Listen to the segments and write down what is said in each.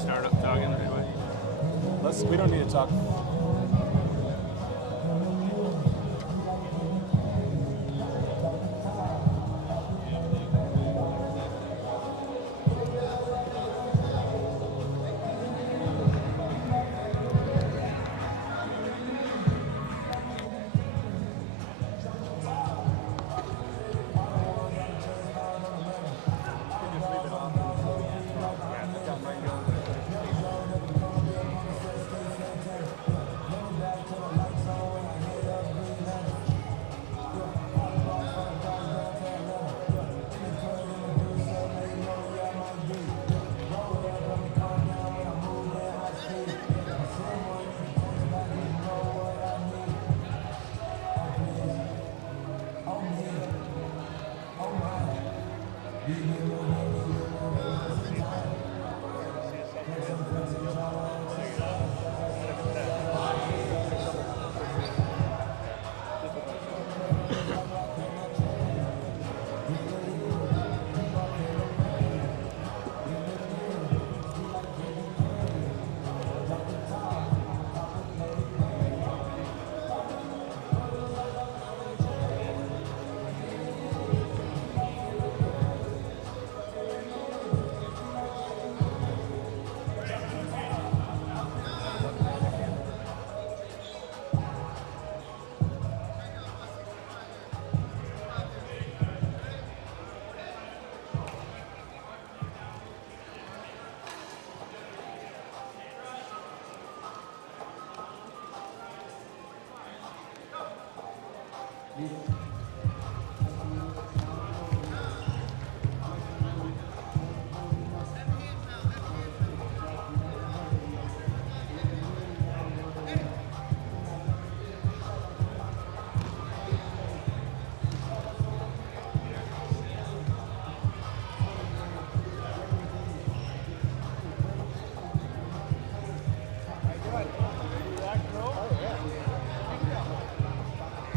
start up talking right away? We don't need to talk.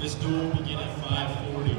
This duel will begin at 5:40.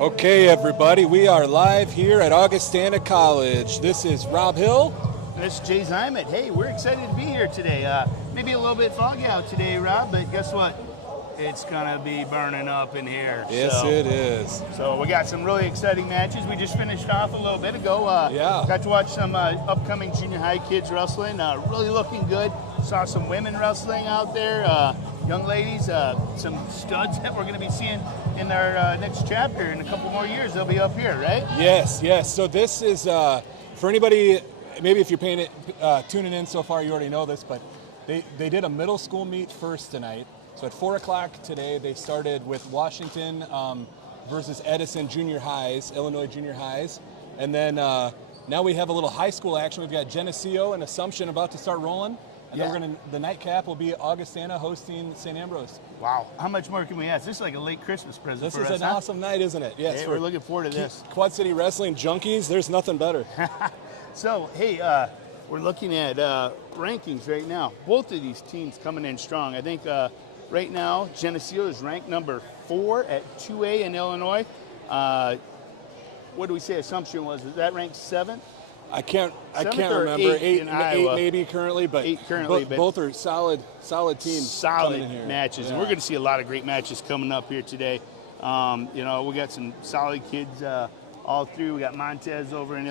Okay, everybody, we are live here at Augustana College. This is Rob Hill. And this is Jay Zymet. Hey, we're excited to be here today. Maybe a little bit foggy out today, Rob, but guess what? It's gonna be burning up in here. Yes, it is. So we got some really exciting matches. We just finished off a little bit ago. Got to watch some upcoming junior high kids wrestling. Really looking good. Saw some women wrestling out there. Young ladies, some studs that we're going to be seeing in our next chapter in a couple more years. They'll be up here, right? Yes. So this is, for anybody, maybe if you're tuning in so far, you already know this, but they did a middle school meet first tonight. So at 4 o'clock today, they started with Washington versus Edison Junior Highs, Illinois Junior Highs. And then now we have a little high school action. We've got Geneseo and Assumption about to start rolling. And then the nightcap will be Augustana hosting St Ambrose. Wow. How much more can we ask? This is like a late Christmas present This for us. is an awesome night, isn't it? Yes. Hey, we're looking forward to this. Quad City Wrestling junkies, there's nothing better. So, hey, we're looking at rankings right now. Both of these teams coming in strong. I think right now, Geneseo is ranked number 4 at 2A in Illinois. What do we say Assumption was? Is that ranked 7th? I can't remember. 8 maybe currently, but both are solid teams. Solid in here. matches. Yeah. And we're going to see a lot of great matches coming up here today. We got some solid kids all through. We got Montez over in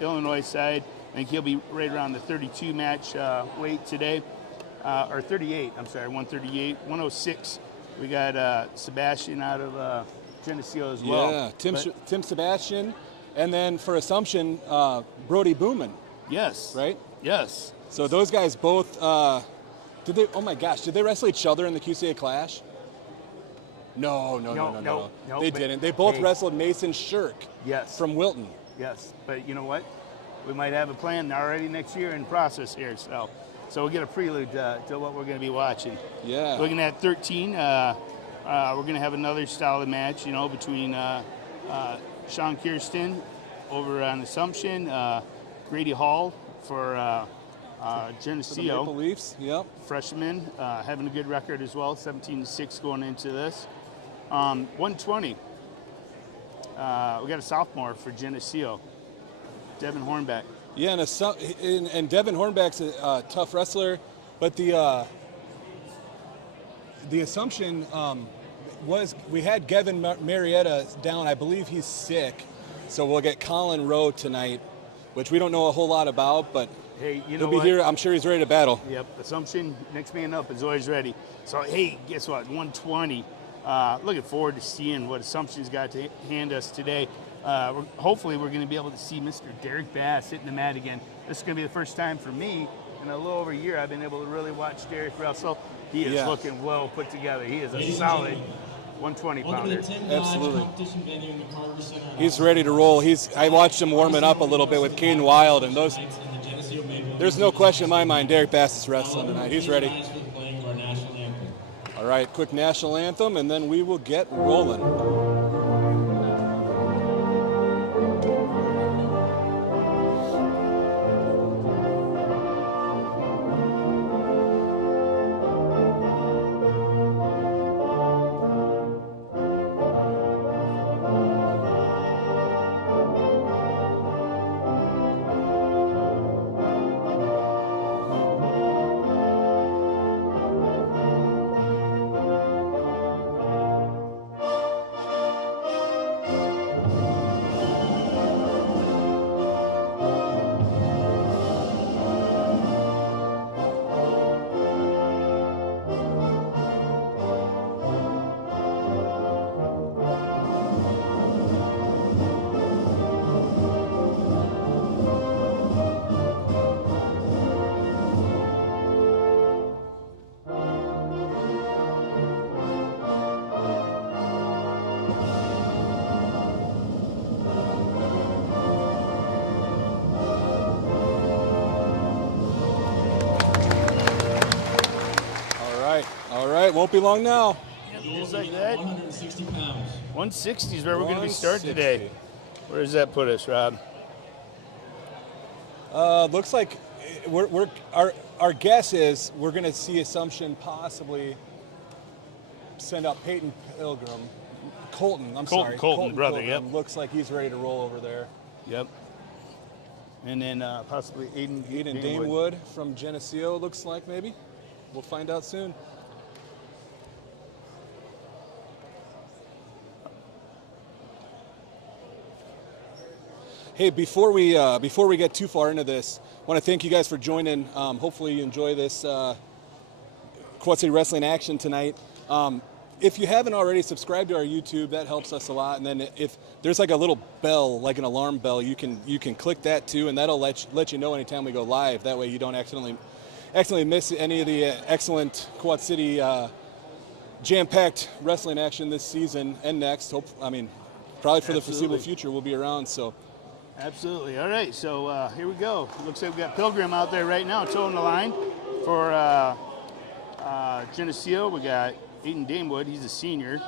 Illinois side. I think he'll be right around the 32 match weight today. Or 38, I'm sorry, 138. 106, we got Sebastian out of Geneseo as well. Yeah, Tim Sebastian. And then for Assumption, Brody Booman. Yes. Right? Yes. So those guys both, did they wrestle each other in the QCA Clash? No. They didn't. They both wrestled Mason Shirk. Yes. From Wilton. Yes. But you know what? We might have a plan already next year in process here. So we'll get a prelude to what we're going to be watching. Yeah. Looking at 13, we're going to have another solid match, between Sean Kirsten over on Assumption, Grady Hall for Geneseo. For the Maple Leafs, yep. Freshman, having a good record as well, 17-6 going into this. 120, we got a sophomore for Geneseo, Devin Hornback. Yeah, and Devin Hornback's a tough wrestler, but the Assumption we had Gavin Marietta down. I believe he's sick, so we'll get Colin Rowe tonight, which we don't know a whole lot about, but hey, he'll be here. I'm sure he's ready to battle. Yep, Assumption, next man up is always ready. So, hey, guess what? 120. Looking forward to seeing what Assumption's got to hand us today. Hopefully, we're going to be able to see Mr. Derek Bass hitting the mat again. This is going to be the first time for me in a little over a year I've been able to really watch Derek wrestle. He is looking well put together. He is a solid 120 pounder. Absolutely. He's ready to roll. I watched him warming up a little bit with Caden Wild, and there's no question in my mind Derek Bass is wrestling tonight. He's ready. All right, quick national anthem, and then we will get rolling. All right, won't be long now. Just like that. 160 pounds. 160 is where we're going to be starting today. Where does that put us, Rob? Looks like our guess is we're going to see Assumption possibly send out Peyton Pilgrim. Colton, I'm Colton, sorry. Colton, brother, Colton yep. looks like he's ready to roll over there. Yep. And then possibly Aiden Damewood from Geneseo, looks like maybe. We'll find out soon. Hey, before we get too far into this, I want to thank you guys for joining. Hopefully you enjoy this Quad City Wrestling action tonight. If you haven't already, subscribe to our YouTube. That helps us a lot. And then if there's like a little bell, like an alarm bell, you can click that too, and that'll let you know anytime we go live. That way you don't accidentally miss any of the excellent Quad City jam-packed wrestling action this season and next. Probably for the foreseeable future we'll be around. So. Absolutely. All right, so here we go. Looks like we got Pilgrim out there right now, toeing the line for Geneseo. We got Aiden Damewood. He's a senior,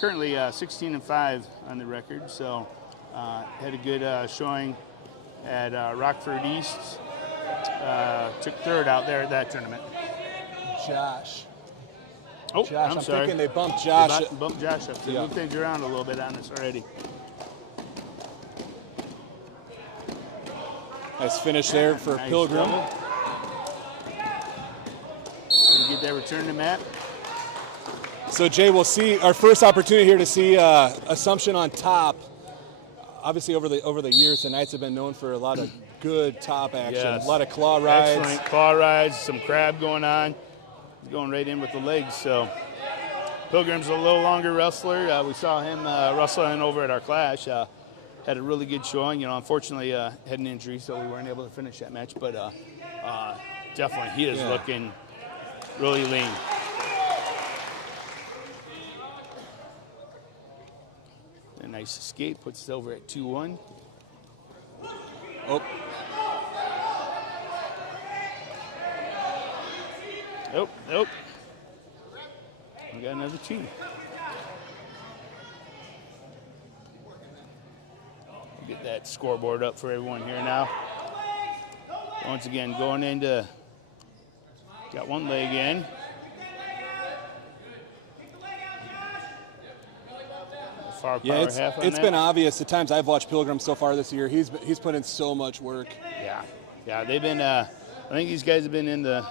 currently 16-5 on the record. So had a good showing at Rockford East. Took third out there at that tournament. Josh. Oh, Josh, I'm sorry. thinking they bumped Josh. They bumped Josh up. They moved things around a little bit on this already. Nice finish there for Nice Pilgrim. double. Can we get that return to Matt? So Jay, we'll see our first opportunity here to see Assumption on top. Obviously, over the years, the Knights have been known for a lot of good top action, Yes. a lot of claw rides. Excellent claw rides, some crab going on. He's going right in with the legs. So Pilgrim's a little longer wrestler. We saw him wrestling over at our clash. Had a really good showing. Unfortunately, had an injury, so we weren't able to finish that match. But definitely, he is looking really lean. A nice escape, puts it over at 2-1. Oh, Nope. We got another 2. Get that scoreboard up for everyone here now. Once again, going into, got one leg in. Far power half on it's that. been obvious the times I've watched Pilgrim so far this year. He's put in so much work. Yeah. They've been. I think these guys have been in the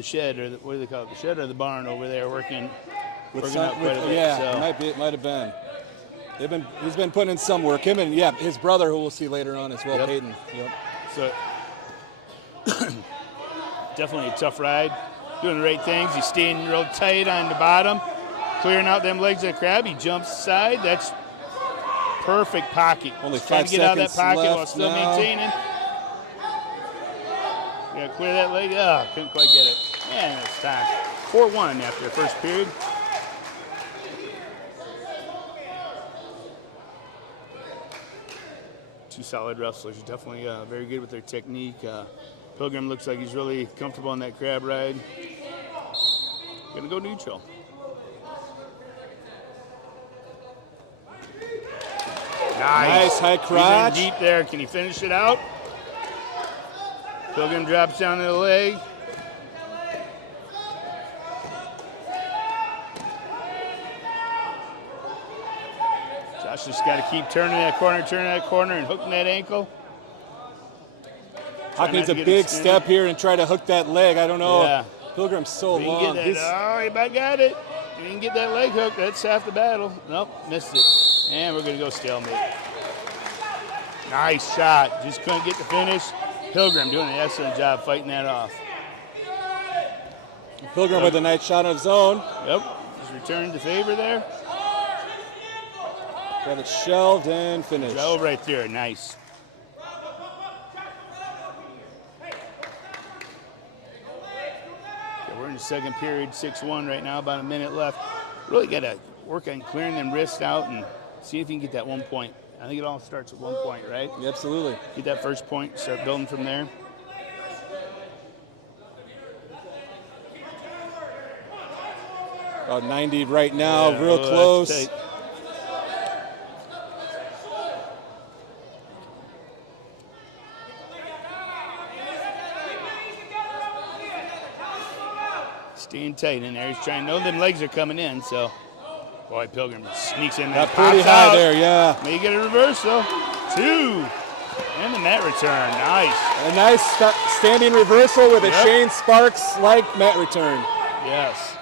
shed, or what do they call it? The shed or the barn over there working out quite a bit. Yeah, So. it might have been. He's been putting in some work. Him and his brother, who we'll see later on as well, Yep. Peyton. Yep. So definitely a tough ride. Doing the right things. He's staying real tight on the bottom, clearing out them legs of the crab. He jumps aside. That's perfect pocket. Only He's trying 5 to get out of that seconds pocket while left still now. maintaining. Got to clear that leg. Couldn't quite get it. And it's time. 4-1 after the first period. Two solid wrestlers, definitely very good with their technique. Pilgrim looks like he's really comfortable on that crab ride. Gonna go neutral. Nice high crotch. He's in deep there. Can he finish it out? Pilgrim drops down to the leg. Josh just got to keep turning that corner, and hooking that ankle. Hawk needs a big step here and try to hook that leg. I don't know. Yeah. Pilgrim's so He can long. get that. He about got it. He can get that leg hook. That's half the battle. Nope, missed it. And we're going to go stalemate. Nice shot. Just couldn't get the finish. Pilgrim doing an excellent job fighting that off. Pilgrim with a nice shot of his own. Yep. Just returned to favor there. Got it shelved and finished. Joe right there. Nice. Okay, we're in the second period, 6-1 right now, about a minute left. Really got to work on clearing them wrists out and see if you can get that 1 point. I think it all starts at 1 point, right? Yeah, absolutely. Get that first point, start building from there. About 90 right now, Yeah, real that's close. tight. Staying tight in there. He's trying to know them legs are coming in, so Boy, Pilgrim sneaks in there. Got pretty Pops high out. there, yeah. May get a reversal. 2. And the mat return. Nice. A nice standing reversal with a Yep. Shane Sparks-like mat return. Yes.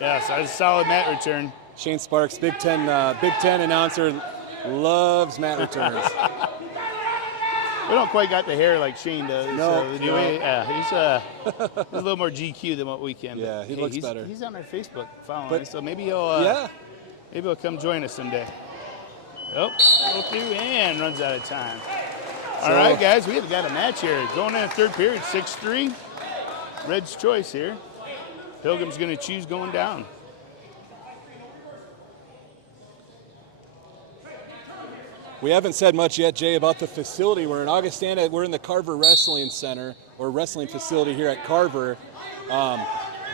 Yes, that's a solid mat return. Shane Sparks, Big Ten announcer, loves mat returns. We don't quite got the hair like Shane does. No, do no. we? Yeah, he's a little more GQ than what we can. Yeah, but, he hey, looks he's, better. He's on our Facebook following But- us, so maybe he'll Yeah. maybe he'll come join us someday. Oh, go through and runs out of time. All So- right, guys, we have got a match here. Going in the third period, 6-3. Red's choice here. Pilgrim's going to choose going down. We haven't said much yet, Jay, about the facility. We're in Augustana. We're in the Carver Wrestling Center, or wrestling facility here at Carver.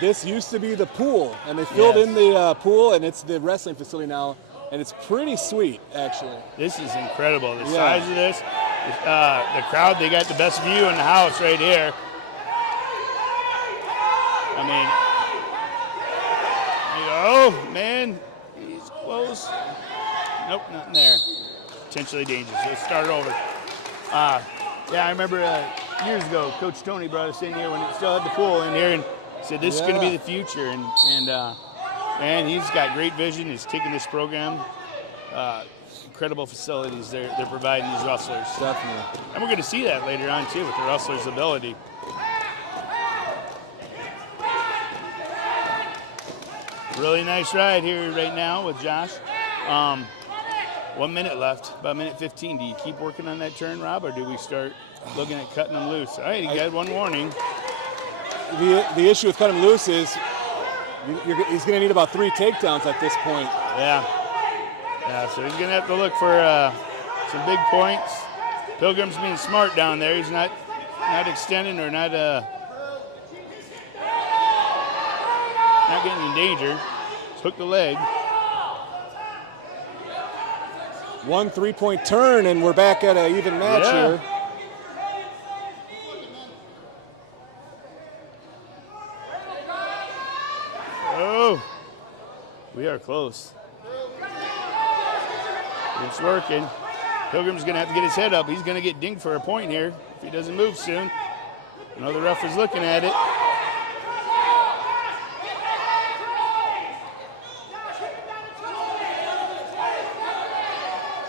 This used to be the pool, and they filled Yes. in the pool, and it's the wrestling facility now, and it's pretty sweet, actually. This is incredible. The Yeah. size of this, the crowd, they got the best view in the house right here. I mean, oh man, he's close. Nope, nothing there. Potentially dangerous. Let's start over. Yeah, I remember years ago, Coach Tony brought us in here when it still had the pool in here and said this is going to be the future. And he's got great vision. He's taking this program. Incredible facilities they're providing these wrestlers. Definitely. And we're going to see that later on too with the wrestlers' ability. Really nice ride here right now with Josh. 1 minute left, about 1:15. Do you keep working on that turn, Rob, or do we start looking at cutting them loose? All right, you got one warning. The issue with cutting him loose is he's going to need about 3 takedowns at this point. Yeah. Yeah, so he's going to have to look for some big points. Pilgrim's being smart down there. He's not extending or not getting in danger. Just hook the leg. 1 3-point turn, and we're back at an even match Yeah. here. Oh, we are close. It's working. Pilgrim's going to have to get his head up. He's going to get dinged for a point here if he doesn't move soon. I know the ref is looking at it.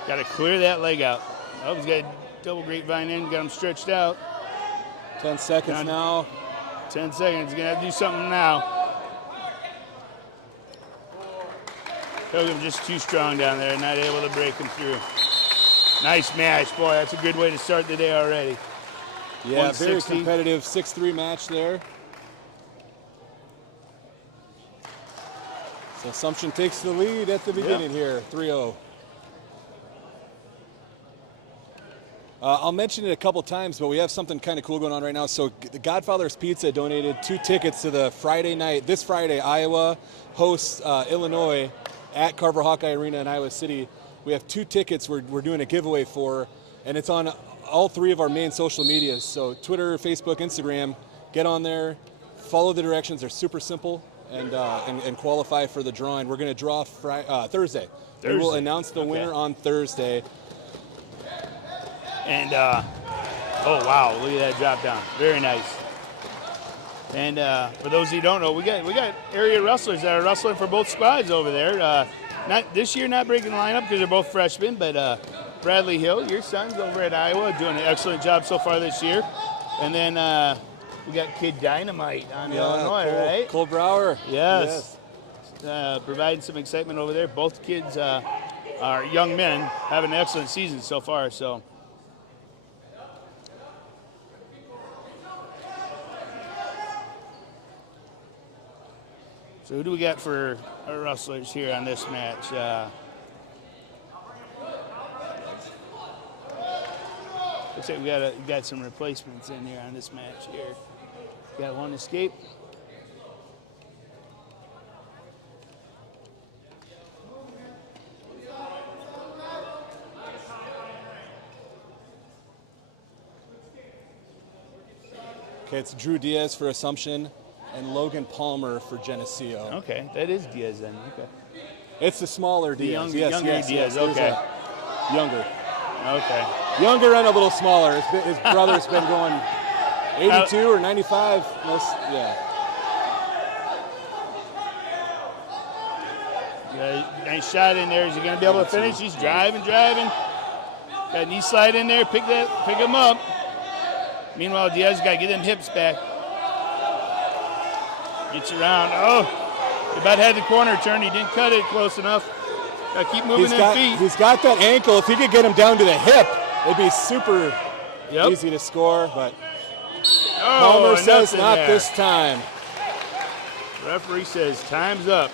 Got to clear that leg out. Oh, he's got a double grapevine in, got him stretched out. 10 seconds now. 10 seconds, he's going to have to do something now. Pilgrim just too strong down there, not able to break him through. Nice match, boy. That's a good way to start the day already. Yeah, very 160. competitive 6-3 match there. So Assumption takes the lead at the beginning here, 3-0. I'll mention it a couple times, but we have something kind of cool going on right now. So the Godfather's Pizza donated 2 tickets to the Friday night. This Friday, Iowa hosts Illinois at Carver Hawkeye Arena in Iowa City. We have 2 tickets we're doing a giveaway for, and it's on all 3 of our main social medias. So Twitter, Facebook, Instagram. Get on there, follow the directions. They're super simple, and qualify for the drawing. We're going to draw Thursday. We will announce the winner on Thursday. And, oh, wow, look at that drop down. Very nice. And for those of you who don't know, we got area wrestlers that are wrestling for both squads over there. Not this year, not breaking the lineup because they're both freshmen, but Bradley Hill, your son's over at Iowa, doing an excellent job so far this year. And then we got Kid Dynamite on Illinois, right? Cole Brower. Yes. Providing some excitement over there. Both kids are young men, having an excellent season so far, so. So who do we got for our wrestlers here on this match? Looks like we got some replacements in here on this match here. Got one escape. Okay, it's Drew Diaz for Assumption and Logan Palmer for Geneseo. Okay, that is Diaz then. Okay. It's the smaller Diaz. younger Diaz, There's okay. a younger. Okay. Younger and a little smaller. His brother's been going 82 or 95. Yeah. Nice shot in there. Is he going to be able to finish? He's driving. Got a knee slide in there. Pick him up. Meanwhile, Diaz got to get them hips back. Gets around. Oh, he about had the corner turn. He didn't cut it close enough. Got to keep moving them feet. He's got that ankle. If he could get him down to the hip, it'd be super easy to score. But Palmer says not this time. Referee says time's up.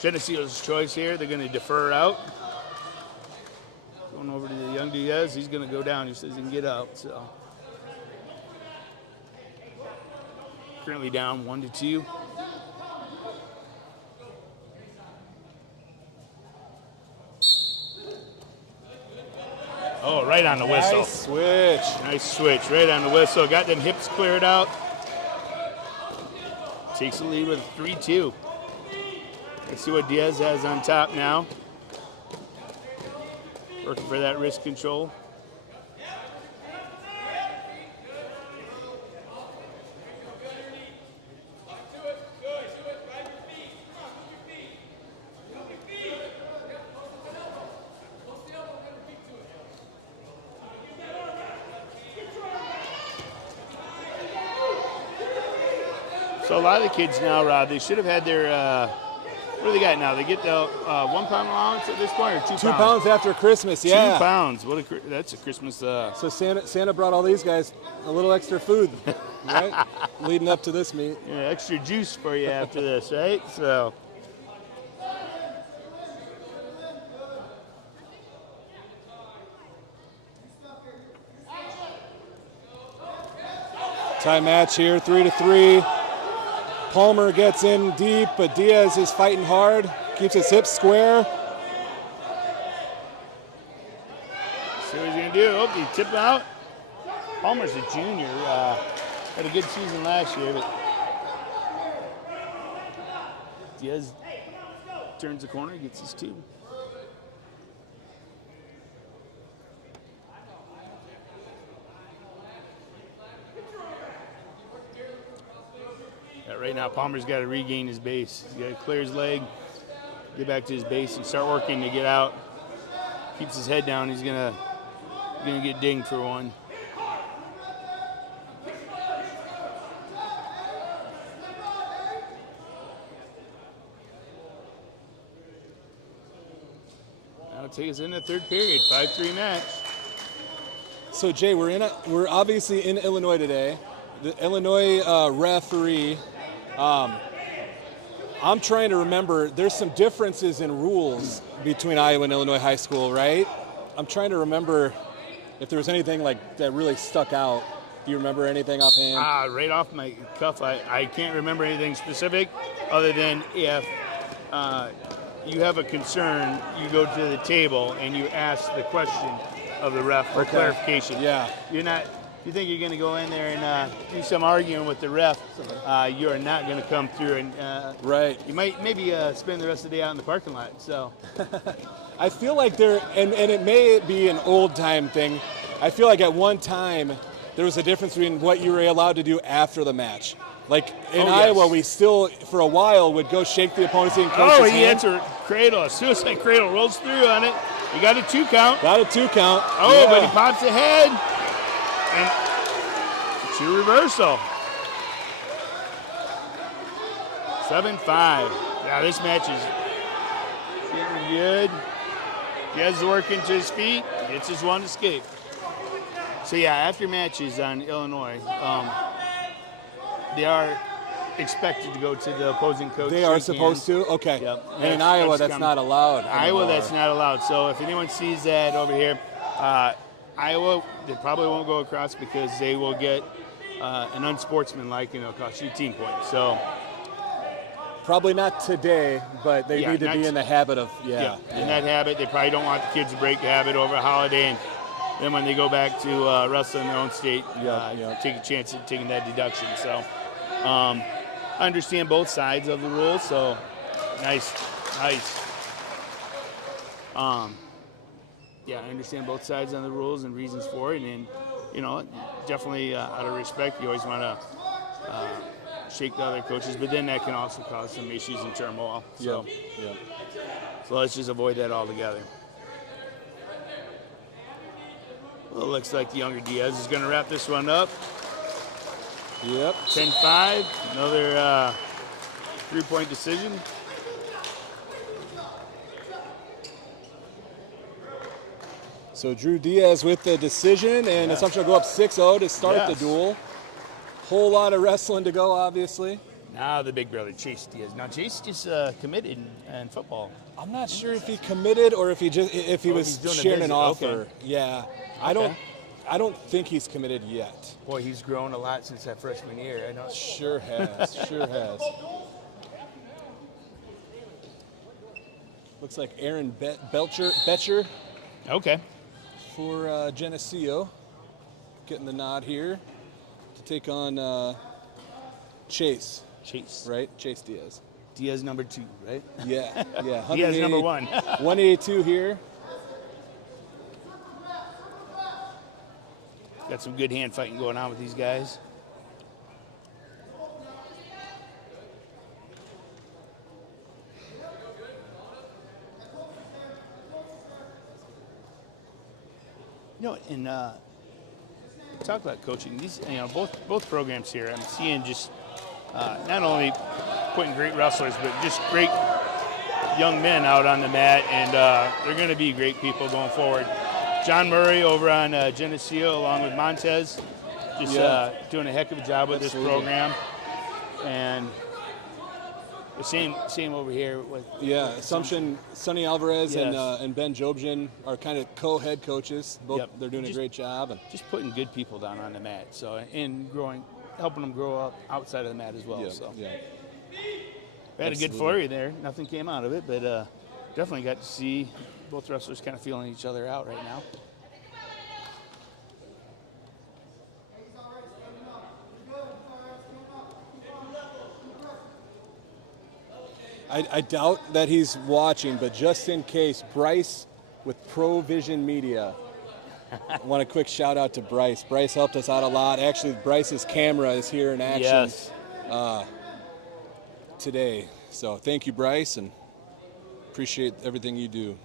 Geneseo's choice here. They're going to defer out. Going over to the young Diaz. He's going to go down. He says he can get out. So currently down 1-2. Oh, right on the whistle. Nice switch. Right on the whistle. Got them hips cleared out. Takes the lead with 3-2. Let's see what Diaz has on top now. Working for that wrist control. So a lot of the kids now, Rob, they should have had their, what do they got now? They get the 1 pound allowance at this point, or 2 pounds? 2 pounds after Christmas, yeah. 2 pounds. That's a Christmas. So Santa brought all these guys a little extra food, right? Leading up to this meet. Yeah, extra juice for you after this, right? So. Tie match here, 3-3. Palmer gets in deep, but Diaz is fighting hard. Keeps his hips square. See what he's going to do. Oh, he tip out. Palmer's a junior. Had a good season last year, but Diaz turns the corner, gets his 2. Right now, Palmer's got to regain his base. He's got to clear his leg, get back to his base, and start working to get out. Keeps his head down. He's gonna get dinged for one. That'll take us into third period. 5-3 match. So Jay, we're obviously in Illinois today. The Illinois referee. I'm trying to remember, there's some differences in rules between Iowa and Illinois high school, right? I'm trying to remember if there was anything like that really stuck out. Do you remember anything offhand? Right off my cuff, I can't remember anything specific other than if you have a concern, you go to the table and you ask the question of the ref for clarification. Yeah. You think you're going to go in there and do some arguing with the ref, you are not going to come through. And right. You might maybe spend the rest of the day out in the parking lot. So I feel like and it may be an old time thing. I feel like at one time there was a difference between what you were allowed to do after the match. Like in Iowa, we still, for a while, would go shake the opponent's and coach's hand. He entered cradle. A suicide cradle rolls through on it. He got a 2 count. Oh, but he pops ahead. And 2 reversal. 7-5. Now this match is getting good. Diaz working to his feet. Gets his 1 escape. So yeah, after matches on Illinois, they are expected to go to the opposing coach. They are supposed to? Okay. Yep. And in Iowa, that's not allowed. Iowa, that's not allowed. So if anyone sees that over here, Iowa, they probably won't go across because they will get an unsportsmanlike, cost you team points. So probably not today, but they need to be in the habit of, in that habit. They probably don't want the kids to break the habit over a holiday, and then when they go back to wrestle in their own state, take a chance at taking that deduction. So I understand both sides of the rules. So nice Yeah, I understand both sides on the rules and reasons for it, and definitely out of respect, you always want to shake the other coaches, but then that can also cause some issues and turmoil. So, so let's just avoid that altogether. Well, it looks like the younger Diaz is going to wrap this one up. Yep. 10-5, another 3-point decision. So Drew Diaz with the decision, and Assumption will go up 6-0 to start the duel. Whole lot of wrestling to go, obviously. Now the big brother, Chase Diaz. Now Chase just committed in football. I'm not sure if he committed or if he was sharing an offer. Okay. Yeah, Okay. I don't think he's committed yet. Boy, he's grown a lot since that freshman year. I know. Sure has. Sure has. Looks like Aaron Betcher Okay. for Geneseo, getting the nod here to take on Chase, right? Chase Diaz. Diaz number 2, right? Yeah. Diaz number 1. 182 here. Got some good hand fighting going on with these guys. And talk about coaching. These, both programs here, I'm seeing just not only putting great wrestlers, but just great young men out on the mat, and they're going to be great people going forward. John Murray over on Geneseo, along with Montez, just doing a heck of a job with this program, and the same over here with Assumption. Sonny Alvarez and Ben Jobjan are kind of co-head coaches. Both they're doing a great job, and just putting good people down on the mat. So and helping them grow up outside of the mat as well. We had a good flurry there. Nothing came out of it, but definitely got to see both wrestlers kind of feeling each other out right now. I doubt that he's watching, but just in case, Bryce with Provision Media. I want a quick shout out to Bryce. Bryce helped us out a lot. Actually, Bryce's camera is here in action today. So thank you, Bryce, and appreciate everything you do.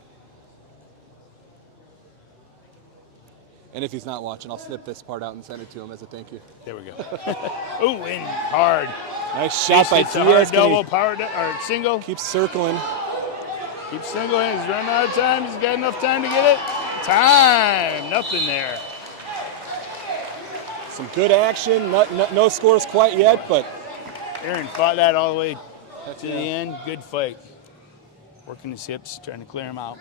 And if he's not watching, I'll snip this part out and send it to him as a thank you. There we go. Ooh, in hard. Nice shot by Hard Diaz. double power or single. Keeps circling. Keeps singling. He's running out of time. He's got enough time to get it. Time. Nothing there. Some good action. No scores quite yet, but Aaron fought that all the way to the end. Good fight. Working his hips, trying to clear him out.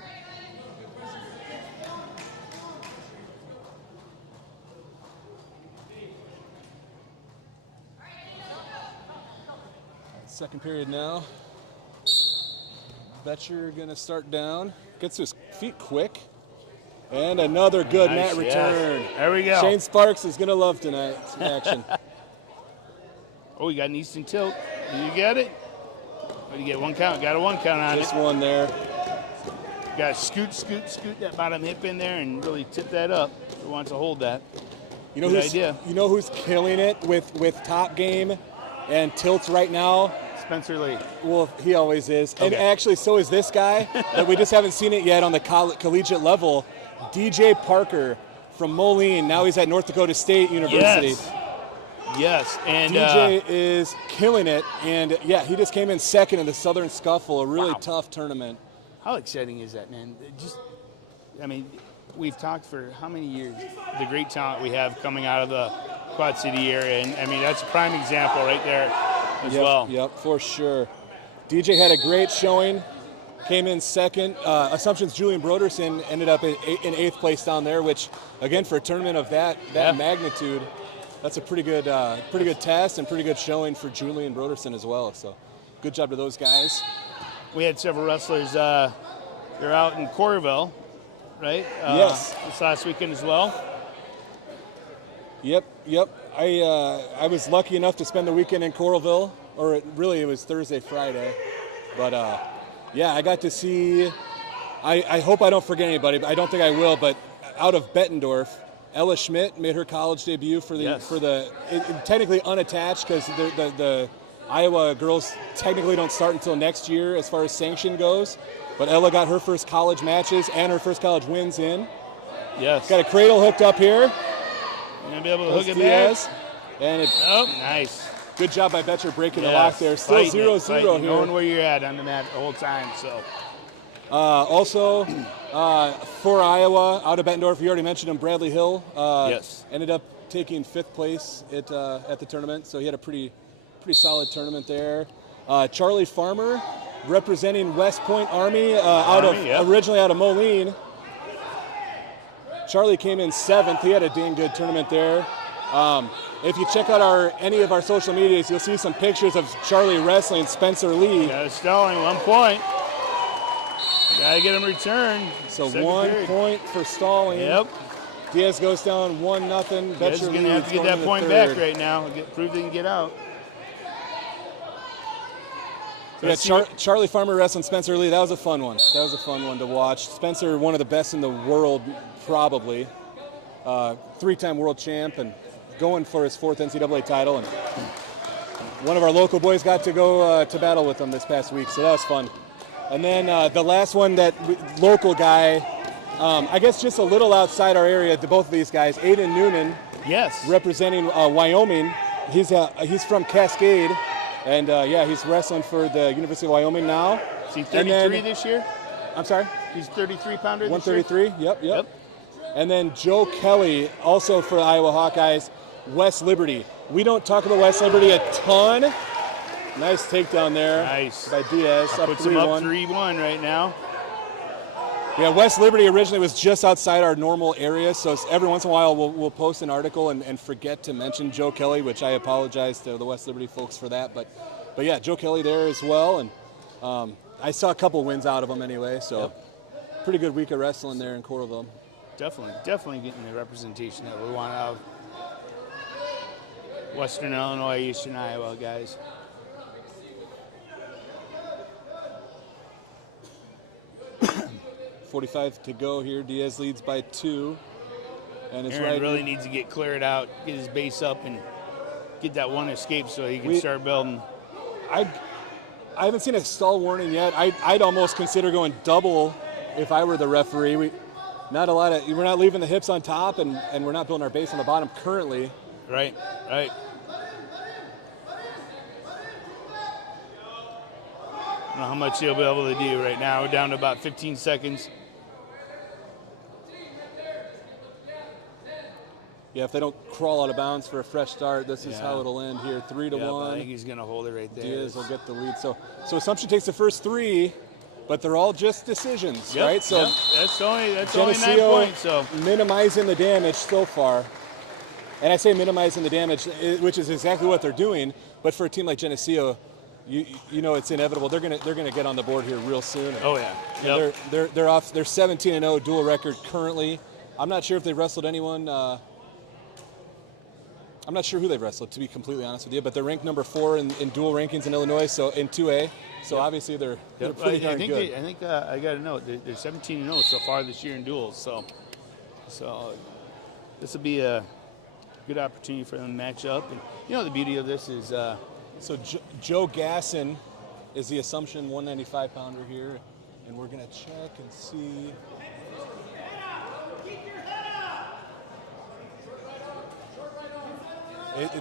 second period now. Betcher gonna start down. Gets to his feet quick. And another good mat return. Yes. There we go. Shane Sparks is gonna love tonight's action. Oh, you got an Easton tilt. Did you get it? What do you get? One count. Got a one count on Just it. one there. Got to scoot that bottom hip in there and really tip that up. Who wants to hold that? You know Good who's, idea. You know who's killing it with top game and tilts right now? Spencer Lee. Well, he always is. Okay. And actually, so is this guy, but we just haven't seen it yet on the Yes. collegiate level. DJ Parker from Moline. Now he's at North Dakota State University. Yes. And DJ is killing it. And, yeah, he just came in second in the Southern Scuffle, a really tough tournament. how exciting is that, man? We've talked for how many years, the great talent we have coming out of the Quad City area. And, that's a prime example right there as well. Yep, for sure. DJ had a great showing, came in second. Assumption's Julian Broderson ended up in eighth place down there, which, again, for a tournament of that magnitude, that's a pretty good test and pretty good showing for Julian Broderson as well. So good job to those guys. We had several wrestlers. They're out in Coralville, right? Yes. This last weekend as well. Yep. I was lucky enough to spend the weekend in Coralville, or it was Thursday, Friday. But, I got to see I hope I don't forget anybody, but I don't think I will. But out of Bettendorf, Ella Schmidt made her college debut for the technically unattached, because the Iowa girls technically don't start until next year as far as sanction goes. But Ella got her first college matches and her first college wins in. Yes. Got a cradle hooked up here. You're gonna be able to hook it back. And nice. Good job by Betcher breaking the lock there. Still 0-0 here. Knowing where you're at on the mat the whole time. So. Also, for Iowa, out of Bettendorf, you already mentioned him, Bradley Hill. Ended up taking 5th place at the tournament, so he had a pretty solid tournament there. Charlie Farmer, representing West Point Army, originally out of Moline. Charlie came in 7th. He had a dang good tournament there. If you check out any of our social medias, you'll see some pictures of Charlie wrestling Spencer Lee. Yeah, Stalling, 1 point. Gotta get him returned. So 1 point for Stalling. Yep. Diaz goes down 1-0. Diaz is gonna have to get that point back right now. Prove they can get out. So Charlie Farmer wrestling Spencer Lee. That was a fun one. That was a fun one to watch. Spencer, one of the best in the world, probably. 3-time world champ and going for his 4th NCAA title. And one of our local boys got to go to battle with him this past week, so that was fun. And then the last one, that local guy, I guess just a little outside our area, to both of these guys, Aiden Noonan. Yes. Representing Wyoming. He's from Cascade. And he's wrestling for the University of Wyoming now. Is he 33 this year? I'm sorry? He's 33-pounder 133, yep. And then Joe Kelly, also for the Iowa Hawkeyes, West Liberty. We don't talk about West Liberty a ton. Nice takedown there. Nice. By Diaz. That puts him up 3-1 right now. Yeah, West Liberty originally was just outside our normal area, so every once in a while we'll post an article and forget to mention Joe Kelly, which I apologize to the West Liberty folks for that. But yeah, Joe Kelly there as well, and I saw a couple wins out of him anyway, so pretty good week of wrestling there in Coralville. Definitely getting the representation that we want out of Western Illinois, Eastern Iowa guys. .45 to go here. Diaz leads by 2. And Aaron really needs to get cleared out, get his base up, and get that one escape so he can start building. I haven't seen a stall warning yet. I'd almost consider going double if I were the referee. We're not leaving the hips on top, and we're not building our base on the bottom currently. Right. I don't know how much he'll be able to do right now. We're down to about 15 seconds. Yeah, if they don't crawl out of bounds for a fresh start, this is how it'll end here. 3-1. I think he's going to hold it right there. Diaz will get the lead. So Assumption takes the first 3, but they're all just decisions, right? So that's only 9 Geneseo points. So minimizing the damage so far. And I say minimizing the damage, which is exactly what they're doing. But for a team like Geneseo, you know it's inevitable. They're gonna get on the board here real soon. They're off. They're 17-0 dual record currently. I'm not sure if they've wrestled anyone. I'm not sure who they've wrestled, to be completely honest with you. But they're ranked number 4 in dual rankings in Illinois, so in 2A. So obviously they're pretty darn good. I think I got to know they're 17-0 so far this year in duels. So this will be a good opportunity for them to match up. And the beauty of this is. So Joe Gasson is the Assumption 195-pounder here, and we're going to check and see.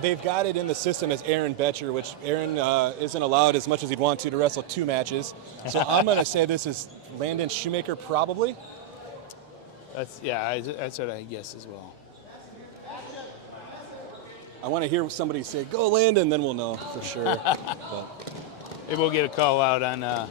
They've got it in the system as Aaron Betcher, which Aaron isn't allowed as much as he'd want to wrestle 2 matches. So I'm going to say this is Landon Shoemaker probably. That's what I guess as well. I want to hear somebody say, go Landon, then we'll know for sure. But. Maybe we'll get a call out on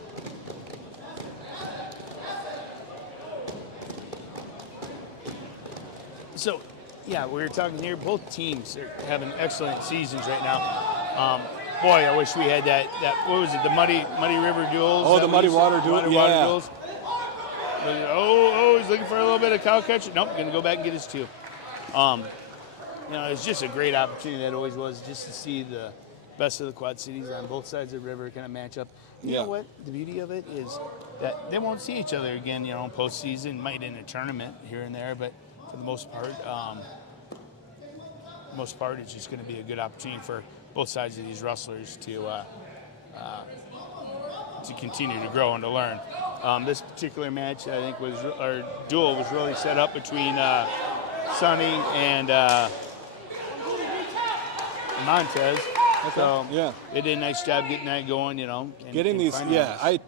So, yeah, we were talking here. Both teams are having excellent seasons right now. Boy, I wish we had that. What was it? The Muddy River Duels. Oh, the Muddy Water Duels. Oh, he's looking for a little bit of cow catcher. Nope, going to go back and get his 2. It's just a great opportunity. That always was, just to see the best of the Quad Cities on both sides of the river kind of match up. you know what? The beauty of it is that they won't see each other again, in postseason, might in a tournament here and there, but for the most part, it's just going to be a good opportunity for both sides of these wrestlers to continue to grow and to learn. This particular match, I think, our duel was really set up between Sonny and Montez. Okay. So yeah, they did a nice job getting that going, and getting these. finding Yeah, this. I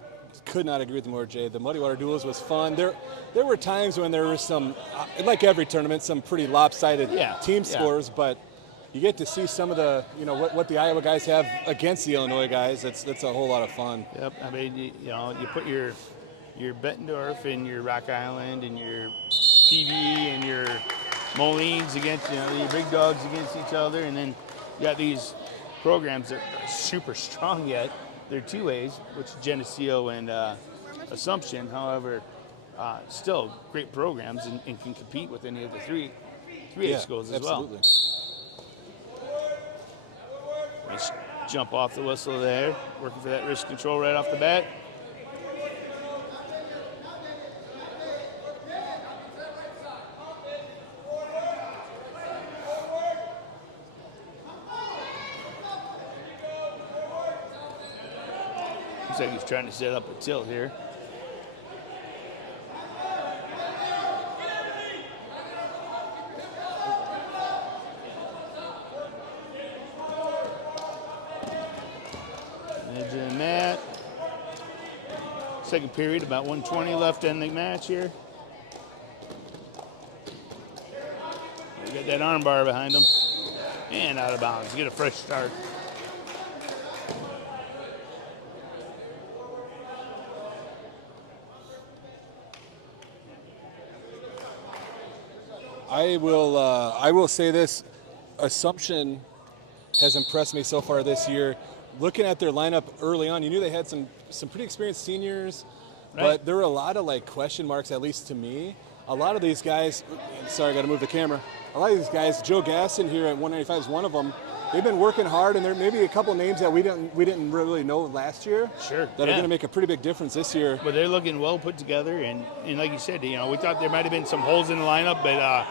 could not agree with you more, Jay. The Muddy Water Duels was fun. There were times when there was some, like every tournament, some pretty lopsided team scores, but you get to see some of the, what the Iowa guys have against the Illinois guys. That's a whole lot of fun. Yep. I mean, you put your Bettendorf and your Rock Island and your PV and your Molines against, your big dogs against each other, and then you got these programs that are super strong yet. They're 2As, which is Geneseo and Assumption. However, still great programs and can compete with any of the 3A schools as absolutely. well. Nice jump off the whistle there, working for that wrist control right off the bat. Looks like he's trying to set up a tilt here. Edge of the mat. Second period, about 1:20 left in the match here. We got that arm bar behind him. And out of bounds. Get a fresh start. I will say this: Assumption has impressed me so far this year. Looking at their lineup early on, you knew they had some pretty experienced seniors, but there were a lot of question marks, at least to me. A lot of these guys, sorry, I got to move the camera. A lot of these guys, Joe Gaston here at 195 is one of them. They've been working hard, and there may be a couple names that we didn't really know last year. Sure. That are going to make a pretty big difference this year. But they're looking well put together, and like you said, we thought there might have been some holes in the lineup, but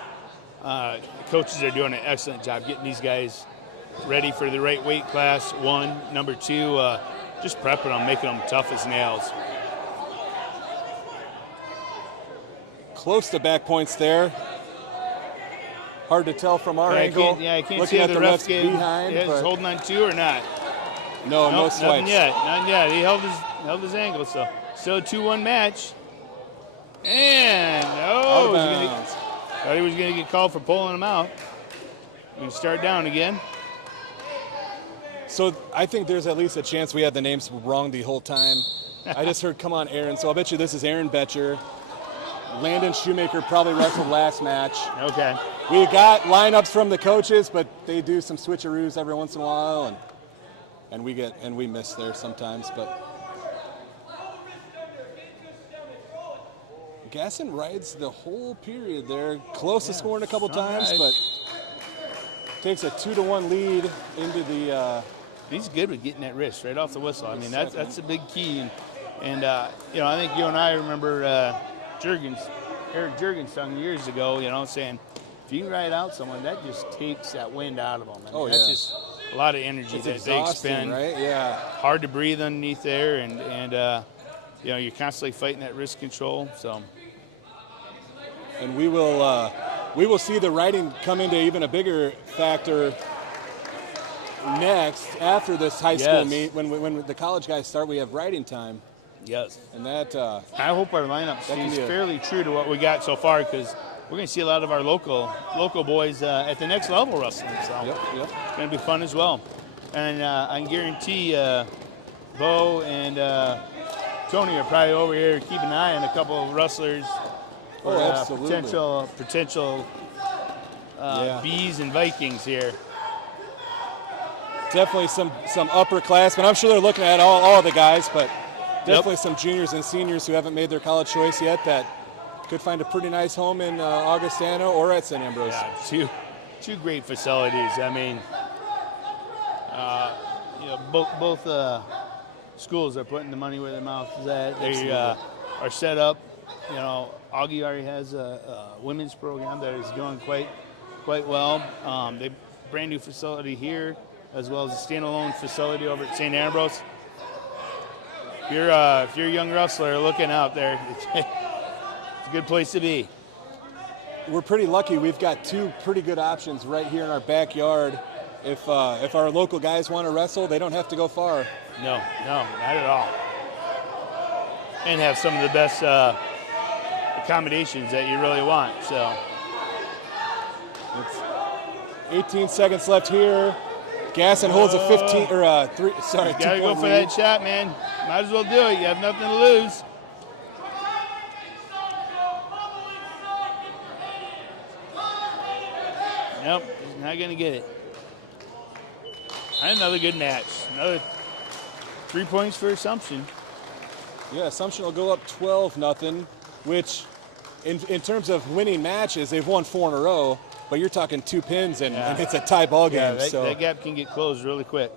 the coaches are doing an excellent job getting these guys ready for the right weight class. One, number two, just prepping them, making them tough as nails. Close to back points there. Hard to tell from our angle. I can't looking see at the the ref refs game. behind. He's holding on two or not. No swipes. Nothing yet. Not yet. He held his angle, so still a 2-1 match. And thought he was going to get called for pulling him out. We can start down again. So I think there's at least a chance we had the names wrong the whole time. I just heard, come on, Aaron. So I'll bet you this is Aaron Betcher. Landon Shoemaker probably wrestled last match. Okay. We got lineups from the coaches, but they do some switcheroos every once in a while, and we miss there sometimes. But Gasson rides the whole period there, close to scoring a couple times, but takes a 2-1 lead into the. He's good with getting that wrist right off the whistle. I mean, that's a big key, and I think you and I remember Eric Jurgensen years ago, saying if you ride out someone, that just takes that wind out of them. I mean, that's just a lot of energy that they expend. Right? Yeah. Hard to breathe underneath there, and you're constantly fighting that wrist control. So. And we will see the riding come into even a bigger factor next after this high school meet. When the college guys start, we have riding time. Yes. And that. I hope our lineup stays fairly true to what we got so far, because we're going to see a lot of our local boys at the next level wrestling. So it's going to be fun as well. And I can guarantee Bo and Tony are probably over here keeping an eye on a couple of wrestlers. Absolutely. Potential Bees and Vikings here. Definitely some upperclassmen. I'm sure they're looking at all the guys, but definitely some juniors and seniors who haven't made their college choice yet that could find a pretty nice home in Augustana or at St Ambrose. Yeah, two great facilities. I mean, both schools are putting the money where their mouth is at. They are set up. You know, Augie already has a women's program that is doing quite well. They brand new facility here, as well as a standalone facility over at St Ambrose. If you're a young wrestler looking out there, it's a good place to be. We're pretty lucky. We've got two pretty good options right here in our backyard. If our local guys want to wrestle, they don't have to go far. No, not at all. And have some of the best accommodations that you really want. So it's 18 seconds left here. Gasson holds a 15 or a 3. Sorry, you gotta go for that shot, man. Might as well do it. You have nothing to lose. Nope, he's not gonna get it. And another good match. Another 3 points for Assumption. Yeah, Assumption will go up 12-0, which in terms of winning matches, they've won 4 in a row, but you're talking 2 pins and it's a tie ball game. Yeah, that gap can get closed really quick.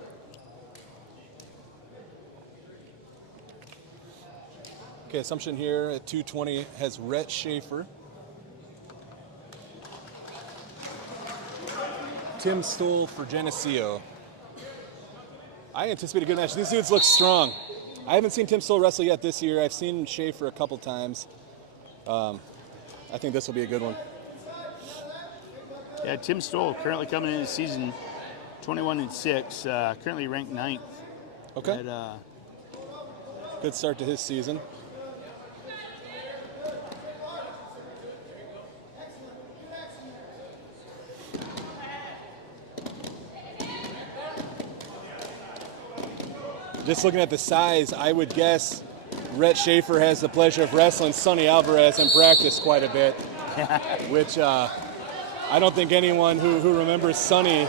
Okay, Assumption here at 220 has Rhett Schaefer. Tim Stoll for Geneseo. I anticipate a good match. These dudes look strong. I haven't seen Tim Stoll wrestle yet this year. I've seen Schaefer a couple times. I think this will be a good one. Yeah, Tim Stoll currently coming into the season 21-6, currently ranked 9th. Okay. Good start to his season. Just looking at the size, I would guess Rhett Schaefer has the pleasure of wrestling Sonny Alvarez and practice quite a bit, which I don't think anyone who remembers Sonny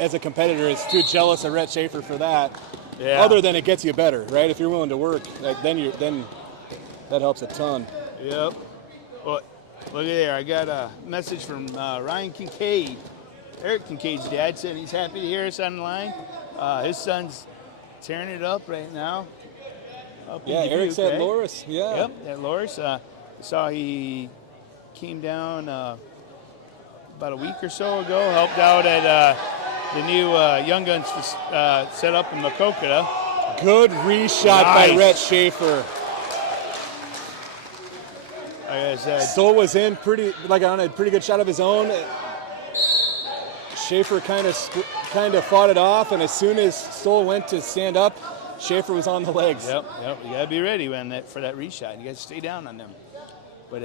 as a competitor is too jealous of Rhett Schaefer for that. Yeah. Other than it gets you better, right? If you're willing to work, then that helps a ton. Yep. Well, look at there. I got a message from Ryan Kincaid. Eric Kincaid's dad said he's happy to hear us online. His son's tearing it up right now. Eric's at Loris. Yeah. Yep, at Loris. Saw he came down about a week or so ago, helped out at the new Young Guns set up in Makokata. Good reshot by Rhett Schaefer. Like I said, Stoll was in on a pretty good shot of his own. Schaefer kind of fought it off, and as soon as Stoll went to stand up, Schaefer was on the legs. Yep. You gotta be ready for that reshot. You gotta stay down on them. But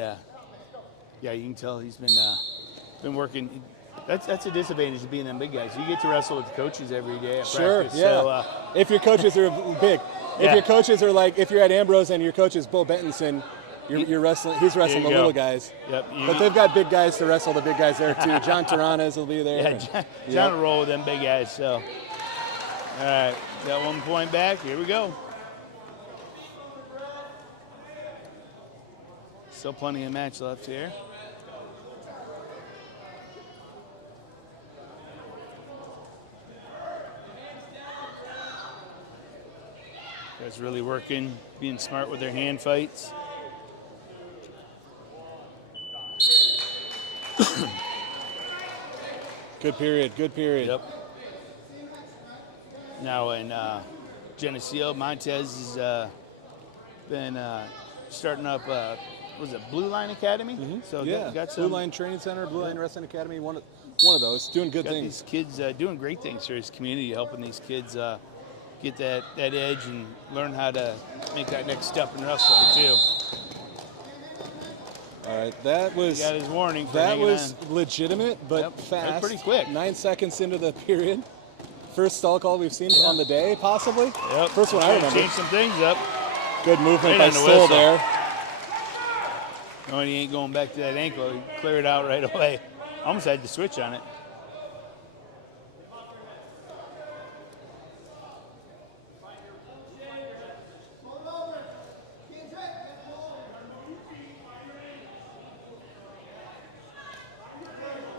you can tell he's been working. That's a disadvantage of being them big guys. You get to wrestle with the coaches every day at practice. Yeah. So, if your coaches are big, if your coaches are if you're at Ambrose and your coach is Bo Bentonson, you're wrestling. He's wrestling the little guys. Yep. But they've got big guys to wrestle the big guys there too. John Taranas will be there. Yeah, John will roll with them big guys. So, all right, got 1 point back. Here we go. Still plenty of match left here. Guys really working, being smart with their hand fights. Good period. Yep. Now in Geneseo, Montez has been starting up, was it Blue Line Academy? Mm-hmm. So got some Blue Line Training Center, Blue Line Wrestling Academy, one of those, doing good things. These kids doing great things for his community, helping these kids get that edge and learn how to make that next step in wrestling too. All right, that was. He got his warning. That was legitimate, but fast. Pretty quick. 9 seconds into the period. First stall call we've seen on the day, possibly. Yep. First one I remember. Change some things up. Good movement by Stoll there. No, he ain't going back to that ankle. He cleared it out right away. Almost had to switch on it.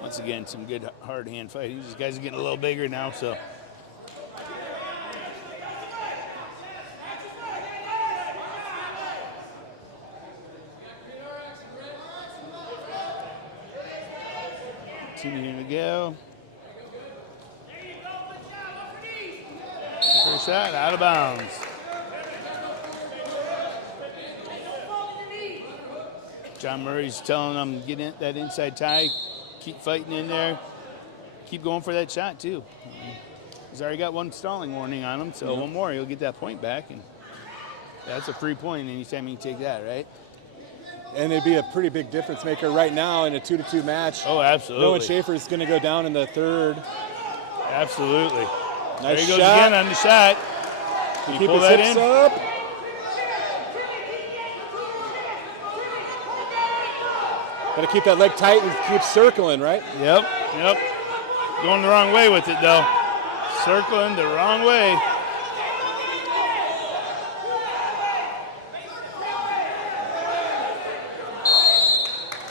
Once again, some good hard hand fighting. These guys are getting a little bigger now, so. Continue to go. First shot, out of bounds. John Murray's telling them, get in that inside tie, keep fighting in there, keep going for that shot too. He's already got one stalling warning on him, so one more, he'll get that point back, and that's a free point anytime you can take that, right? And it'd be a pretty big difference maker right now in a 2-2 match. Oh, absolutely. Knowing Schaefer's going to go down in the third. Absolutely. Nice there he goes shot. again on the shot. Can you Keep pull his that hips in? up. Got to keep that leg tight and keep circling, right? Yep. Going the wrong way with it, though. Circling the wrong way.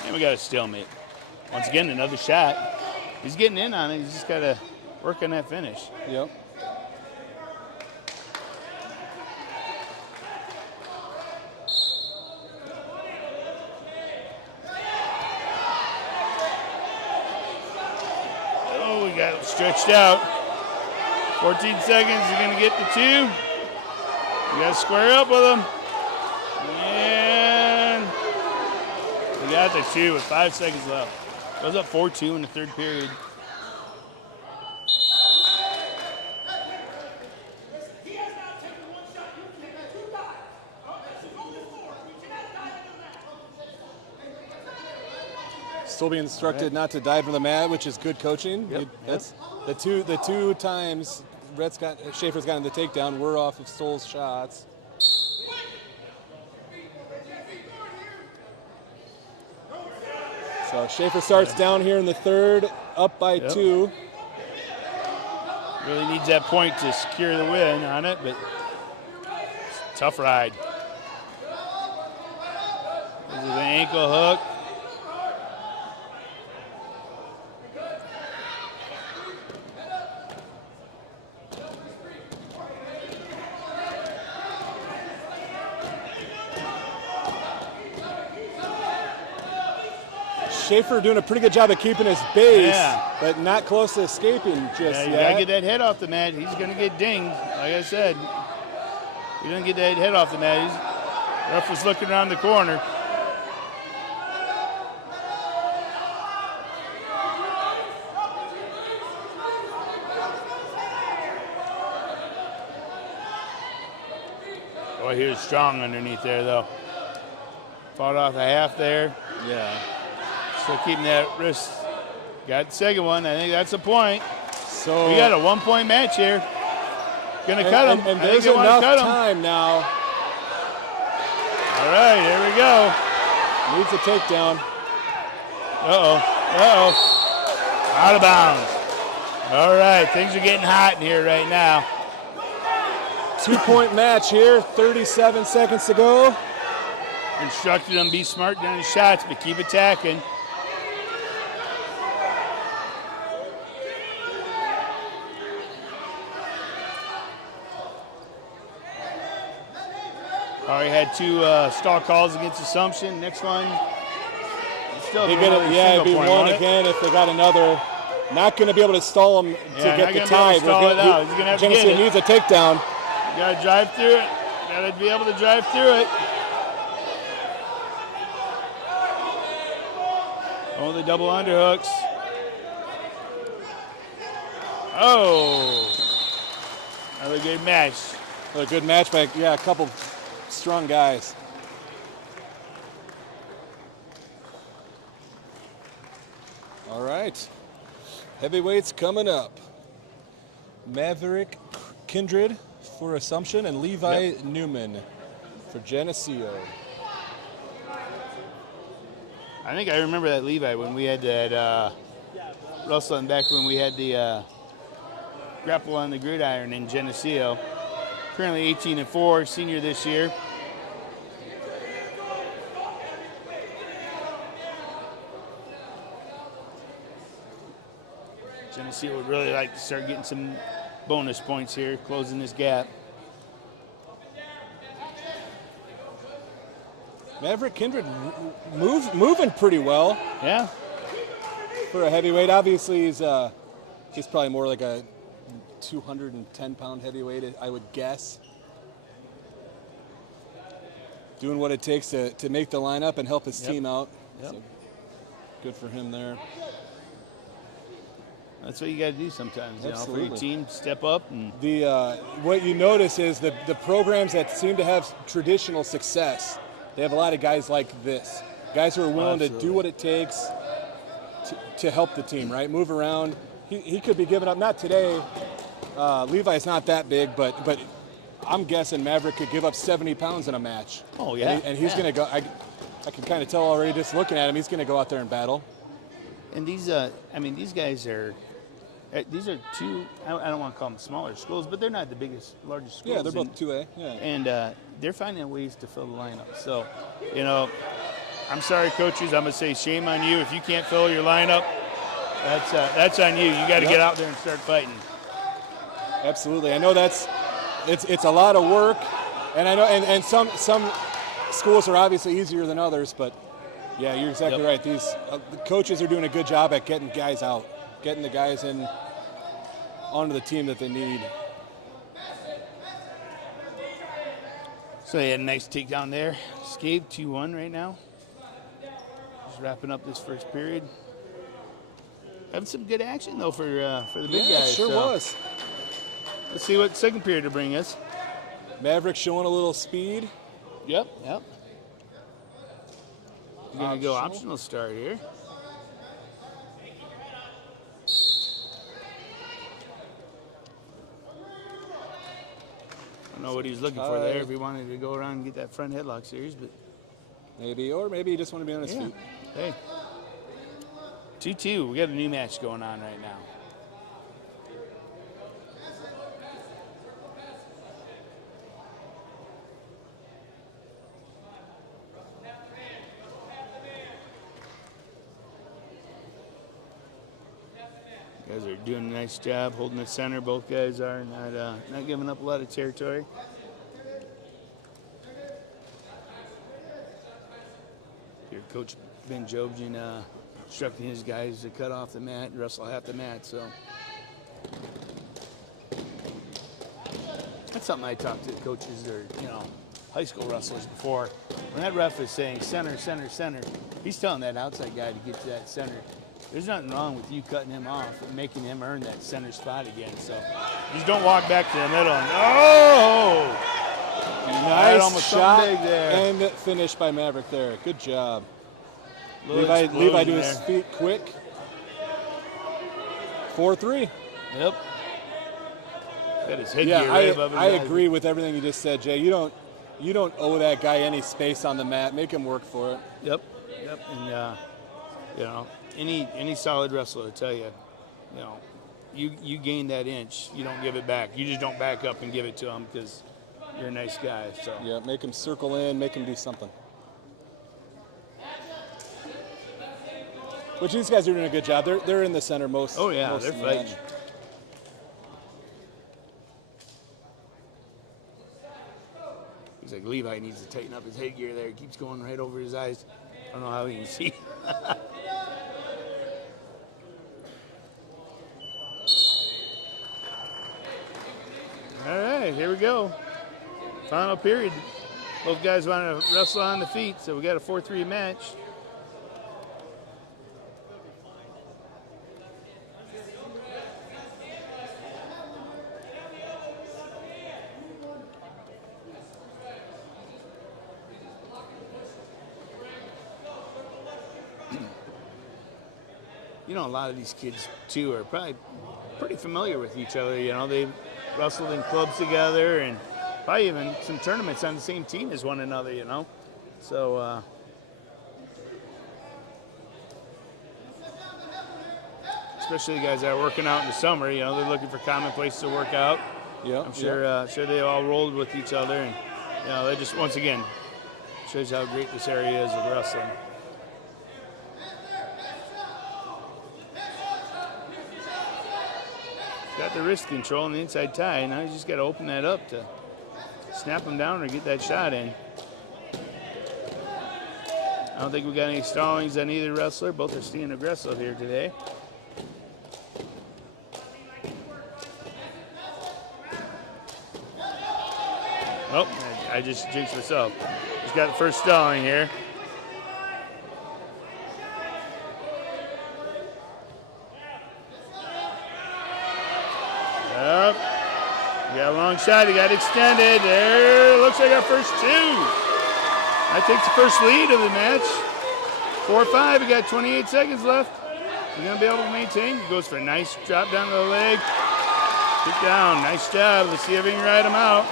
And we got a stalemate. Once again, another shot. He's getting in on it. He's just got to work on that finish. Yep. Oh, we got it stretched out. 14 seconds. He's going to get the 2. You got to square up with him. And we got the 2 with 5 seconds left. Goes up 4-2 in the third period. Still being instructed not to dive to the mat, which is good coaching. Yep. That's the two times Schaefer's gotten the takedown were off of Stoll's shots. So Schaefer starts down here in the third, up by 2. Really needs that point to secure the win on it, but tough ride. This is an ankle hook. Schaefer doing a pretty good job of keeping his base, Yeah. but not close to escaping just Yeah, you yet. gotta get that head off the mat. He's gonna get dinged. Like I said, he doesn't get that head off the mat. Ref was looking around the corner. Boy, he was strong underneath there, though. Fought off a half there. Yeah. Still keeping that wrist. Got the second one. I think that's the point. So We got a one-point match here. Gonna cut him. And I think there's they wanna enough cut him. time now. All right, here we go. Needs a takedown. Out of bounds. All right, things are getting hot in here right now. 2-point match here, 37 seconds to go. Instructed them be smart during the shots, but keep attacking. Already had 2 stall calls against Assumption. Next one, still It'd single be point, one won't it? again if they got another. Not going to be able to stall him to Yeah, get not the gonna be able to tie. stall it out. He's gonna have to Geneseo get it. needs a takedown. You gotta drive through it. Gotta be able to drive through it. Oh, the double underhooks. Oh, another good match. A good match by a couple strong guys. All right, heavyweights coming up. Maverick Kindred for Assumption and Levi Newman for Geneseo. I think I remember that Levi when we had that wrestling back when we had the grapple on the gridiron in Geneseo. Currently 18-4, senior this year. Geneseo would really like to start getting some bonus points here, closing this gap. Maverick Kindred moving pretty well Yeah. for a heavyweight. Obviously, he's probably more like a 210-pound heavyweight, I would guess. Doing what it takes to make the lineup and help his team out. Yep. So good for him there. That's what you got to do sometimes, you know, for Absolutely. your team, step up. And What you notice is the programs that seem to have traditional success, they have a lot of guys like this. Guys who are willing to do what it takes to help the team, right? Move around. He could be giving up, not today. Levi's not that big, but I'm guessing Maverick could give up 70 pounds in a match. Oh, yeah. And he's going to go, I can kind of tell already just looking at him, he's going to go out there and battle. And these, I mean, these guys are, these are two, I don't want to call them smaller schools, but they're not the largest schools. Yeah, they're both 2A. Yeah. And they're finding ways to fill the lineup. So, you know, I'm sorry, coaches. I'm going to say shame on you. If you can't fill your lineup, that's on you. You got to get out there and start fighting. Absolutely. I know it's a lot of work, and I know and some schools are obviously easier than others, but yeah, you're exactly right. These the coaches are doing a good job at getting guys out, getting the guys in onto the team that they need. So they had a nice takedown there. Scathe 2-1 right now. Just wrapping up this first period. Having some good action though for the big guys. It sure was. Let's see what second period will bring us. Maverick showing a little speed. Yep. We're going to go optional start here. I don't know what he was looking for there, if he wanted to go around and get that front headlock series, but Maybe he just wanted to be on his feet. Hey. 2-2. We got a new match going on right now. Guys are doing a nice job holding the center. Both guys are not giving up a lot of territory. Here, Coach Ben Jobjan instructing his guys to cut off the mat and wrestle half the mat. So that's something I talked to coaches or high school wrestlers before. When that ref is saying center, center, center, he's telling that outside guy to get to that center. There's nothing wrong with you cutting him off and making him earn that center spot again. So just don't walk back to the middle and Nice shot big there. and finish by Maverick there. Good job. Levi to his feet quick. 4-3. Yep. Got his headgear right above his I eyes. agree with everything you just said, Jay. You don't owe that guy any space on the mat. Make him work for it. Yep. And any solid wrestler will tell you, you gain that inch, you don't give it back. You just don't back up and give it to him because you're a nice guy. So Yeah, make him circle in, make him do something. Which these guys are doing a good job. They're in the center most. Oh yeah, most they're of the fighting. match. He's like, Levi needs to tighten up his headgear there. He keeps going right over his eyes. I don't know how he can see. All right, here we go. Final period. Both guys want to wrestle on the feet, so we got a 4-3 match. A lot of these kids, too, are probably pretty familiar with each other. They wrestled in clubs together and probably even some tournaments on the same team as one another, So, especially the guys that are working out in the summer, they're looking for common places to work out. Yeah, I'm sure they all rolled with each other. And, they just, once again, shows how great this area is with wrestling. Got the wrist control and the inside tie. Now you just got to open that up to snap him down or get that shot in. I don't think we got any stallings on either wrestler. Both are staying aggressive here today. Oh, I just jinxed myself. Just got the first stalling here. Up. We got a long shot. He got extended. There. Looks like our first two. That takes the first lead of the match. 4-5. We got 28 seconds left. He's going to be able to maintain. He goes for a nice drop down to the leg. Kick down. Nice job. Let's see if we can ride him out.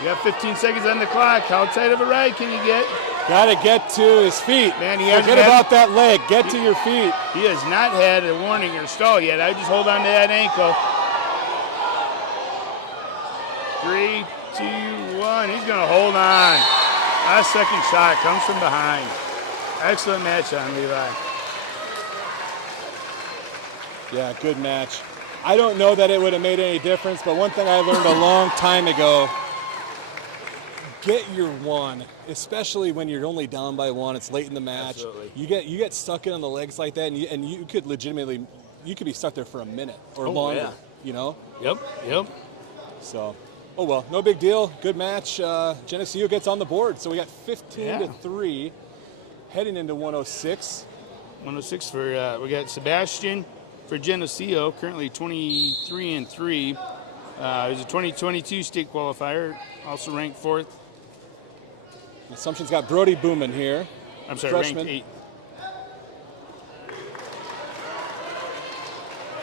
You got 15 seconds on the clock. How tight of a ride can you get? Got to get to his feet. Man, forget about that leg. Get to your feet. He has not had a warning or stall yet. I just hold on to that ankle. 3, 2, 1. He's going to hold on. Last second shot comes from behind. Excellent match on Levi. Yeah, good match. I don't know that it would have made any difference, but one thing I learned a long time ago, get your one, especially when you're only down by one. It's late in the match. Absolutely. You get stuck in on the legs like that, and you could legitimately, you could be stuck there for a minute or longer. Yeah. You know? Yep. So, oh well, no big deal. Good match. Geneseo gets on the board, so we got 15-3, heading into 106. 106 for we got Sebastian for Geneseo, currently 23-3. He's a 2022 state qualifier, also ranked 4th. Assumption's got Brody Booman here. I'm sorry, freshman. ranked 8.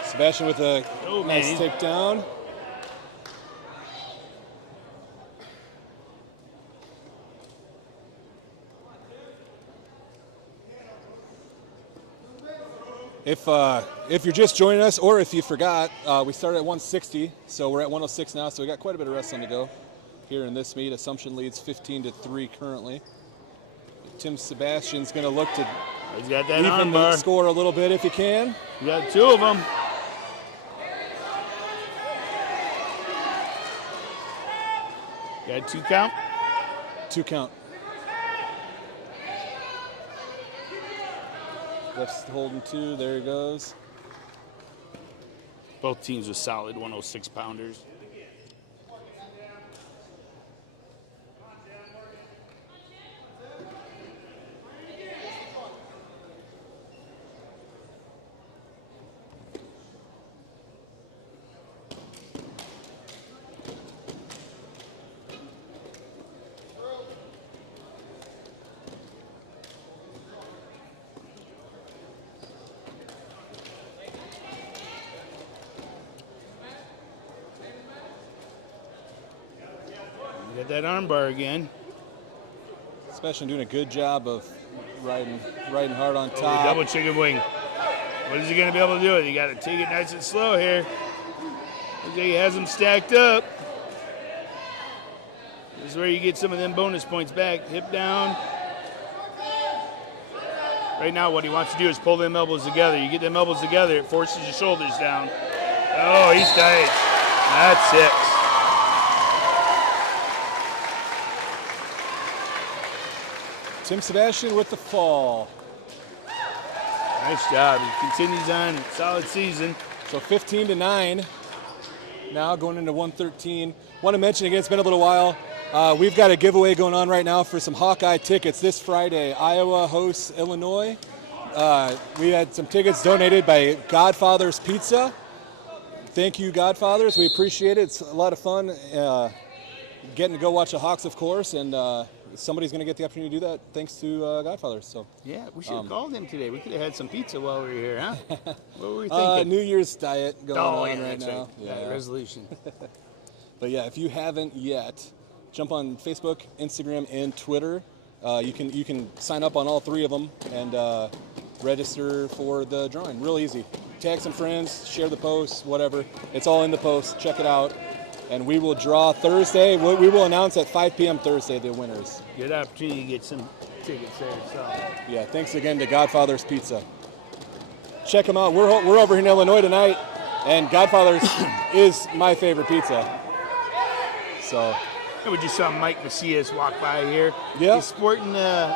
Sebastian with a nice takedown. If you're just joining us, or if you forgot, we started at 160, so we're at 106 now. So we got quite a bit of wrestling to go here in this meet. Assumption leads 15-3 currently. Tim Sebastian's going to look to He's got that even the score a little bit if you can. We got 2 of them. Got 2 count. 2 count. Left's holding 2. There he goes. Both teams with solid 106 pounders. Got that arm bar again. Sebastian doing a good job of riding hard on Oh, top. double chicken wing. What is he going to be able to do? You got to take it nice and slow here. Looks like he has them stacked up. This is where you get some of them bonus points back. Hip down. Right now what he wants to do is pull them elbows together. You get them elbows together, it forces your shoulders down. Oh, he's tight. That's 6. Tim Sebastian with the fall. Nice job. He continues on. Solid season. So 15-9. Now going into 113. Want to mention again, it's been a little while. We've got a giveaway going on right now for some Hawkeye tickets this Friday. Iowa hosts Illinois. We had some tickets donated by Godfather's Pizza. Thank you, Godfathers. We appreciate it. It's a lot of fun getting to go watch the Hawks, of course, and somebody's going to get the opportunity to do that thanks to Godfathers. So yeah, we should have called him today. We could have had some pizza while we were here, huh? What were we thinking? New Year's diet going on right now. Right. Yeah, resolution. But yeah, if you haven't yet, jump on Facebook, Instagram, and Twitter. You can sign up on all 3 of them and register for the drawing. Real easy. Tag some friends, share the post, whatever. It's all in the post. Check it out. And we will draw Thursday. We will announce at 5 p.m. Thursday the winners. Good opportunity to get some tickets there. So. Yeah, thanks again to Godfather's Pizza. Check them out. We're over here in Illinois tonight, and Godfather's is my favorite pizza. So And we just saw Mike Macias walk by here. Yeah. He's sporting the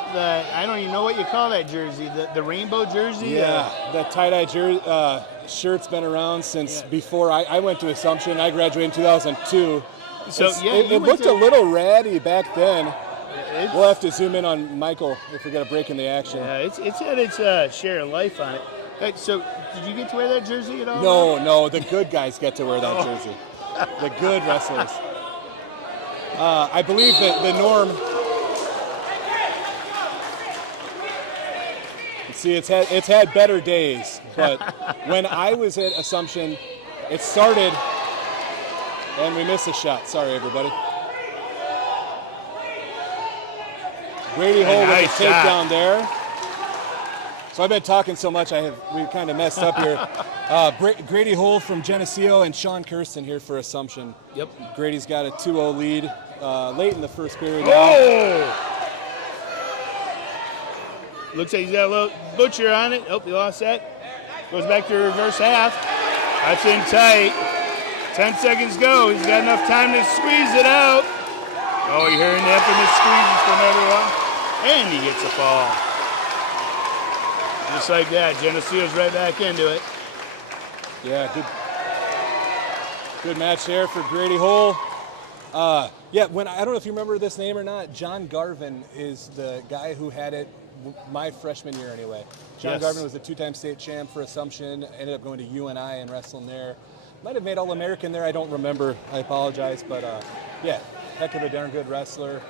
I don't even know what you call that jersey, the rainbow jersey. Yeah, that tie-dye shirt's been around since before I went to Assumption. I graduated in 2002. So it looked a little ratty back then. We'll have to zoom in on Michael if we got a break in the action. Yeah, it's had its share of life on it. So, did you get to wear that jersey at all? No, the good guys get to wear that jersey. The good wrestlers. I believe that the norm. See, it's had better days, but when I was at Assumption, it started, and we missed a shot. Sorry, everybody. Grady Hole with a takedown there. So I've been talking so much, we kind of messed up here. Grady Hole from Geneseo and Sean Kirsten here for Assumption. Yep. Grady's got a 2-0 lead late in the first period. Oh! Looks like he's got a little butcher on it. Oh, he lost that. Goes back to reverse half. That's in tight. 10 seconds go. He's got enough time to squeeze it out. Oh, you're hearing the infamous squeezes from everyone. And he gets a fall. Just like that, Geneseo's right back into it. Yeah, good match there for Grady Hole. I don't know if you remember this name or not. John Garvin is the guy who had it my freshman year anyway. John Garvin was a 2-time state champ for Assumption. Ended up going to UNI and wrestling there. Might have made All-American there. I don't remember. I apologize, but heck of a darn good wrestler.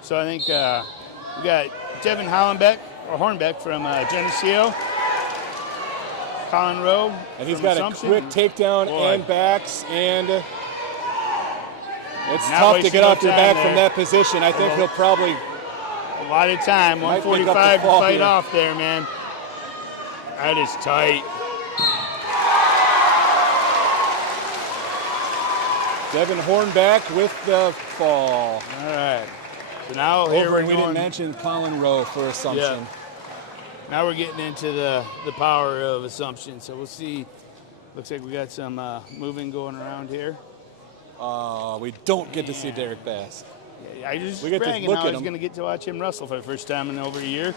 So I think we got Devin Hornbeck from Geneseo. Colin Rowe. And he's got a quick takedown and backs, and it's tough to get off your back from that position. I think he'll probably a lot of time. 145 to fight off there, man. That is tight. Devin Hornbeck with the fall. All right. So now here we didn't mention Colin Rowe for Assumption. Yeah. Now we're getting into the power of Assumption. So we'll see. Looks like we got some moving going around here. We don't get to see Derek Bass. Yeah, I just bragging how I was going to get to watch him wrestle for the first time in over a year.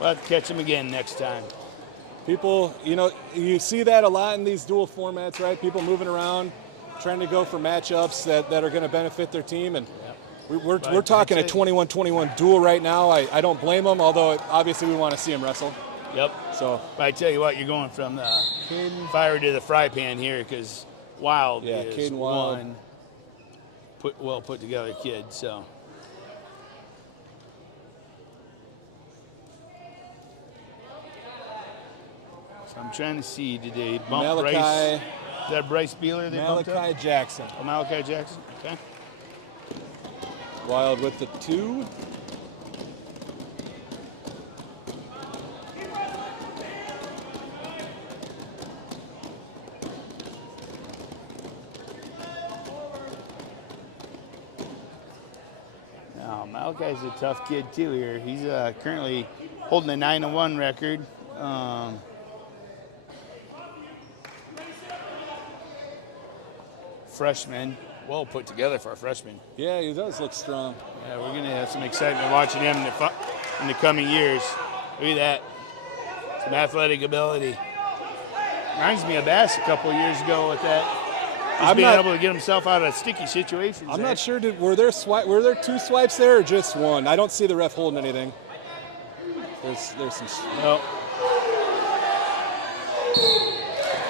We'll have to catch him again next time. People, you see that a lot in these dual formats, right? People moving around, trying to go for matchups that are going to benefit their team. And we're talking a 21-21 duel right now. I don't blame them, although obviously we want to see him wrestle. Yep. So, but I tell you what, you're going from the fire to the fry pan here because Wild is one well put together kid. So I'm trying to see, did they bump Bryce? Is that Bryce Beeler they bumped up? Malachi Jackson. Oh, Malachi Jackson. Okay. Wild with the 2. Now, Malachi's a tough kid too here. He's currently holding a 9-1 record. Freshman, well put together for a freshman. Yeah, he does look strong. Yeah, we're gonna have some excitement watching him in the coming years. Look at that, some athletic ability. Reminds me of Bass a couple of years ago with that. Just being able to get himself out of sticky situations. I'm not sure. Were there 2 swipes there or just one? I don't see the ref holding anything. There's some.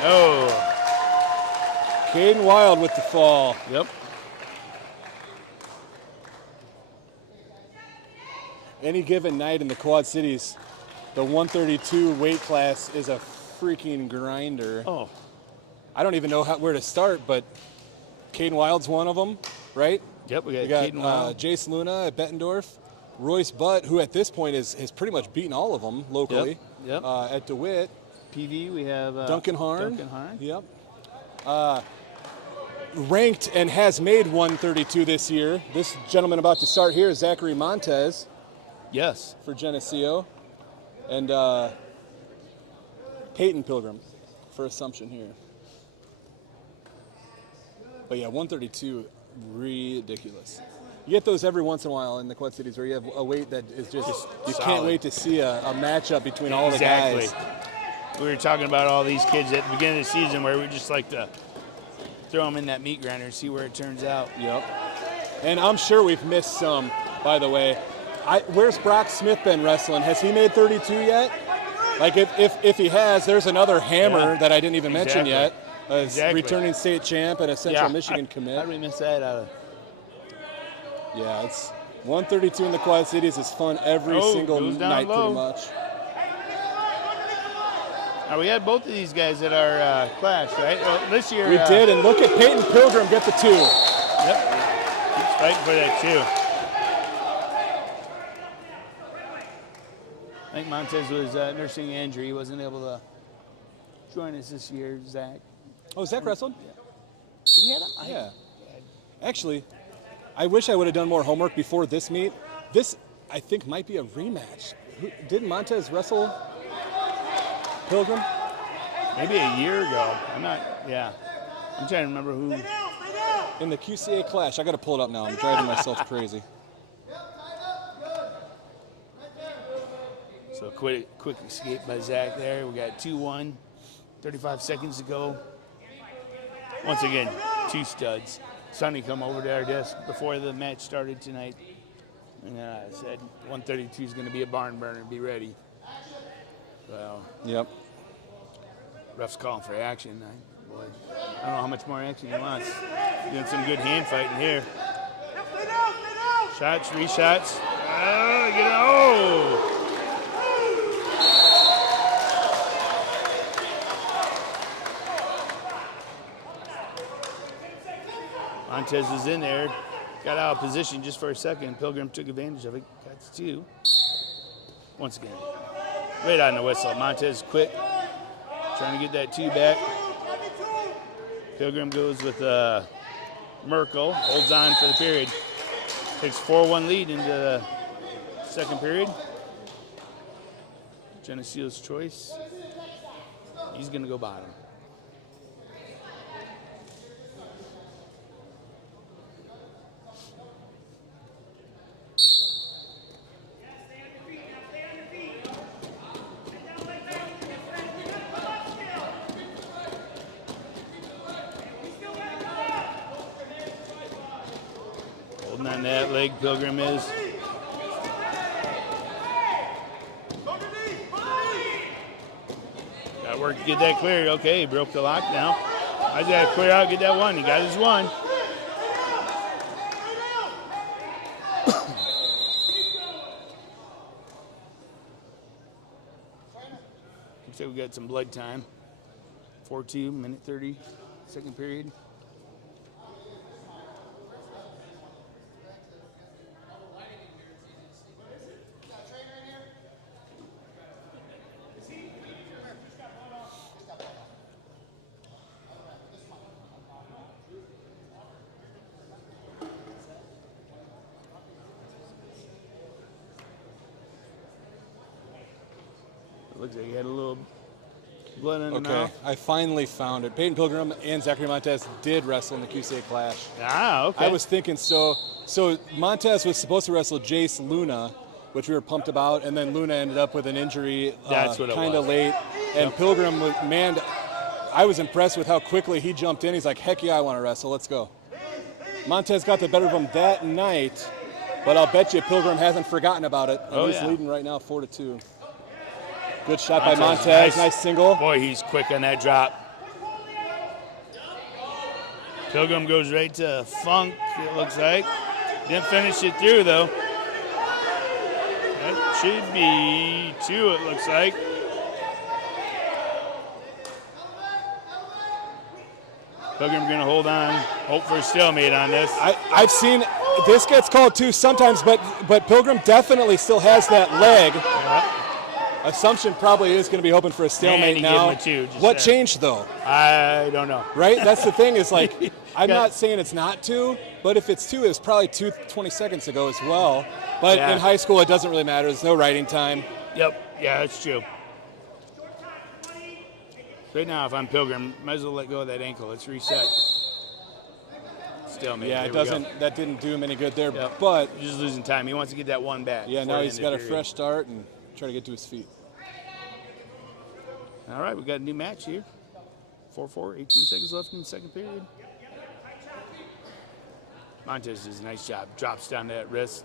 Oh. Caden Wild with the fall. Yep. Any given night in the Quad Cities, the 132 weight class is a freaking grinder. Oh. I don't even know where to start, but Caden Wild's one of them, right? Yep, we got Caden Wild. Jace Luna at Bettendorf. Royce Butt, who at this point has pretty much beaten all of them locally. Yep. At DeWitt. PV, we have Duncan Harn. Yep. Ranked and has made 132 this year. This gentleman about to start here is Zachary Montez. Yes. For Geneseo. And Peyton Pilgrim for Assumption here. But yeah, 132, ridiculous. You get those every once in a while in the Quad Cities where you have a weight that is just you solid. can't wait to see a matchup between all the Exactly. guys. We were talking about all these kids at the beginning of the season where we just like to throw them in that meat grinder and see where it turns out. Yep. And I'm sure we've missed some, by the way. Where's Brock Smith been wrestling? Has he made 32 yet? Like if he has, there's another hammer that I didn't even mention yet. Returning state champ and a Central Michigan commit. How did we miss that out of? Yeah, it's 132 in the Quad Cities is fun every single night low. pretty much. We had both of these guys at our clash, right? Well, this year We did, and look at Peyton Pilgrim get the 2. Yep. Keeps fighting for that 2. I think Montez was nursing an injury. He wasn't able to join us this year, Zach. Oh, Zach wrestled? Yeah. Did we have him? Yeah. Actually, I wish I would have done more homework before this meet. This, I think, might be a rematch. Didn't Montez wrestle Pilgrim? Maybe a year ago. I'm trying to remember who. In the QCA Clash. I got to pull it up now. I'm driving myself crazy. So quick escape by Zach there. We got 2-1, 35 seconds to go. Once again, 2 studs. Sonny come over to our desk before the match started tonight. And said 132 is going to be a barn burner. Be ready. Well, Yep. ref's calling for action. I don't know how much more action he wants. Doing some good hand fighting here. Shots, reshots. Montez is in there. Got out of position just for a second. Pilgrim took advantage of it. Got 2. Once again, right on the whistle. Montez quick. Trying to get that 2 back. Pilgrim goes with Merkel. Holds on for the period. Takes 4-1 lead into the second period. Geneseo's choice. He's going to go bottom. Holding on that leg, Pilgrim is. Got work to get that cleared. Okay, he broke the lock now. I just got to clear out, get that 1. He got his 1. Looks like we got some blood time. 4-2, minute 30, second period. Looks like he had a little blood in the mouth. I finally found it. Peyton Pilgrim and Zachary Montez did wrestle in the QCA Clash. Ah, okay. I was thinking so Montez was supposed to wrestle Jace Luna, which we were pumped about, and then Luna ended up with an injury That's what it kind of was. late. And Pilgrim, I was impressed with how quickly he jumped in. He's like, heck yeah, I want to wrestle. Let's go. Montez got the better of him that night, but I'll bet you Pilgrim hasn't forgotten about it. And he's leading right now 4-2. Good shot by Montez. Nice single. Boy, he's quick on that drop. Pilgrim goes right to Funk, it looks like. Didn't finish it through, though. That should be 2, it looks like. Pilgrim going to hold on. Hope for a stalemate on this. I've seen this gets called 2 sometimes, but Pilgrim definitely still has that leg. Yeah. Assumption probably is going to be hoping for a stalemate now. What changed, though? I don't know. Right? That's the thing is, like, I'm not saying it's not 2, but if it's 2, it's probably 20 seconds ago as well. But in high school, it doesn't really matter. There's no writing time. Yep. Yeah, that's true. Right now, if I'm Pilgrim, might as well let go of that ankle. Let's reset. stalemate. Yeah, that didn't do him any good there. Yep. But He's just losing time. He wants to get that one back. yeah, before now the he's end got of a the fresh start and try to get to his feet. All right, we got a new match here. 4-4, 18 seconds left in the second period. Montez does a nice job. Drops down to that wrist.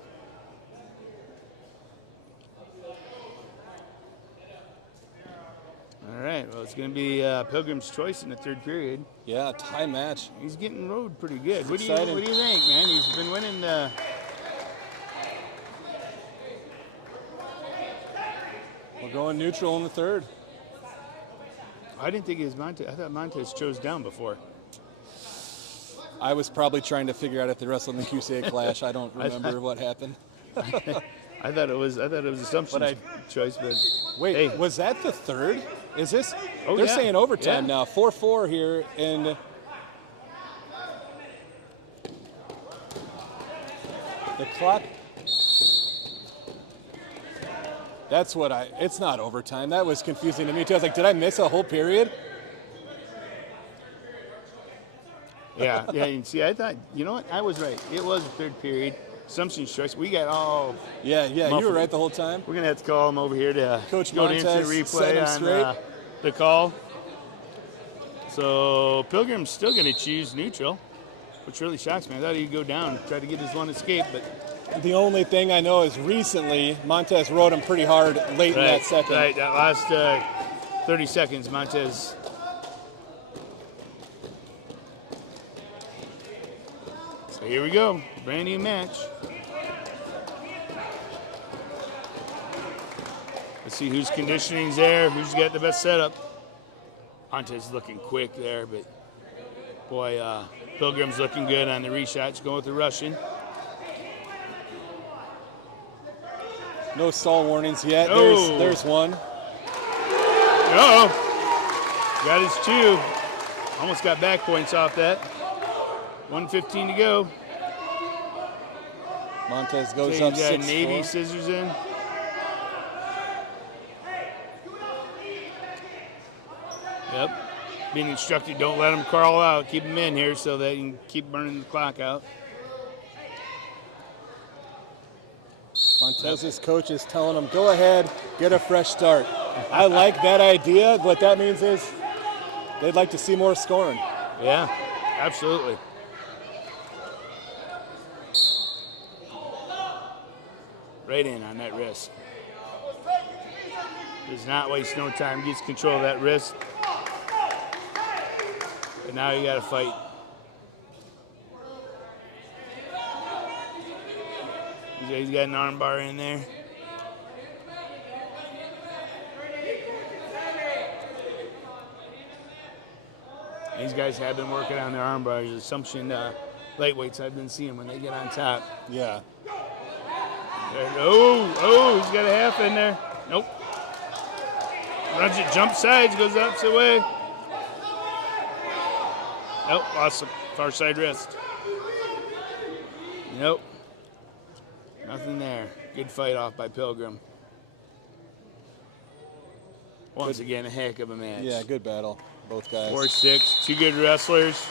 All right, well, it's going to be Pilgrim's choice in the third period. Yeah, tie match. He's getting rode pretty good. What do Exciting. you think, man? He's been winning. We're going neutral in the third. I didn't think it was Montez. I thought Montez chose down before. I was probably trying to figure out if they wrestled in the QCA Clash. I don't remember what happened. I thought it was Assumption's choice, but Wait, hey. was that the third? Is this? Oh, they're yeah. saying overtime Yeah. now. 4-4 here, and the clock. That's what it's not overtime. That was confusing to me too. I was like, did I miss a whole period? Yeah. And see, I thought, you know what? I was right. It was the third period. Assumption's choice. We got all. Yeah, you were muffled. right the whole time. We're gonna have to call him over here to Coach go to instant Montez, set him replay straight. on the call. So Pilgrim's still gonna choose neutral, which really shocks me. I thought he'd go down, try to get his one escape, but The only thing I know is recently Montez rode him pretty hard late in that second. Right, that last 30 seconds, Montez. So here we go, brand new match. Let's see whose conditioning's there, who's got the best setup. Montez looking quick there, but boy, Pilgrim's looking good on the reshots, going with the Russian. No stall warnings yet. Oh. There's one. Uh-oh. Got his two. Almost got back points off that. 1:15 to go. Montez goes Taking up that 6-4. Navy scissors in. Yep. Being instructed, don't let him crawl out. Keep him in here so they can keep burning the clock out. Montez's coach is telling him, go ahead, get a fresh start. I like that idea. What that means is they'd like to see more scoring. Yeah, absolutely. Right in on that wrist. Does not waste no time. Gets control of that wrist. But now you got to fight. He's got an arm bar in there. These guys have been working on their arm bars. Assumption lightweights I've been seeing when they get on top. Yeah. Oh, he's got a half in there. Nope. Runs it, jump sides, goes the opposite way. Nope, lost the far side wrist. Nope. Nothing there. Good fight off by Pilgrim. Once again, a heck of a match. Yeah, good battle, both guys. 4-6, two good wrestlers.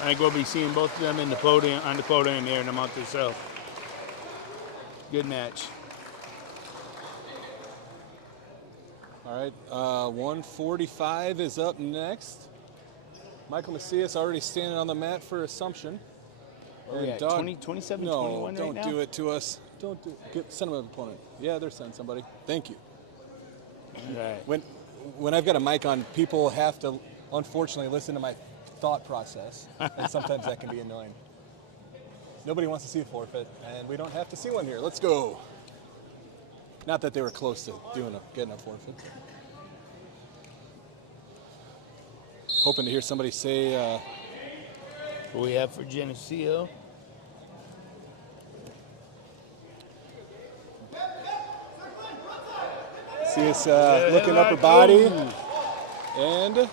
I think we'll be seeing both of them in the podium on the podium here in a month or so. Good match. All right, 145 is up next. Michael Macias already standing on the mat for Assumption. Where are we at? 27, no, 21 don't right now? do it to us. Don't do it. Send him an opponent. Yeah, they're sending somebody. Thank you. All right. When I've got a mic on, people have to, unfortunately, listen to my thought process, and sometimes that can be annoying. Nobody wants to see a forfeit, and we don't have to see one here. Let's go. Not that they were close to getting a forfeit. Hoping to hear somebody say. What we have for Geneseo? See us looking upper body. And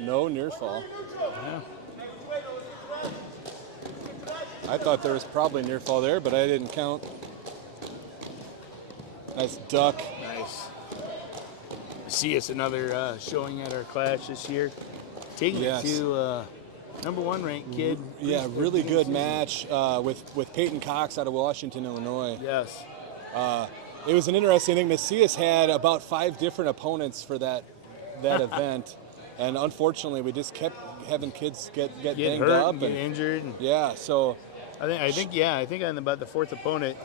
no near fall. Yeah. I thought there was probably near fall there, but I didn't count. Nice duck. Nice. See us another showing at our clash this year. taking Yes. it to number 1 ranked kid. Yeah, really good match with Peyton Cox out of Washington, Illinois. Yes. It was an interesting thing. Macias had about 5 different opponents for that event, and unfortunately, we just kept having kids get banged hurt, up and get injured. And yeah, so I think on about the 4th opponent.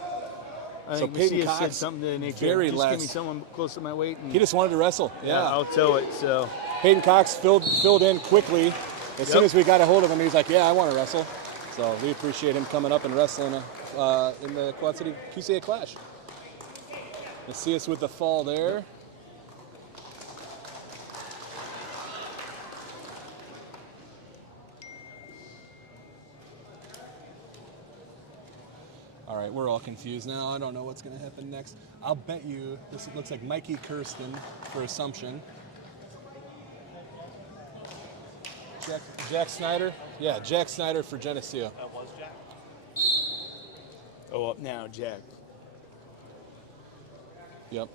I So think Peyton Macias Cox, said something to the nature very of, just give me last- someone close to my weight. And, he just wanted to wrestle. yeah, I'll tow it. So Peyton Cox filled in quickly. As soon as we got a hold of him, he was like, "Yeah, I want to wrestle." So we appreciate him coming up and wrestling in the Quad City QCA Clash. Macias with the fall there. All right, we're all confused now. I don't know what's going to happen next. I'll bet you this looks like Mikey Kirsten for Assumption. Jack Snyder? Yeah, Jack Snyder for Geneseo. That was Jack. up now, Jack. Yep.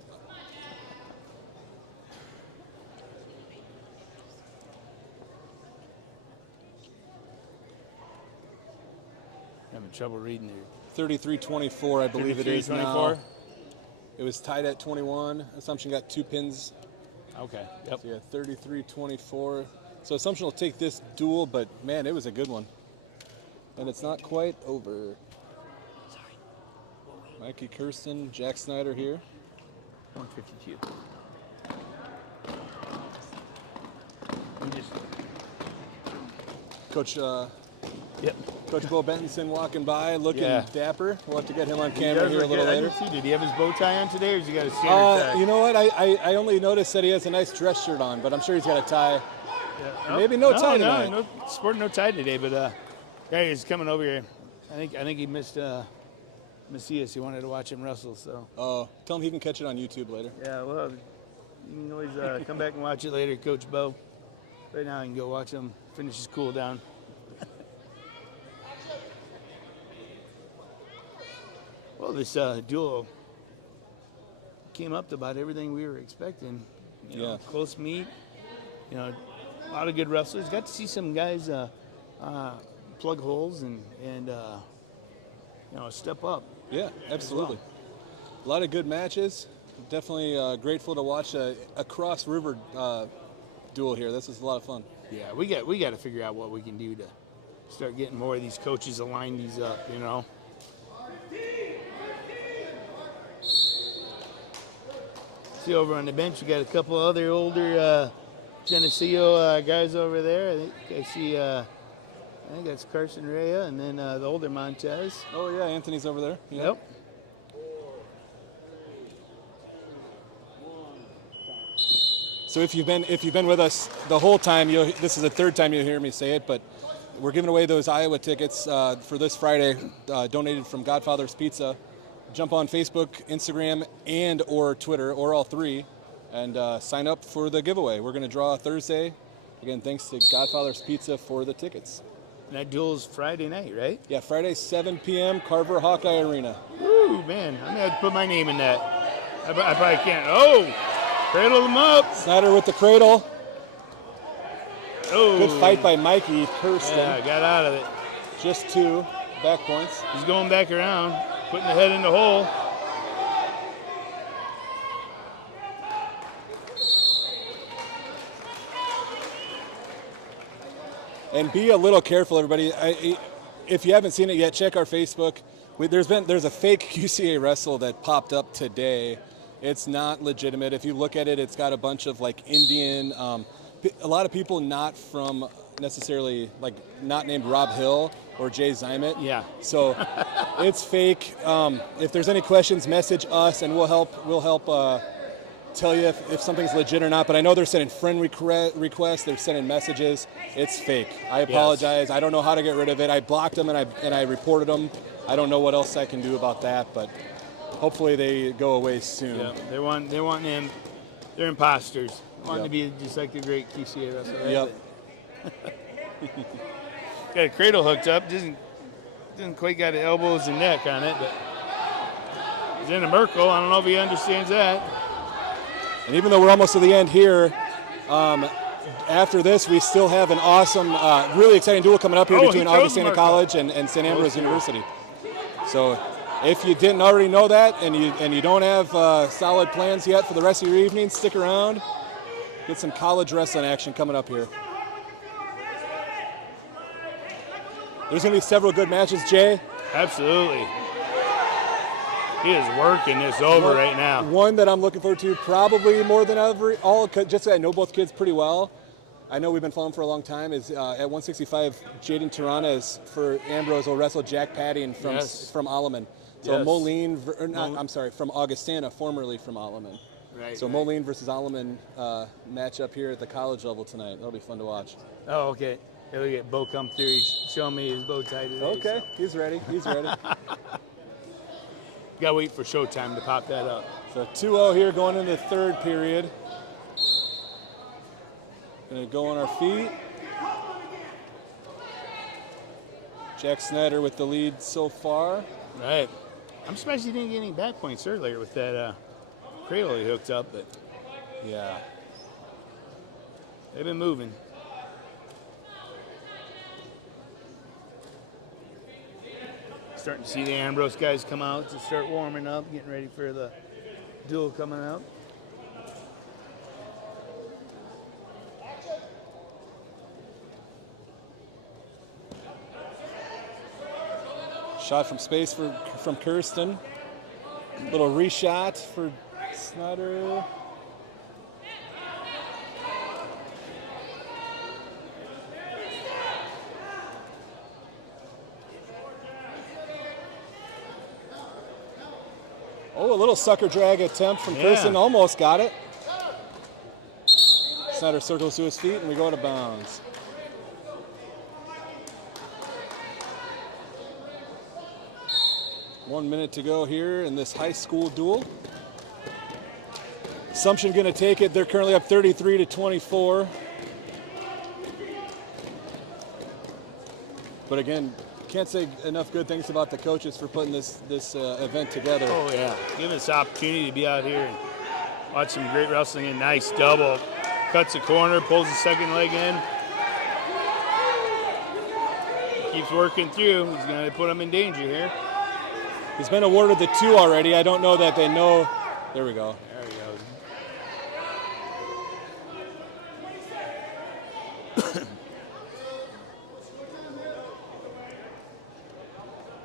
Having trouble reading there. 33-24, I believe it is 33-24? now. It was tied at 21. Assumption got 2 pins. Okay. Yep. So yeah, 33-24. So Assumption will take this duel, but man, it was a good one. And it's not quite over. Mikey Kirsten, Jack Snyder here. 152. I'm just. Coach Yep. Coach Bo Bentonson walking by, looking Yeah. dapper. We'll have to get him on You camera guys here a were little good. I later. didn't see. Did he have his bow tie on today, or has he got a standard tie? You know what? I only noticed that he has a nice dress shirt on, but I'm sure he's got a tie. Yeah. Maybe no tie tonight. No, sporting no tie today, but guy is coming over here. I think he missed Macias. He wanted to watch him wrestle, so. Tell him he can catch it on YouTube later. Yeah, well, you can always come back and watch it later, Coach Bo. Right now, you can go watch him finish his cool down. Well, this duel came up to about everything we were expecting. You know, close meet. You know, a lot of good wrestlers. Got to see some guys plug holes and you know, step up. Yeah, absolutely. A lot of good matches. Definitely grateful to watch a cross river duel here. This is a lot of fun. Yeah, we got to figure out what we can do to start getting more of these coaches to line these up. You know. See over on the bench, we got a couple other older Geneseo guys over there. I think I see. I think that's Carson Rea, and then the older Montez. Oh yeah, Anthony's over there. Yep. So if you've been with us the whole time, this is the third time you'll hear me say it, but we're giving away those Iowa tickets for this Friday, donated from Godfather's Pizza. Jump on Facebook, Instagram, and or Twitter, or all three, and sign up for the giveaway. We're going to draw Thursday. Again, thanks to Godfather's Pizza for the tickets. And that duel's Friday night, right? Yeah, Friday, 7 p.m., Carver Hawkeye Arena. Woo, man. I'm going to have to put my name in that. I probably can't. Oh, cradle them up. Snyder with the cradle. Oh. Good fight by Mikey Kirsten. Yeah, got out of it. Just 2 back points. He's going back around, putting the head in the hole. And be a little careful, everybody. If you haven't seen it yet, check our Facebook. There's a fake QCA wrestle that popped up today. It's not legitimate. If you look at it, it's got a bunch of like Indian, a lot of people not from necessarily like not named Rob Hill or Jay Zymet. Yeah. So it's fake. If there's any questions, message us and we'll help tell you if something's legit or not. But I know they're sending friend requests. They're sending messages. It's fake. I apologize. Yes. I don't know how to get rid of it. I blocked them and I reported them. I don't know what else I can do about that, but hopefully they go away soon. Yeah, they want him. They're imposters. Wanting to be just like the great QCA wrestler. Right? Yep. Got a cradle hooked up. Doesn't quite got the elbows and neck on it, but he's in a Merkle. I don't know if he understands that. And even though we're almost to the end here, after this, we still have an awesome, really exciting duel coming up here Oh, between he throws Augustana Marco. College and St Ambrose Okay. University. So if you didn't already know that and you don't have solid plans yet for the rest of your evening, stick around. Get some college wrestling action coming up here. There's going to be several good matches, Jay. Absolutely. He is working this over right now. One that I'm looking forward to probably more than all, just so I know both kids pretty well. I know we've been following for a long time. Is at 165, Jaden Tirana is for Ambrose will wrestle Jack Padding from Yes. from Alleman. So Yes. Moline, I'm sorry, from Augustana, formerly from Alleman. Right. So Moline versus Alleman match up here at the college level tonight. That'll be fun to watch. Oh, okay. Here we get Bo come through. He's showing me his bow tie today. Okay, So. he's ready. He's ready. Gotta wait for showtime to pop that up. So 2-0 here going into the third period. Gonna go on our feet. Jack Snyder with the lead so far. Right. I'm surprised he didn't get any back points earlier with that cradle he hooked up, but Yeah. they've been moving. Starting to see the Ambrose guys come out to start warming up, getting ready for the duel coming up. Shot from space from Kirsten. Little reshot for Snyder. Oh, a little sucker drag attempt from Yeah. Kirsten. Almost got it. Snyder circles to his feet and we go to bounds. One minute to go here in this high school duel. Assumption going to take it. They're currently up 33-24. But again, can't say enough good things about the coaches for putting this event together. Oh, yeah. Give us the opportunity to be out here and watch some great wrestling. And nice double. Cuts the corner, pulls the second leg in. Keeps working through. He's going to put him in danger here. He's been awarded the 2 already. I don't know that they know. There we go. There he goes.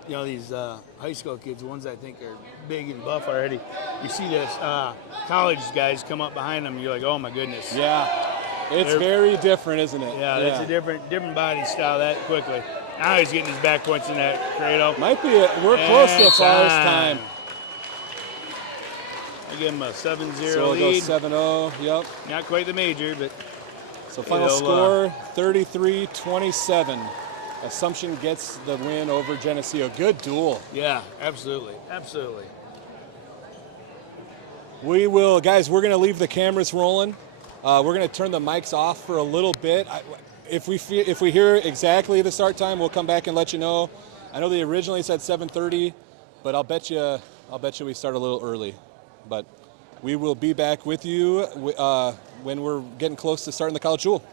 You know, these high school kids, the ones I think are big and buff already, you see this college guys come up behind them, and you're like, oh my goodness. Yeah, it's They're- very different, isn't it? Yeah, that's a different body style that quickly. Now he's getting his back points in that cradle. Might be we're close to a And Forest time. I give him a 7-0 So it'll go lead. 7-0. Yep. Not quite the major, but So final It'll, score 33-27. Assumption gets the win over Geneseo. Good duel. yeah, absolutely. Absolutely. We will, guys, we're going to leave the cameras rolling. We're going to turn the mics off for a little bit. If we hear exactly the start time, we'll come back and let you know. I know they originally said 7:30, but I'll bet you we start a little early. But we will be back with you when we're getting close to starting the college duel.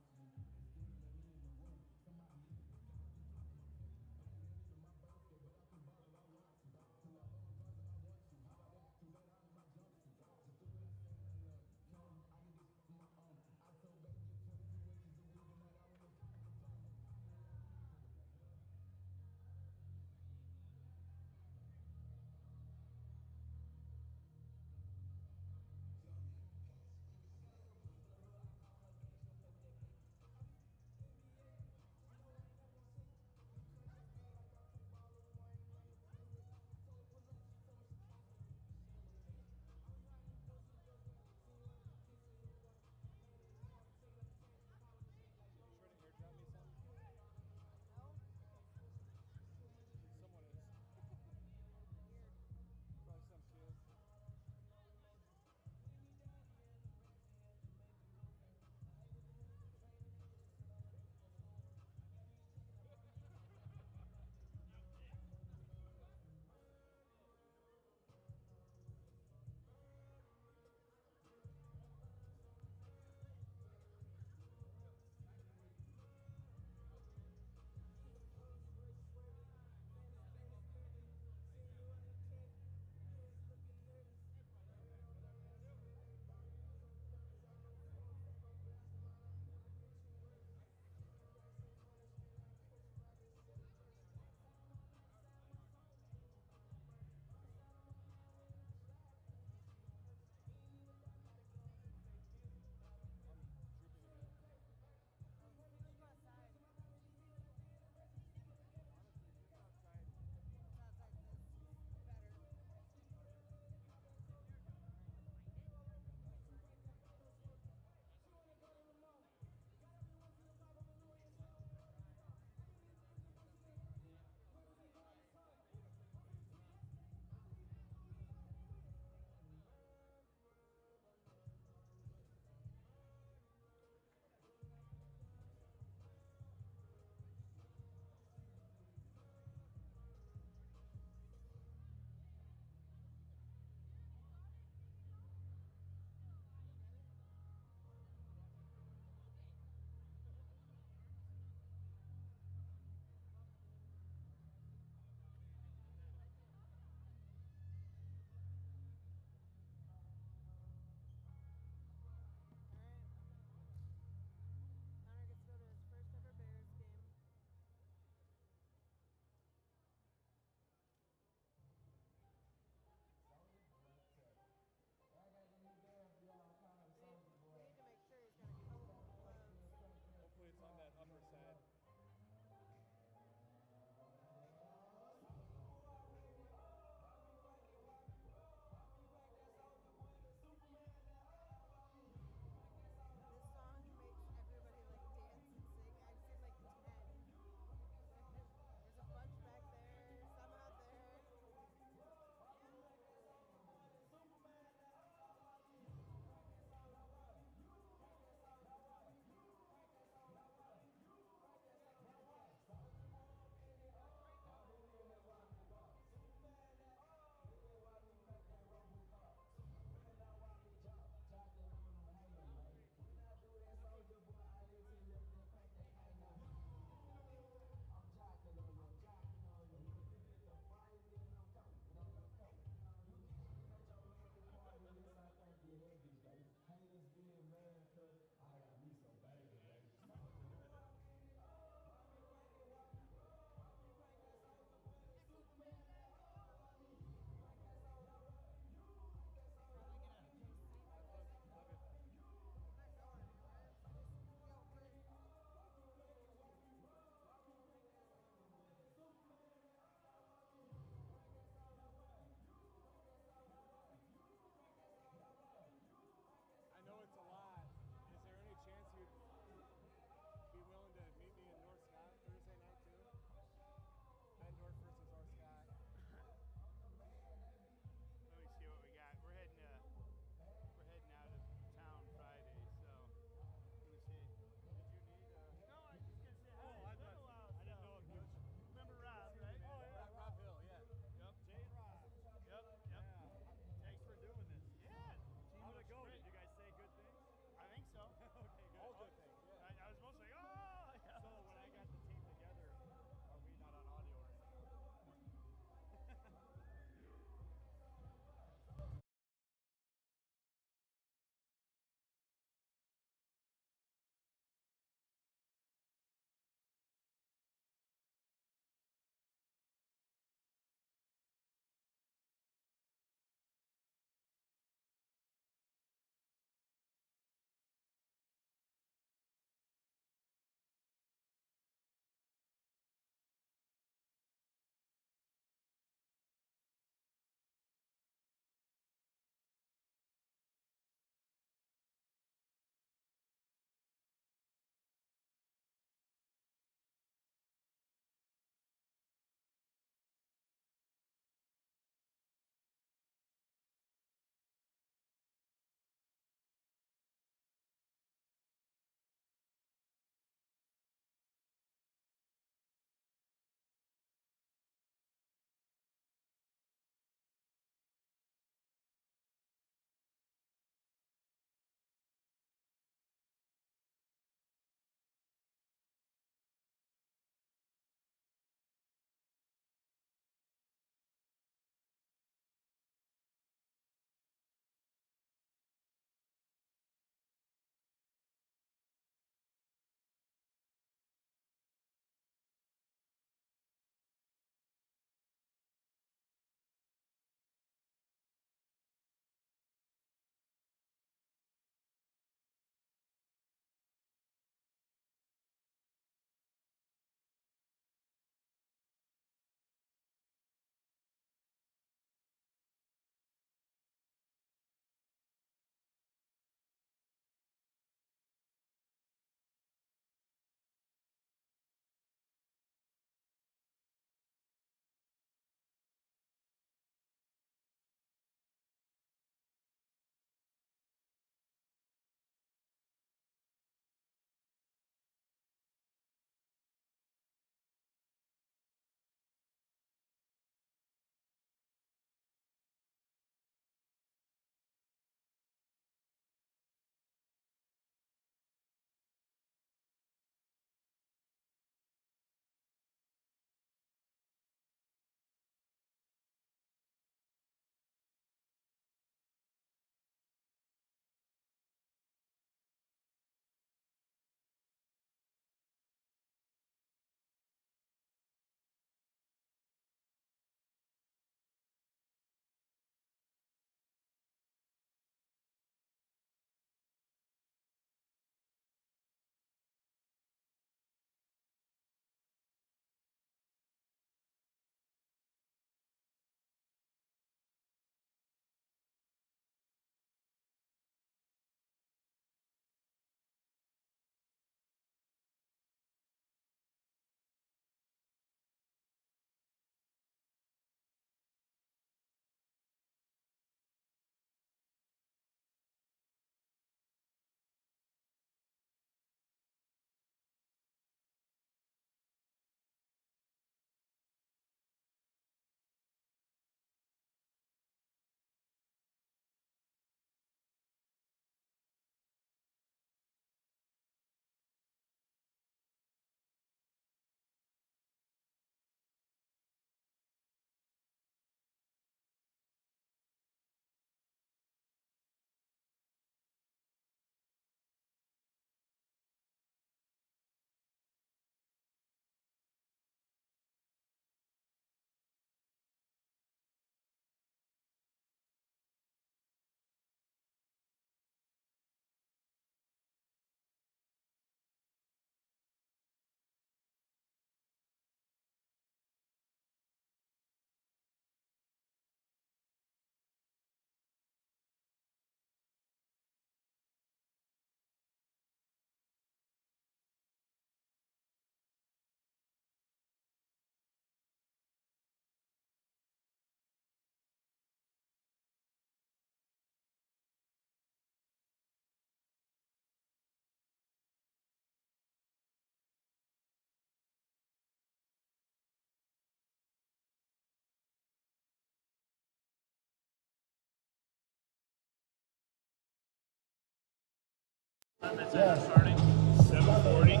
Starting 7:40.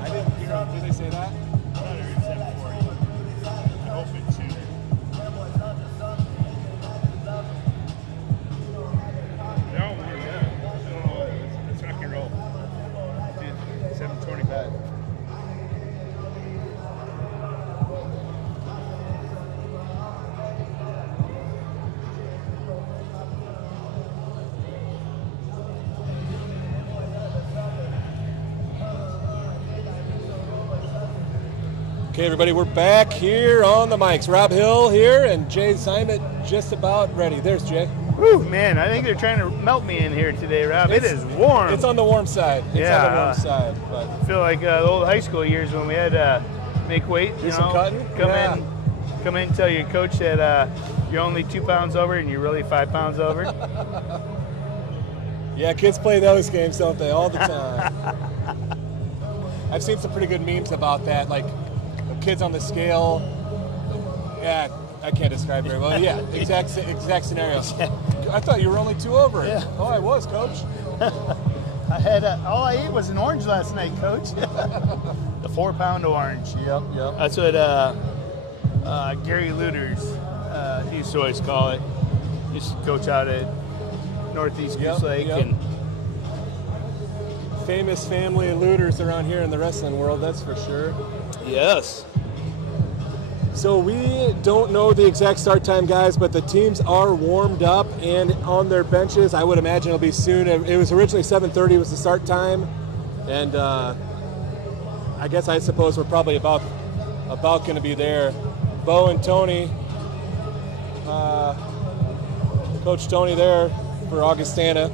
I didn't hear them. Did they say that? I thought I heard 7:40. I hope it's sooner. No, yeah. I don't know. Let's rock and roll. 7:25. Okay, everybody, we're back here on the mics. Rob Hill here and Jay Simon just about ready. There's Jay. Whew, man, I think they're trying to melt me in here today, Rob. It is warm. It's on the warm side. It's on the warm side. But I feel like the old high school years when we had to make weight. Do some cutting? Come in and tell your coach that you're only 2 pounds over and you're really 5 pounds over. Yeah, kids play those games, don't they, all the time. I've seen some pretty good memes about that, like kids on the scale. Yeah, I can't describe it very well. Yeah, exact scenario. I thought you were only 2 over. Yeah. Oh, I was, Coach. I had all I ate was an orange last night, Coach. The 4-pound orange. Yep. That's what Gary Luters he used to always call it. He used to coach out at Northeast Goose Lake. Yep. And famous family of looters around here in the wrestling world, that's for sure. yes. So we don't know the exact start time, guys, but the teams are warmed up and on their benches. I would imagine it'll be soon. It was originally 7:30 was the start time, and I suppose we're probably about going to be there. Bo and Tony, Coach Tony there for Augustana,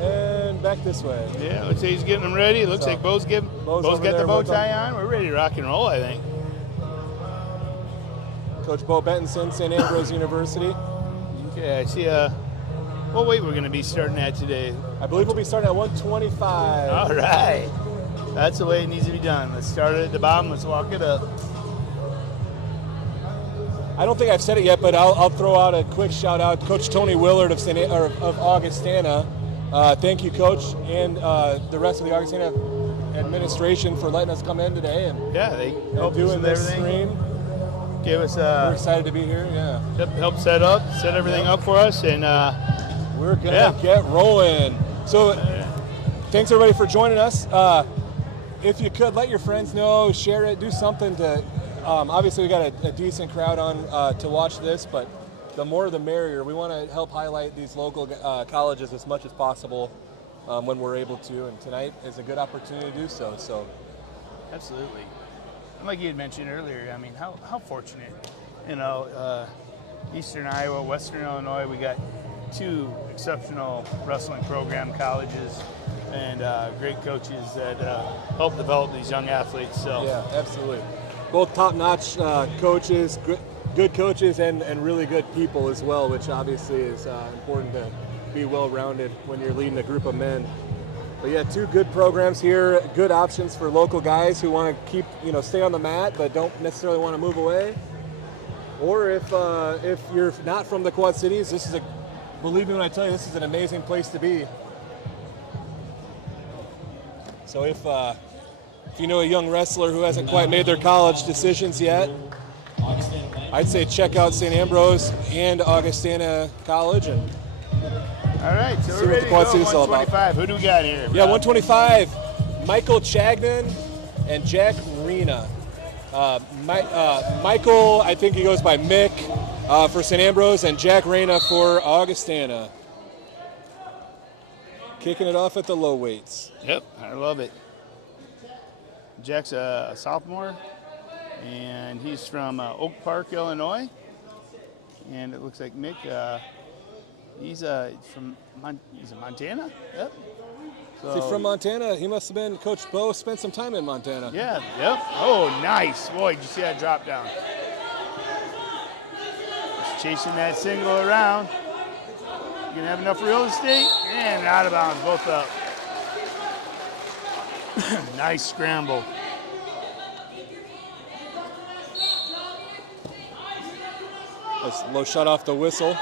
and back this way. Yeah, looks like he's getting them ready. Looks like Bo's got the bow tie on. We're ready to rock and roll, I think. Coach Bo Bentonson, St Ambrose University. Okay, I see what weight we're going to be starting at today. I believe we'll be starting at 125. All right. That's the way it needs to be done. Let's start it at the bottom. Let's walk it up. I don't think I've said it yet, but I'll throw out a quick shout out. Coach Tony Willard of Augustana. Thank you, Coach, and the rest of the Augustana administration for letting us come in today and They helped us doing with this everything. stream. Give us We're excited to be here. Yeah, help set everything up for us, and we're gonna get rolling. So, thanks everybody for joining us. If you could let your friends know, share it, do something to. Obviously, we got a decent crowd on to watch this, but the more the merrier. We want to help highlight these local colleges as much as possible when we're able to, and tonight is a good opportunity to do so. So, absolutely. And like you had mentioned earlier, I mean, how fortunate, Eastern Iowa, Western Illinois, we got 2 exceptional wrestling program colleges and great coaches that help develop these young athletes. So yeah, absolutely. Both top-notch coaches, good coaches, and really good people as well, which obviously is important to be well-rounded when you're leading a group of men. But yeah, 2 good programs here, good options for local guys who want to keep, stay on the mat but don't necessarily want to move away. Or if you're not from the Quad Cities, believe me when I tell you, this is an amazing place to be. So if you know a young wrestler who hasn't quite made their college decisions yet, I'd say check out St. Ambrose and Augustana College. And all right, so see we're what ready the to Quad go. Cities is all about. 125. Who do we got here? Yeah, 125. Michael Chagnon and Jack Rena. Michael, I think he goes by Mick for St. Ambrose, and Jack Rena for Augustana. Kicking it off at the low weights. Yep, I love it. Jack's a sophomore, and he's from Oak Park, Illinois. And it looks like Mick, he's from Montana. Yep. So, Is he from Montana? He must have been. Coach Bo spent some time in Montana. Yeah. Yep. Oh, nice. Boy, did you see that drop down? Just chasing that single around. You gonna have enough real estate and out of bounds, both up. Nice scramble. Let's low shot off the whistle.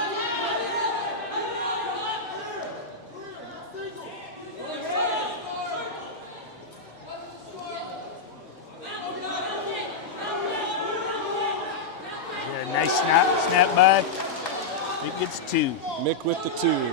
A nice snap by. It gets 2. Mick with the 2.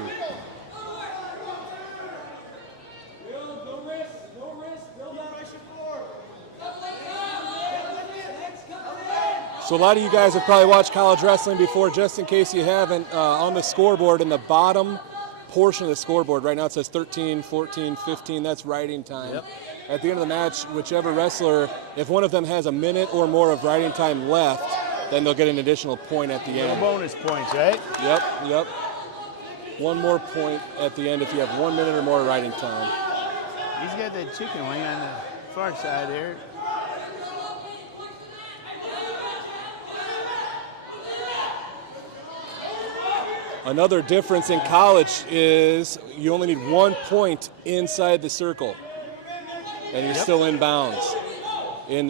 So a lot of you guys have probably watched college wrestling before. Just in case you haven't, on the scoreboard, in the bottom portion of the scoreboard, right now it says 13, 14, 15. That's riding time. Yep. At the end of the match, whichever wrestler, if one of them has a minute or more of riding time left, then they'll get an additional point at the end. Bonus points, right? Yep. One more point at the end if you have 1 minute or more riding time. He's got that chicken wing on the far side there. Another difference in college is you only need 1 point inside the circle, and you're still in bounds. In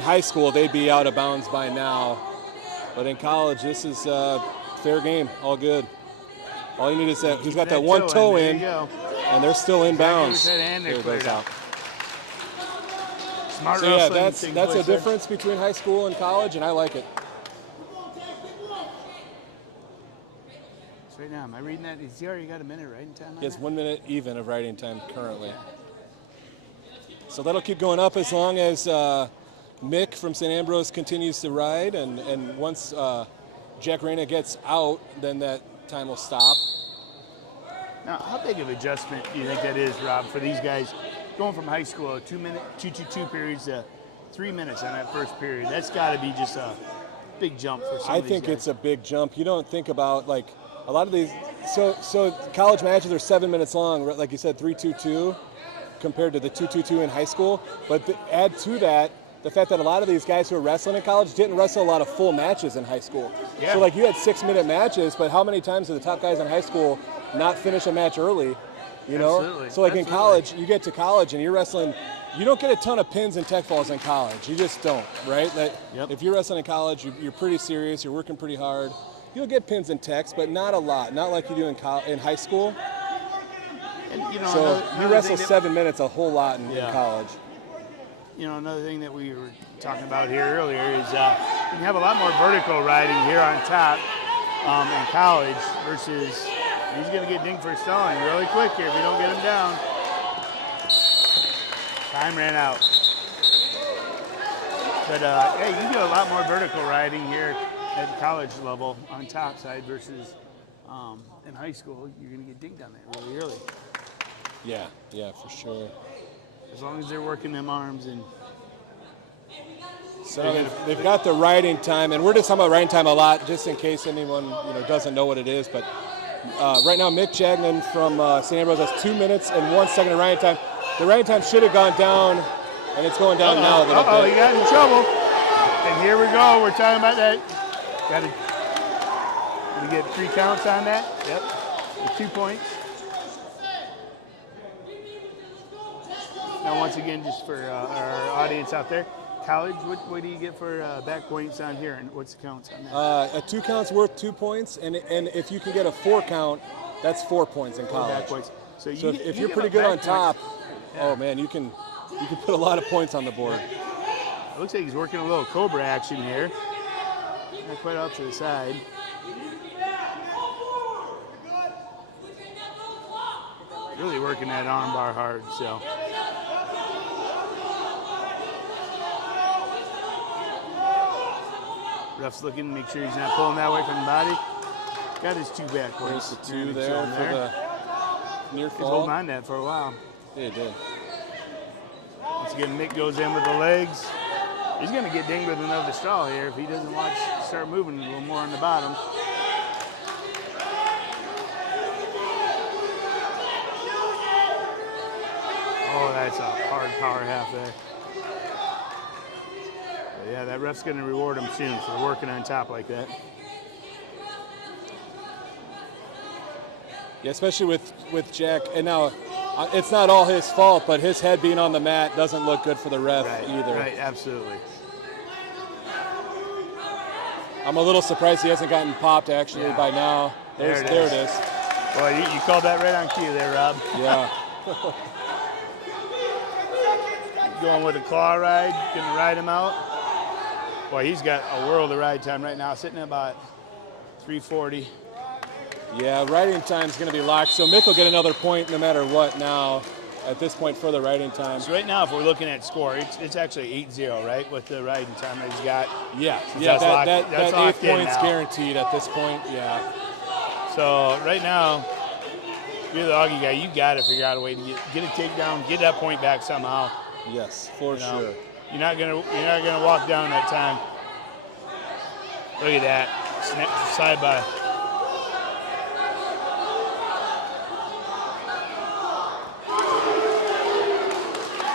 high school, they'd be out of bounds by now, but in college, this is fair game, all good. All you need is that he's got that one toe in, and they're still in bounds. There it goes out. Smart so yeah, wrestling. that's a difference between high school and college, and I like it. Right now, am I reading that? Has he already got a minute riding time on He has that? 1 minute even of riding time currently. So that'll keep going up as long as Mick from St Ambrose continues to ride, and once Jack Reyna gets out, then that time will stop. Now, how big of an adjustment do you think that is, Rob, for these guys going from high school, 2 periods to 3 minutes on that first period? That's got to be just a big jump for some I of these think guys. it's a big jump. You don't think about, like, a lot of these, so college matches are 7 minutes long, like you said, 3-2-2 compared to the 2-2-2 in high school. But add to that the fact that a lot of these guys who are wrestling in college didn't wrestle a lot of full matches in high school. Yeah. So like you had 6 minute matches, but how many times did the top guys in high school not finish a match early? You know? Absolutely. So like in Absolutely. college, you get to college and you're wrestling, you don't get a ton of pins and tech falls in college. You just don't, right? If you're wrestling in college, you're pretty serious, you're working pretty hard. You'll get pins and techs, but not a lot, not like you do in high school. And, you know, So you another wrestle thing that- 7 minutes a whole lot in college. You know, another thing that we were talking about here earlier is you have a lot more vertical riding here on top in college versus he's going to get dinged for stalling really quick here if we don't get him down. Time ran out. But, hey, you get a lot more vertical riding here at college level on top side versus in high school, you're going to get dinged on that really early. Yeah, for sure. As long as they're working them arms and So they've got the riding time, and we're just talking about riding time a lot, just in case anyone doesn't know what it is. But right now, Mick Jagnan from St Ambrose has 2 minutes and 1 second of riding time. The riding time should have gone down, and it's going down now a little bit. He got in trouble. And here we go. We're talking about that. Got to get 3 counts on that. Yep. With 2 points. Now, once again, just for our audience out there, college, what do you get for back points on here, and what's the counts on that? A 2 count's worth 2 points, and if you can get a 4 count, that's 4 points in college. Back points. So if you're pretty good on top, oh man, you can put a lot of points on the board. It looks like he's working a little Cobra action here. Not quite off to the side. Really working that arm bar hard, so. Ref's looking to make sure he's not pulling that way from the body. Got his 2 back points. There's the 2 there for the near He's fall. holding on to that for a while. Yeah, he did. Once again, Mick goes in with the legs. He's going to get dinged with another stall here if he doesn't start moving a little more on the bottom. Oh, that's a hard power half there. But yeah, that ref's going to reward him soon for working on top like that. Yeah, especially with Jack. And now, it's not all his fault, but his head being on the mat doesn't look good for the ref either. Right, absolutely. I'm a little surprised he hasn't gotten popped actually by now. There it is. Well, you called that right on cue there, Rob. Yeah. Going with a claw ride, gonna ride him out. Boy, he's got a world of ride time right now, sitting at about 340. Yeah, riding time's going to be locked, so Mick will get another point no matter what now at this point for the riding time. So right now, if we're looking at score, it's actually 8-0, right, with the riding time that he's got. Yeah, So yeah, that's that 8 locked in points now. guaranteed at this point, yeah. So right now, you're the Augie guy. You got to figure out a way to get a takedown, get that point back somehow. Yes, for You know, sure. You're not gonna walk down that time. Look at that, snap side by.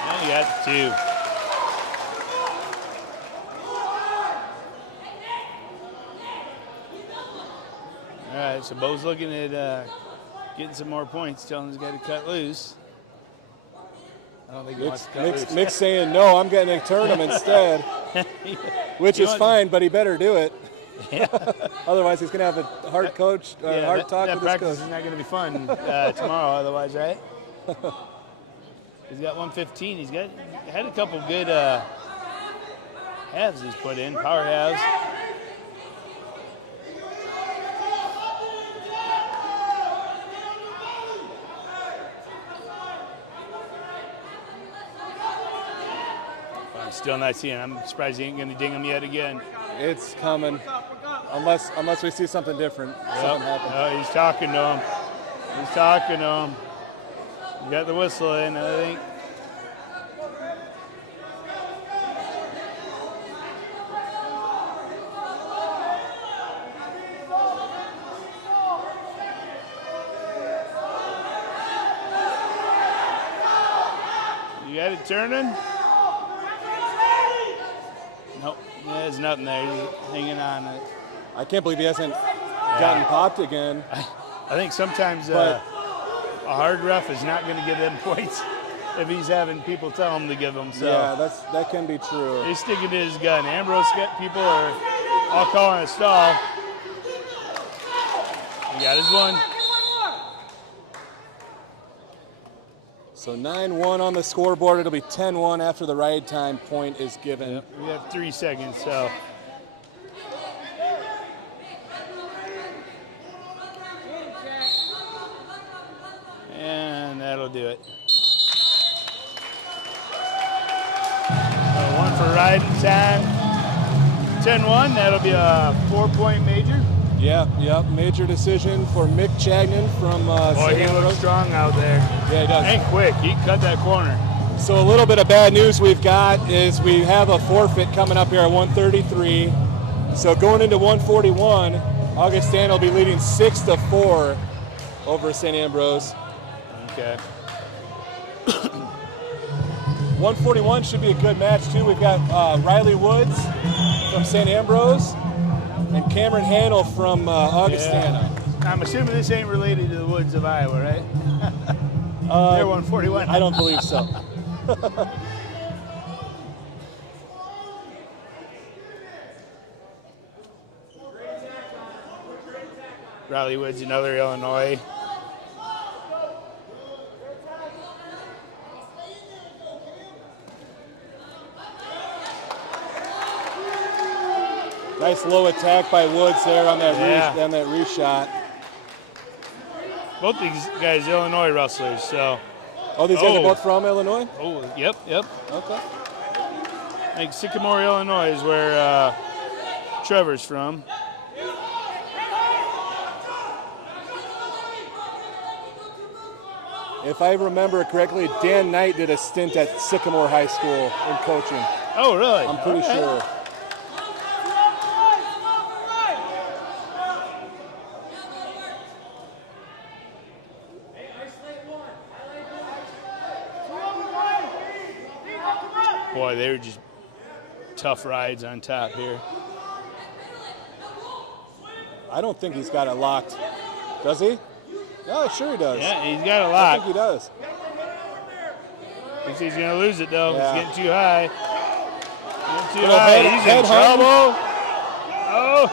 And you got the 2. All right, so Bo's looking at getting some more points, telling his guy to cut loose. I don't think he wants to cut loose. Mick's saying, no, I'm going to turn him instead, which is fine, but he better do it. Yeah. Otherwise, he's going to have a hard coach, hard talk that with his practice coach. is not going to be fun tomorrow, otherwise, right? He's got 115. He's had a couple good halves he's put in, power halves. I'm still not seeing him. I'm surprised he ain't going to ding him yet again. It's coming, unless we see something different. Something happen. Oh, he's talking to him. He's talking to him. He got the whistle in, I think. You got it turning? Nope, there's nothing there. He's hanging on. I can't believe he hasn't gotten popped again. I think sometimes a hard ref is not going to give them points if he's having people tell him to give them. So yeah, that can be true. he's sticking to his gun. Ambrose people are all calling a stall. He got his one. So 9-1 on the scoreboard. It'll be 10-1 after the ride time point is given. Yep. We have 3 seconds, so. And that'll do it. So 1 for riding time. 10-1, that'll be a 4-point major. Yep. Major decision for Mick Chagnon from Boy, St he Ambrose. looks strong out there. Yeah, he does. And quick, he cut that corner. So a little bit of bad news we've got is we have a forfeit coming up here at 133. So going into 141, Augustana will be leading 6-4 over St Ambrose. Okay. 141 should be a good match too. We've got Riley Woods from St Ambrose and Cameron Hanel from Augustana. Yeah. I'm assuming this ain't related to the woods of Iowa, right? They're 141. I don't believe so. Riley Woods, another Illinois. Nice low attack by Woods there on that reshot. Both these guys Illinois wrestlers, so. Oh, these guys are both from Illinois? Oh, yep. Okay. I think Sycamore, Illinois is where Trevor's from. If I remember correctly, Dan Knight did a stint at Sycamore High School in coaching. Oh, really? I'm pretty sure. Boy, they were just tough rides on top here. I don't think he's got it locked. Does he? No, sure he does. Yeah, he's got a I lot. think he does. Thinks he's going to lose it, though. Yeah. He's getting too high. Getting too Little high. head He's in hunt. trouble. Oh.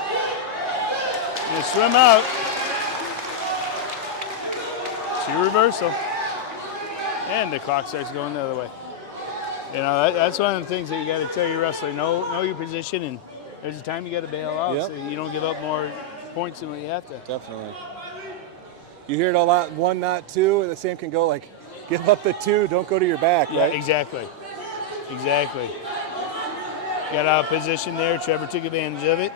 Gonna swim out. See reversal. And the clock starts going the other way. You know, that's one of the things that you got to tell your wrestler. Know your position and there's a time you got to bail out Yep. so you don't give up more points than what you have to. Definitely. You hear it a lot, 1, not 2, and the same can go like, give up the 2, don't go to your back, Yeah, right? exactly. Exactly. Got out of position there. Trevor took advantage of it.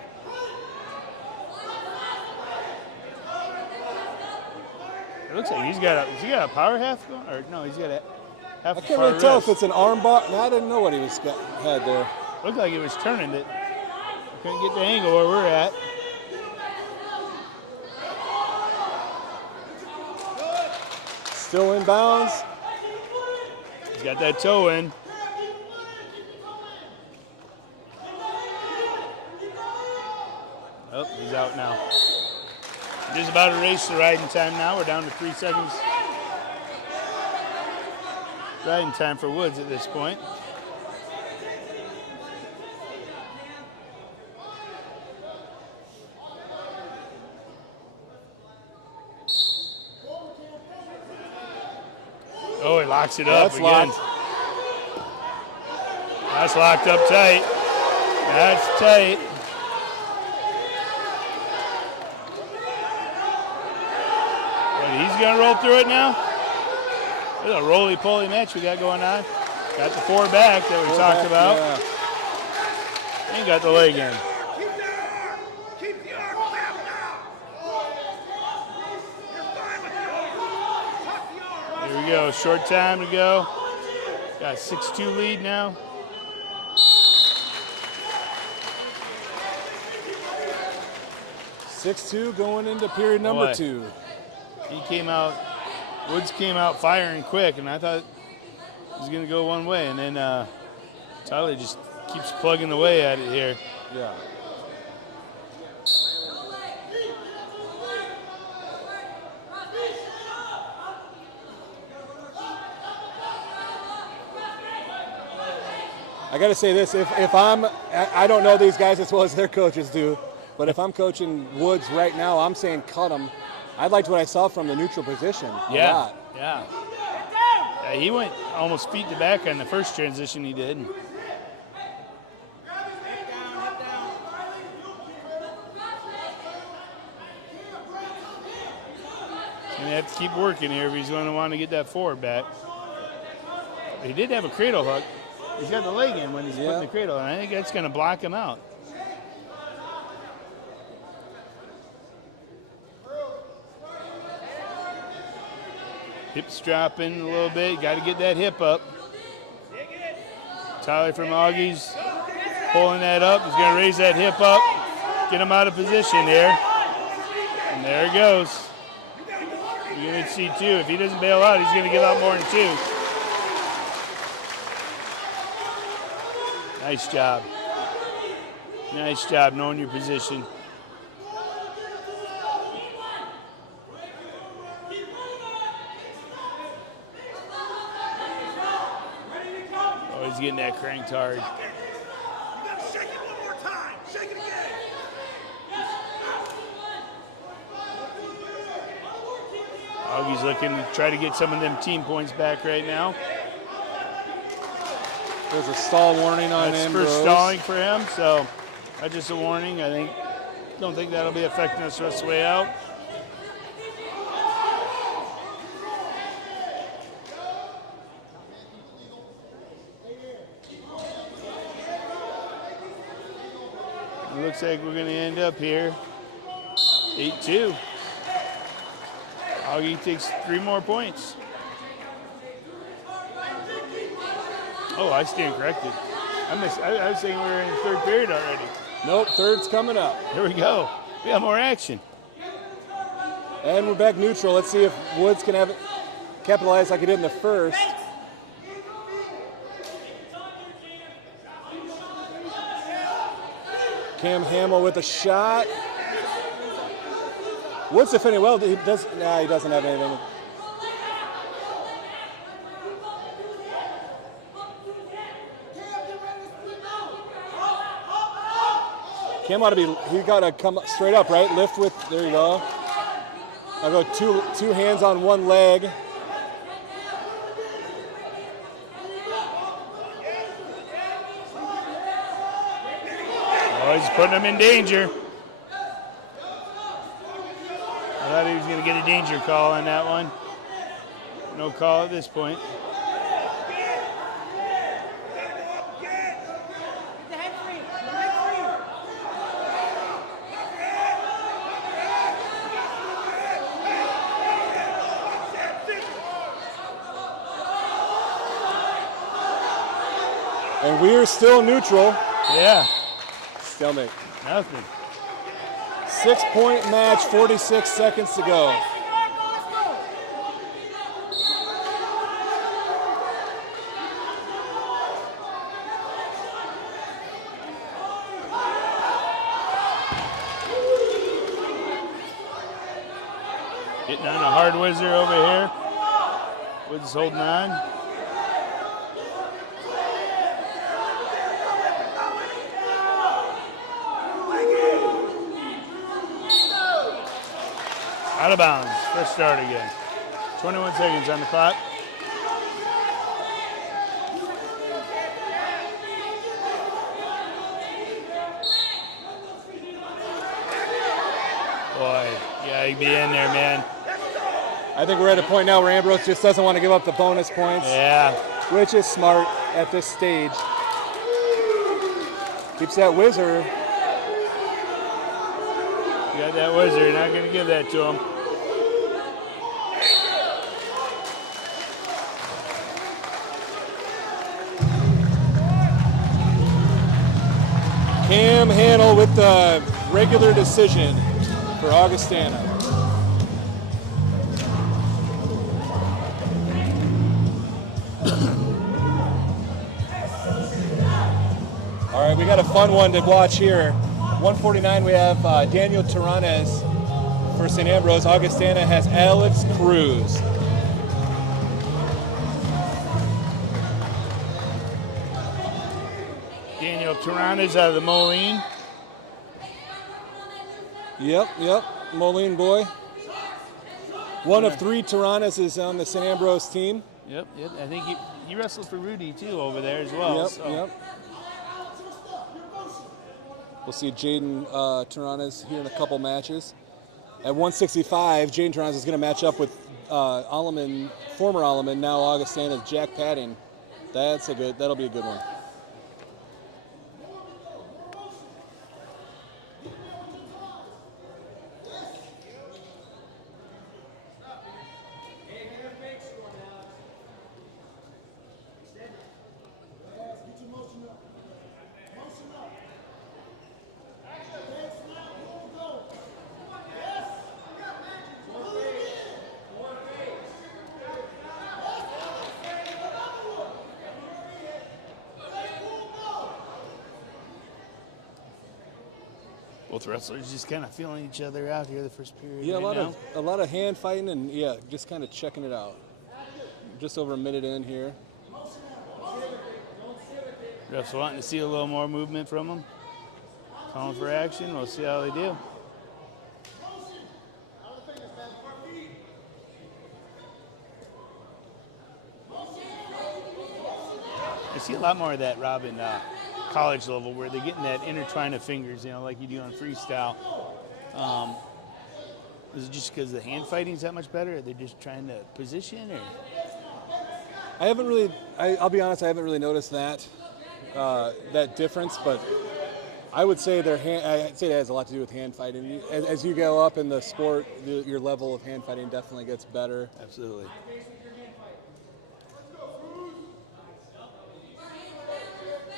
It looks like he's got a power half going, or no, he's got a half. I can't really tell if it's an arm bar. No, I didn't know what he had there. Looked like it was turning it. Couldn't get the angle where we're at. Still in bounds. He's got that toe in. Oh, he's out now. Just about to race the riding time now. We're down to 3 seconds. Riding time for Woods at this point. Oh, he locks it up again. Locked. That's locked up tight. That's tight. He's going to roll through it now. There's a roly-poly match we got going on. Got the 4 back that we talked about. Yeah. And got the leg in. Keep the arm back now. You're fine with the arm. Tuck the arm. Here we go. Short time to go. Got a 6-2 lead now. Six-2 going into period number Boy. 2. He came out, Woods came out firing quick, and I thought it was going to go one way. And then Tyler just keeps plugging away at it here. Yeah. I got to say this, if I don't know these guys as well as their coaches do, but if I'm coaching Woods right now, I'm saying cut him. I liked what I saw from the neutral position a lot. Yeah. Yeah, he went almost feet to back on the first transition he did. He's going to have to keep working here if he's going to want to get that forward back. He did have a cradle hook. He's got the leg in when he's putting the cradle, and I think that's going to block him out. Hips dropping a little bit. Got to get that hip up. Tyler from Augie's pulling that up. He's going to raise that hip up. Get him out of position here. And there it goes. You're going to see 2. If he doesn't bail out, he's going to give out more than 2. Nice job. Nice job knowing your position. Oh, he's getting that cranked hard. You gotta shake it one more time. Shake it again. Augie's looking to try to get some of them team points back right now. There's a stall warning on That's Ambrose. for stalling for him, so that's just a warning. Don't think that'll be affecting us the rest of the way out. It looks like we're going to end up here 8-2. Augie takes 3 more points. Oh, I stand corrected. I was saying we were in the 3rd period already. Nope, third's coming up. Here we go. We got more action. And we're back neutral. Let's see if Woods can have it capitalize like he did in the first. Cam Hamill with a shot. Woods defending well. He doesn't have anything. Cam he got to come straight up, right? Lift with, there you go. I'll go two hands on one leg. Oh, he's putting him in danger. I thought he was going to get a danger call on that one. No call at this point. And we're still neutral. Yeah. Stalemate. Nothing. 6-point match, 46 seconds to go. Getting on a hard whizzer over here. Woods holding on. Out of bounds. Fresh start again. 21 seconds on the clock. Boy, yeah, he'd be in there, man. I think we're at a point now where Ambrose just doesn't want to give up the bonus points. Yeah. Which is smart at this stage. Keeps that whizzer. You got that whizzer, not going to give that to him. Cam Hannell with the regular decision for Augustana. All right, we got a fun one to watch here. 149, we have Daniel Taranes for St Ambrose. Augustana has Alex Cruz. Daniel Taranes out of the Moline. Yep, Moline boy. One of 3 Taranes is on the St Ambrose team. Yep. I think he wrestled for Rudy, too, over there as well. Yep. We'll see Jaden Taranes here in a couple matches. At 165, Jaden Taranes is going to match up with former Alleman, now Augustana's Jack Padding. That'll be a good one. Both wrestlers just kind of feeling each other out here the first period. Yeah, right a lot of hand fighting and just kind of checking it out. Just over a minute in here. Refs wanting to see a little more movement from them. Calling for action. We'll see how they do. I see a lot more of that, Rob, in college level where they're getting that intertwine of fingers, like you do on freestyle. Is it just because the hand fighting is that much better? Or are they just trying to position? Or? I'll be honest, I haven't really noticed that difference, but I would say I'd say that has a lot to do with hand fighting. As you go up in the sport, your level of hand fighting definitely gets better. Absolutely.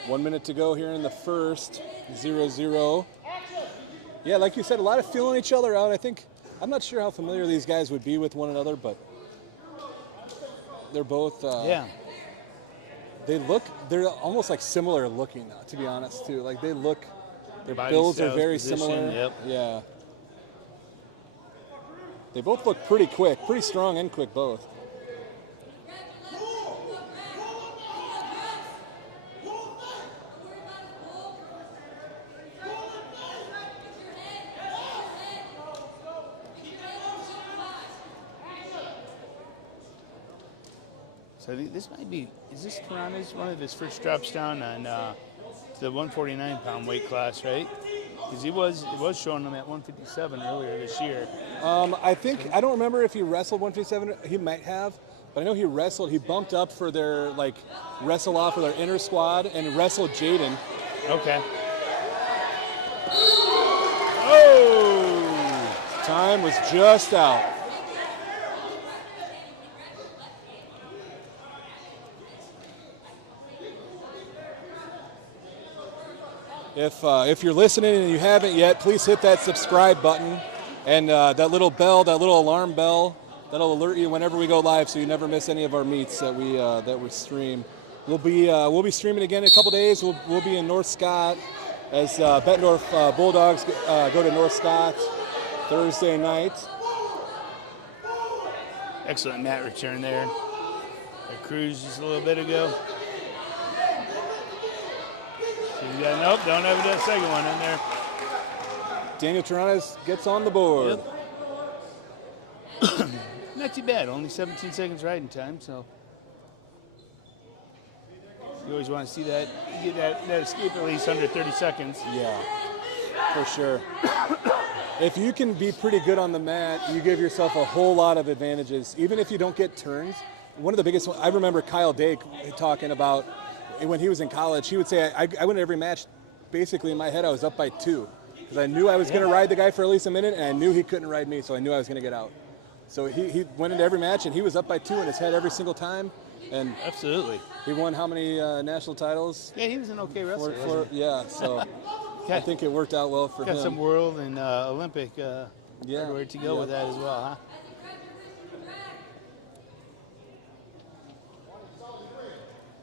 One minute to go here in the first, 0-0. Yeah, like you said, a lot of feeling each other out. I'm not sure how familiar these guys would be with one another, but they're both, they're almost like similar looking, to be honest, too. Like their Body builds are styles, very position, similar. Yep. Yeah. They both look pretty quick, pretty strong and quick both. So I think this might be, is this Taranes one of his first drops down on the 149-pound weight class, right? Because it was showing him at 157 earlier this year. I think, I don't remember if he wrestled 157. He might have, but I know he wrestled. He bumped up for their wrestle off with their inner squad and wrestled Jaden. Okay. Oh! Time was just out. If you're listening and you haven't yet, please hit that subscribe button and that little bell, that little alarm bell, that'll alert you whenever we go live, so you never miss any of our meets that we stream. We'll be streaming again in a couple days. We'll be in North Scott as Bettendorf Bulldogs go to North Scott Thursday night. Excellent mat return there. A cruise just a little bit ago. Nope, don't have that second one in there. Daniel Taranas gets on the board. Yep. Not too bad, only 17 seconds riding time, so you always want to see that, get that escape at least under 30 seconds. Yeah, for sure. If you can be pretty good on the mat, you give yourself a whole lot of advantages, even if you don't get turns. One of the biggest ones, I remember Kyle Dake talking about when he was in college. He would say, I went to every match, basically in my head I was up by 2. Because I knew I was going to ride the guy for at least a minute, and I knew he couldn't ride me, so I knew I was going to get out. So he went into every match, and he was up by 2 in his head every single time. And absolutely. He won how many national titles? Yeah, he was an okay wrestler. Yeah, so I think it worked out well for him. Got some world and Olympic hardware to go with that as well, huh?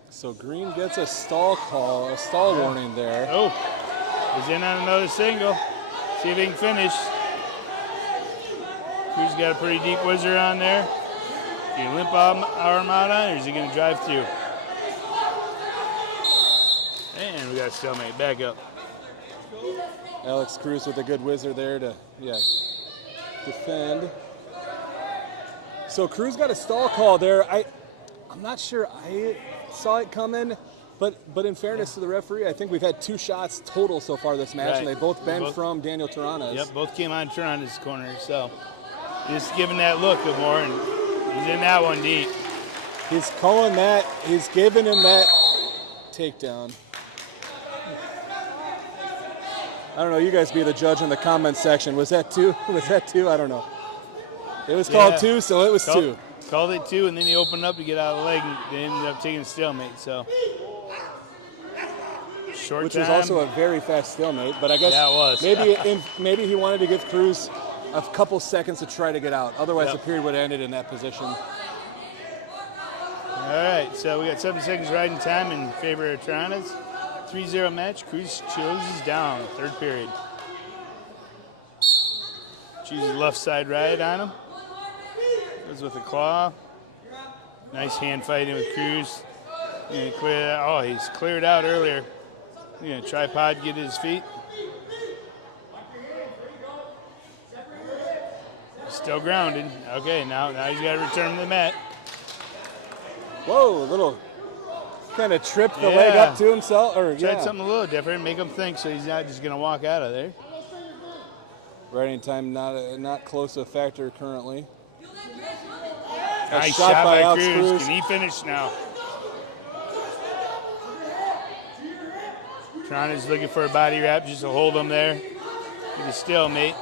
So Green gets a stall call, a stall warning there. Oh, he's in on another single. See if he can finish. Cruz got a pretty deep whizzer on there. Is he limp arm out on, or is he going to drive through? And we got a stalemate. Back up. Alex Cruz with a good whizzer there to defend. So Cruz got a stall call there. I'm not sure I saw it coming, but in fairness to the referee, I think we've had 2 shots total so far this match, and they both been from Daniel Taranas. Yep, both came on Taranas' corner, so just giving that look more, and he's in that one deep. He's calling that, he's giving him that takedown. I don't know, you guys be the judge in the comment section. Was that 2? Was that 2? I don't know. It was called 2, so it was 2. Called it 2, and then he opened up to get out of the leg, and they ended up taking a stalemate. So short which time. was also a very fast stalemate, but I guess maybe he wanted to give Cruz a couple seconds to try to get out. Otherwise, the period would have ended in that position. All right, so we got 7 seconds riding time in favor of Taranas. 3-0 match. Cruz chooses down. 3rd period. Chooses left side ride on him. Goes with a claw. Nice hand fighting with Cruz. Oh, he's cleared out earlier. We're going to tripod get his feet. Still grounded. Okay, now he's got to return to the mat. Whoa, a little kind of tripped the leg up to himself. Tried something a little different, make him think so he's not just going to walk out of there. Riding time not close to a factor currently. Nice shot by Cruz. Can he finish now? Taranas looking for a body wrap just to hold him there. Get a stalemate.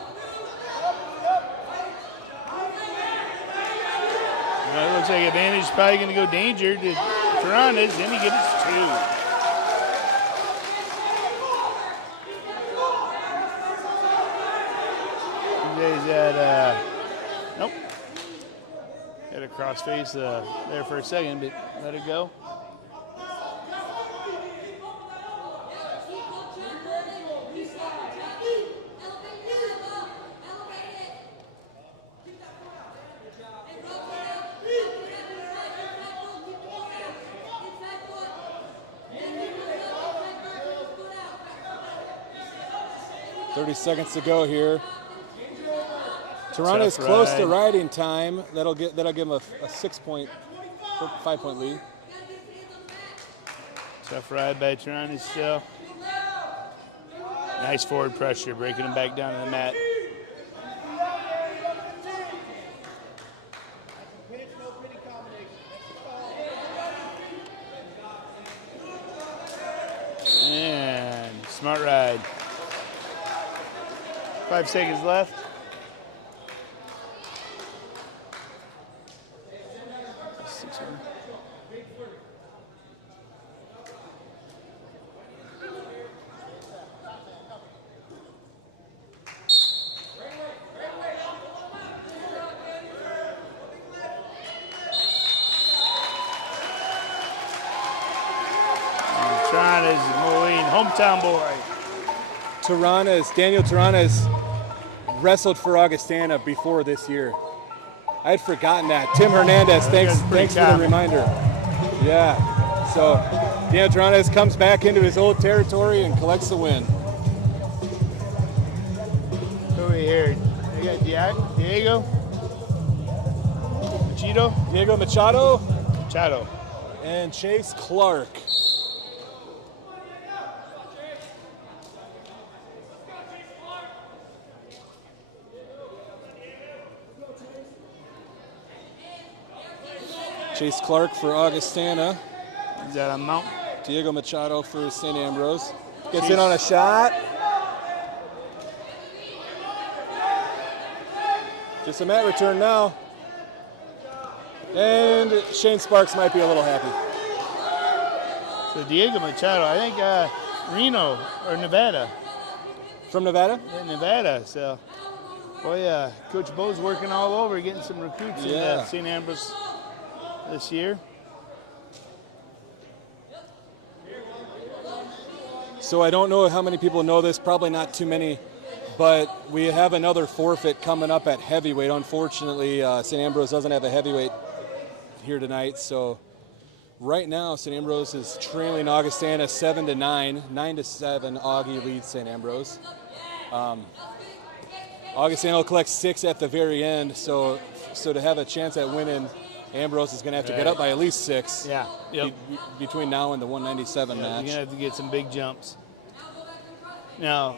It looks like advantage is probably going to go danger to Taranas. Then he gets 2. He's at, nope. Had a crossface there for a second, but let it go. Seconds to go here. Taranas close to riding time. That'll give him a 5-point lead. Tough ride by Taranas still. Nice forward pressure, breaking him back down to the mat. And smart ride. 5 seconds left. Hometown boy. Daniel Taranas wrestled for Augustana before this year. I had forgotten that. Tim Hernandez, thanks for the reminder. Yeah, so Daniel Taranas comes back into his old territory and collects the win. Who are we here? We got Diego Machado, and Chase Clark. Chase Clark for Augustana. Is that a mount? Diego Machado for St. Ambrose. Gets in on a shot. Just a mat return now. And Shane Sparks might be a little happy. So Diego Machado, I think Reno or Nevada. From Nevada? Yeah, Nevada. So, boy, Coach Bo's working all over, getting some recruits in St. Ambrose this year. So I don't know how many people know this, probably not too many, but we have another forfeit coming up at heavyweight. Unfortunately, St. Ambrose doesn't have a heavyweight here tonight, so right now St. Ambrose is trailing Augustana 7-9, 9-7. Augie leads St. Ambrose. Augustana will collect 6 at the very end, so to have a chance at winning, Ambrose is going to have to get up by at least 6. Yeah. Yep. Between now and the 197 match. You're going to have to get some big jumps. Now,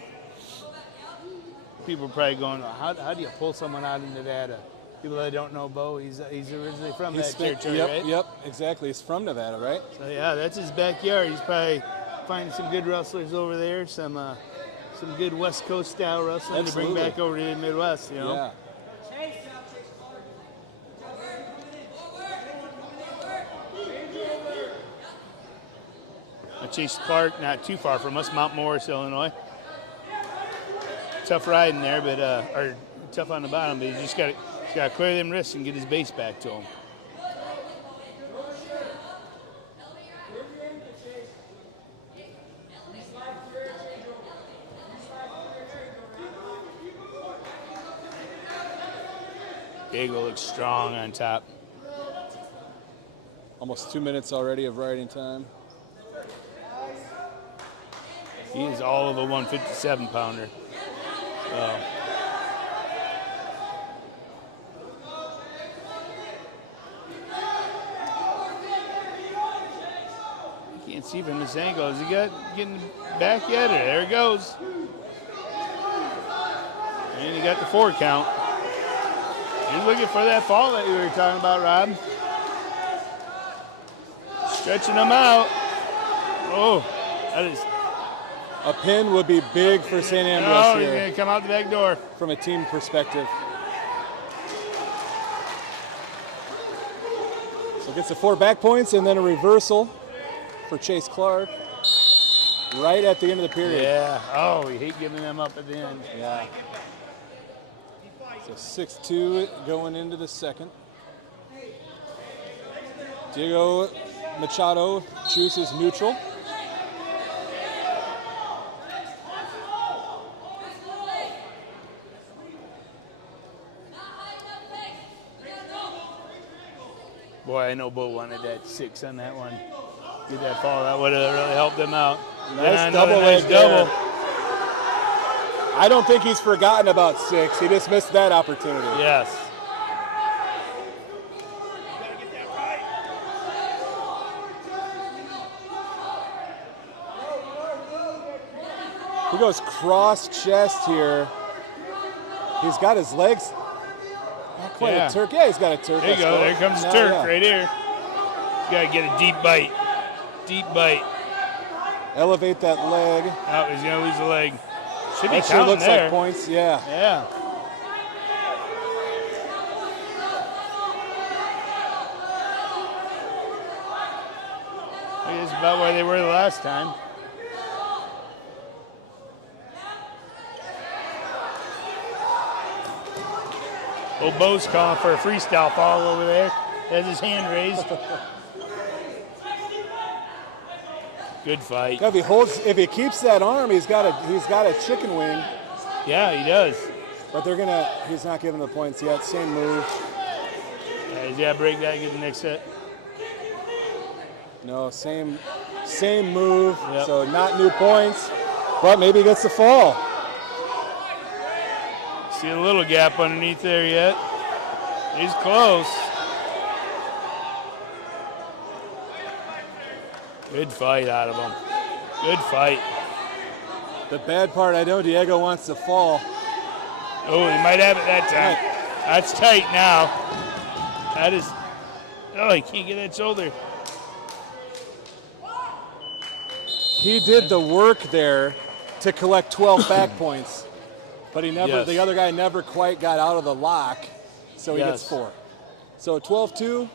people are probably going, how do you pull someone out in Nevada? People that don't know Bo, he's originally from that territory, right? Yep, exactly. He's from Nevada, right? So, yeah, that's his backyard. He's probably finding some good wrestlers over there, some good West Coast style wrestling to bring back over to the Midwest, you know? Yeah. Chase Clark, not too far from us, Mount Morris, Illinois. Tough riding there, but or tough on the bottom, but he just got to clear them wrists and get his base back to him. Diego looks strong on top. Almost 2 minutes already of riding time. He is all of a 157-pounder. You can't see from this angle. Is he getting back yet? Or there it goes. And he got the 4 count. He's looking for that fall that you were talking about, Rob. Stretching him out. Oh, that is. A pin would be big for St. Ambrose He's here. going to come out the back door. From a team perspective. So gets the 4 back points and then a reversal for Chase Clark right at the end of the period. Yeah. Oh, we hate giving them up at the end. Yeah. So 6-2 going into the second. Diego Machado chooses neutral. Boy, I know Bo wanted that 6 on that one. Get that fall. That would have really helped them out. Nice double leg double. I don't think he's forgotten about 6. He just missed that opportunity. Yes. We're goes cross chest here. He's got his legs. Not quite Yeah. a Turk. Yeah, he's got a Turk. There you go. There comes the Now, Turk yeah. right here. Got to get a deep bite. Deep bite. Elevate that leg. Oh, he's going to lose a leg. Should be That sure counting looks there. like points. Yeah. Yeah. I guess about where they were the last time. Old Bo's calling for a freestyle fall over there. Has his hand raised. Good fight. If he keeps that arm, he's got a chicken wing. Yeah, he does. But he's not giving the points yet. Same move. Yeah, he's got to break that and get the next set. No, same move. Yep. So not new points, but maybe he gets the fall. See a little gap underneath there yet. He's close. Good fight out of him. Good fight. The bad part, I know Diego wants to fall. Oh, he might have it that time. That's tight now. That is. Oh, he can't get that shoulder. He did the work there to collect 12 back points, but Yes. the other guy never quite got out of the lock, so he gets Yes. 4. So 12-2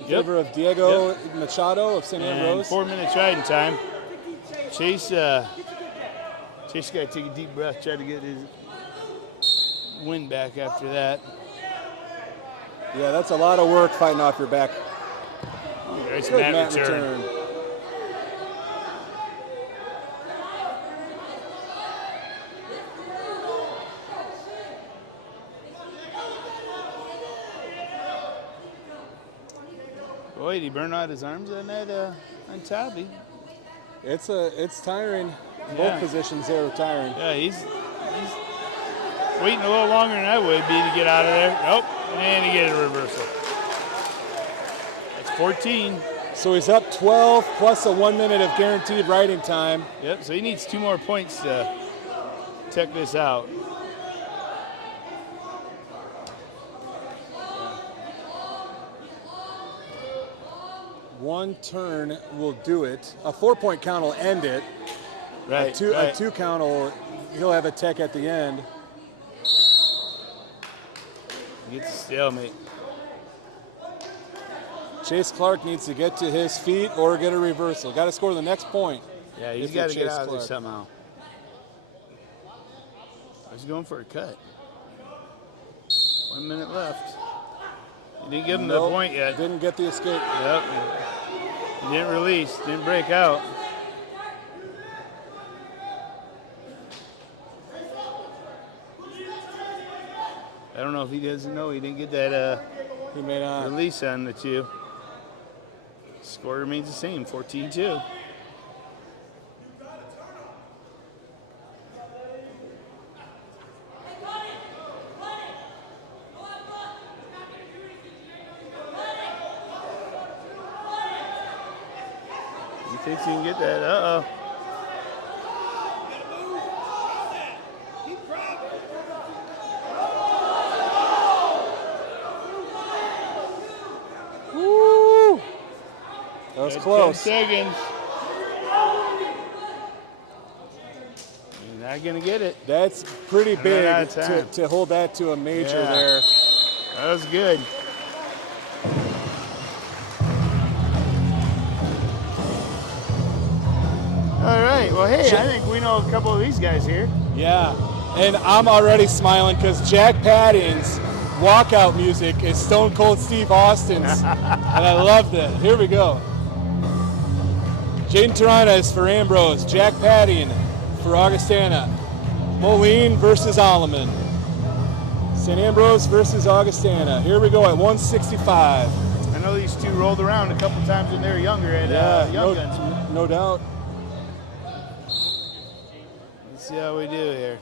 in Yep. favor of Diego Machado of St And Ambrose. 4 minutes riding time. Chase got to take a deep breath, try to get his wind back after that. Yeah, that's a lot of work fighting off your back. Nice Good mat mat return. return. Boy, did he burn out his arms on that on Tabby. It's tiring. Yeah. Both positions there are tiring. Yeah, he's waiting a little longer than I would be to get out of there. Nope, and he gets a reversal. That's 14. So he's up 12 plus a 1 minute of guaranteed riding time. Yep, so he needs 2 more points to check this out. One turn will do it. A 4-point count will end it. Right, A right. 2 count he'll have a tech at the end. He gets a stalemate. Chase Clark needs to get to his feet or get a reversal. Got to score the next point. Yeah, he's if you're got to get Chase out of there Clark. somehow. He's going for a cut. 1 minute left. He didn't give him Nope, the point yet. Didn't get the escape. Yep. He didn't release, didn't break out. I don't know if he doesn't know he didn't get that He may not. release on the 2. Score remains the same, 14-2. He thinks he can get that. Uh-oh. Woo! That was Got close. 10 seconds. You're not going to get it. That's pretty out big of time. to hold that to a major Yeah. there. That was good. All right. Well, hey, I think we know a couple of these guys here. Yeah, and I'm already smiling because Jack Padding's walkout music is Stone Cold Steve Austin's, and I love that. Here we go. Jaden Taranas for Ambrose, Jack Padding for Augustana, Moline versus Alleman, St Ambrose versus Augustana. Here we go at 165. I know these two rolled around a couple times when they were younger at Young Guns. no doubt. Let's see how we do here.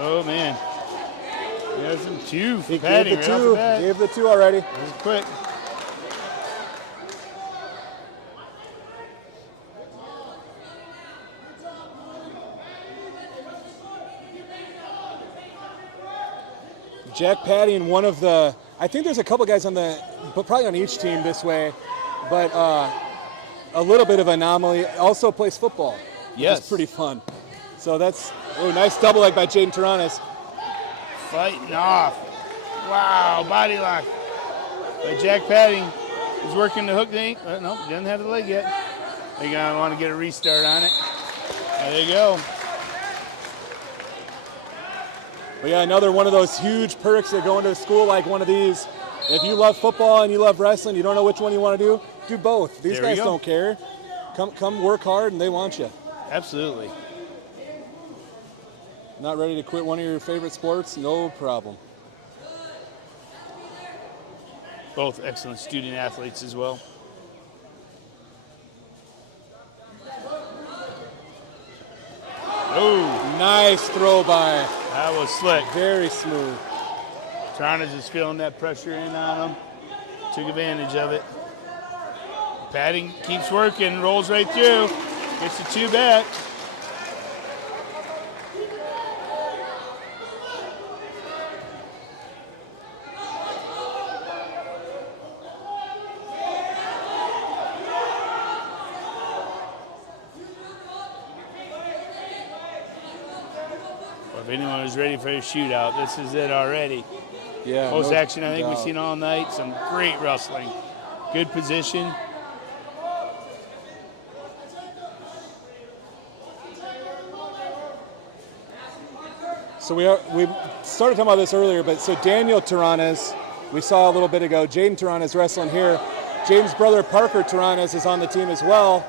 Oh man, there's some 2 He padding gave the right off two. the bat. Gave the 2 already. That was quick. Jack padding, one of the, I think there's a couple guys on the, but probably on each team this way, but a little bit of anomaly. Also plays football. Yes. It's pretty fun. So that's, nice double leg by Jaden Taranis. Fighting off. Wow, body lock. But Jack Padding is working the hook thing. No, doesn't have the leg yet. They're going to want to get a restart on it. There you go. But yeah, another one of those huge perks of going to a school like one of these. If you love football and you love wrestling, you don't know which one you want to do both. These guys don't care. Come work hard and they want you. Absolutely. Not ready to quit one of your favorite sports? No problem. Both excellent student athletes as well. Oh, Nice throw by. that was slick. Very smooth. Taranis is feeling that pressure in on him. Took advantage of it. Padding keeps working, rolls right through. Gets the 2 back. If anyone was ready for a shootout, this is it already. Yeah. Most no action I think we've doubt. seen all night. Some great wrestling. Good position. So we started talking about this earlier, but so Daniel Taranis, we saw a little bit ago. Jaden Taranis wrestling here. Jaden's brother Parker Taranis is on the team as well,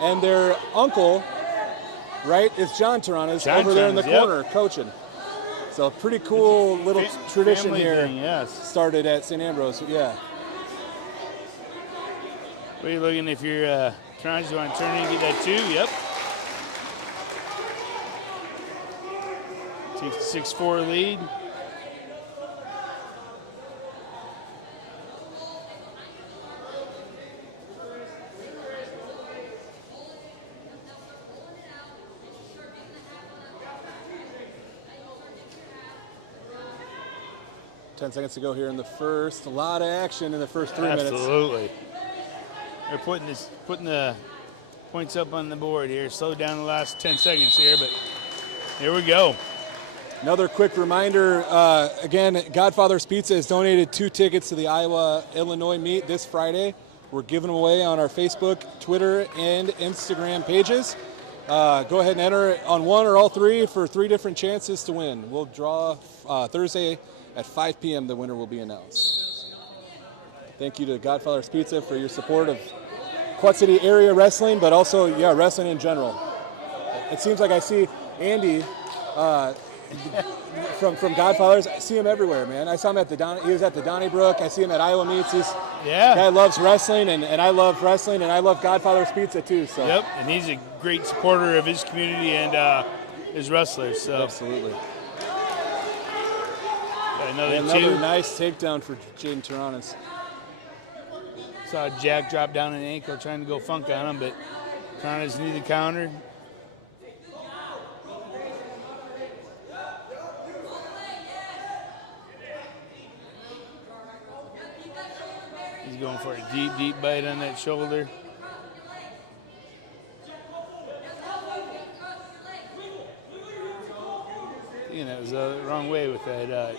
and their uncle, right, is John Taranis over there in the corner coaching. So pretty cool little tradition family here. thing, yes. Started at St Ambrose, yeah. What are you looking if you're trying to turn and get that 2? Yep. Takes the 6-4 lead. Ten seconds to go here in the first. A lot of action in the first 3 minutes. Absolutely. They're putting the points up on the board here. Slow down the last 10 seconds here, but here we go. Another quick reminder, again, Godfather's Pizza has donated 2 tickets to the Iowa-Illinois meet this Friday. We're giving them away on our Facebook, Twitter, and Instagram pages. Go ahead and enter on one or all 3 for 3 different chances to win. We'll draw Thursday at 5 p.m. The winner will be announced. Thank you to Godfather's Pizza for your support of Quad City area wrestling, but also, yeah, wrestling in general. It seems like I see Andy from Godfathers. I see him everywhere, man. I saw him at he was at the Donnybrook. I see him at Iowa Meets. Guy loves wrestling, and I love wrestling, and I love Godfather's Pizza too. So. Yep, and he's a great supporter of his community and his wrestlers. So. Absolutely. Another nice takedown for Jaden Taranis. Saw Jack drop down an ankle trying to go funk on him, but Taranis knew the counter. He's going for a deep, deep bite on that shoulder. Thinking that was the wrong way with that.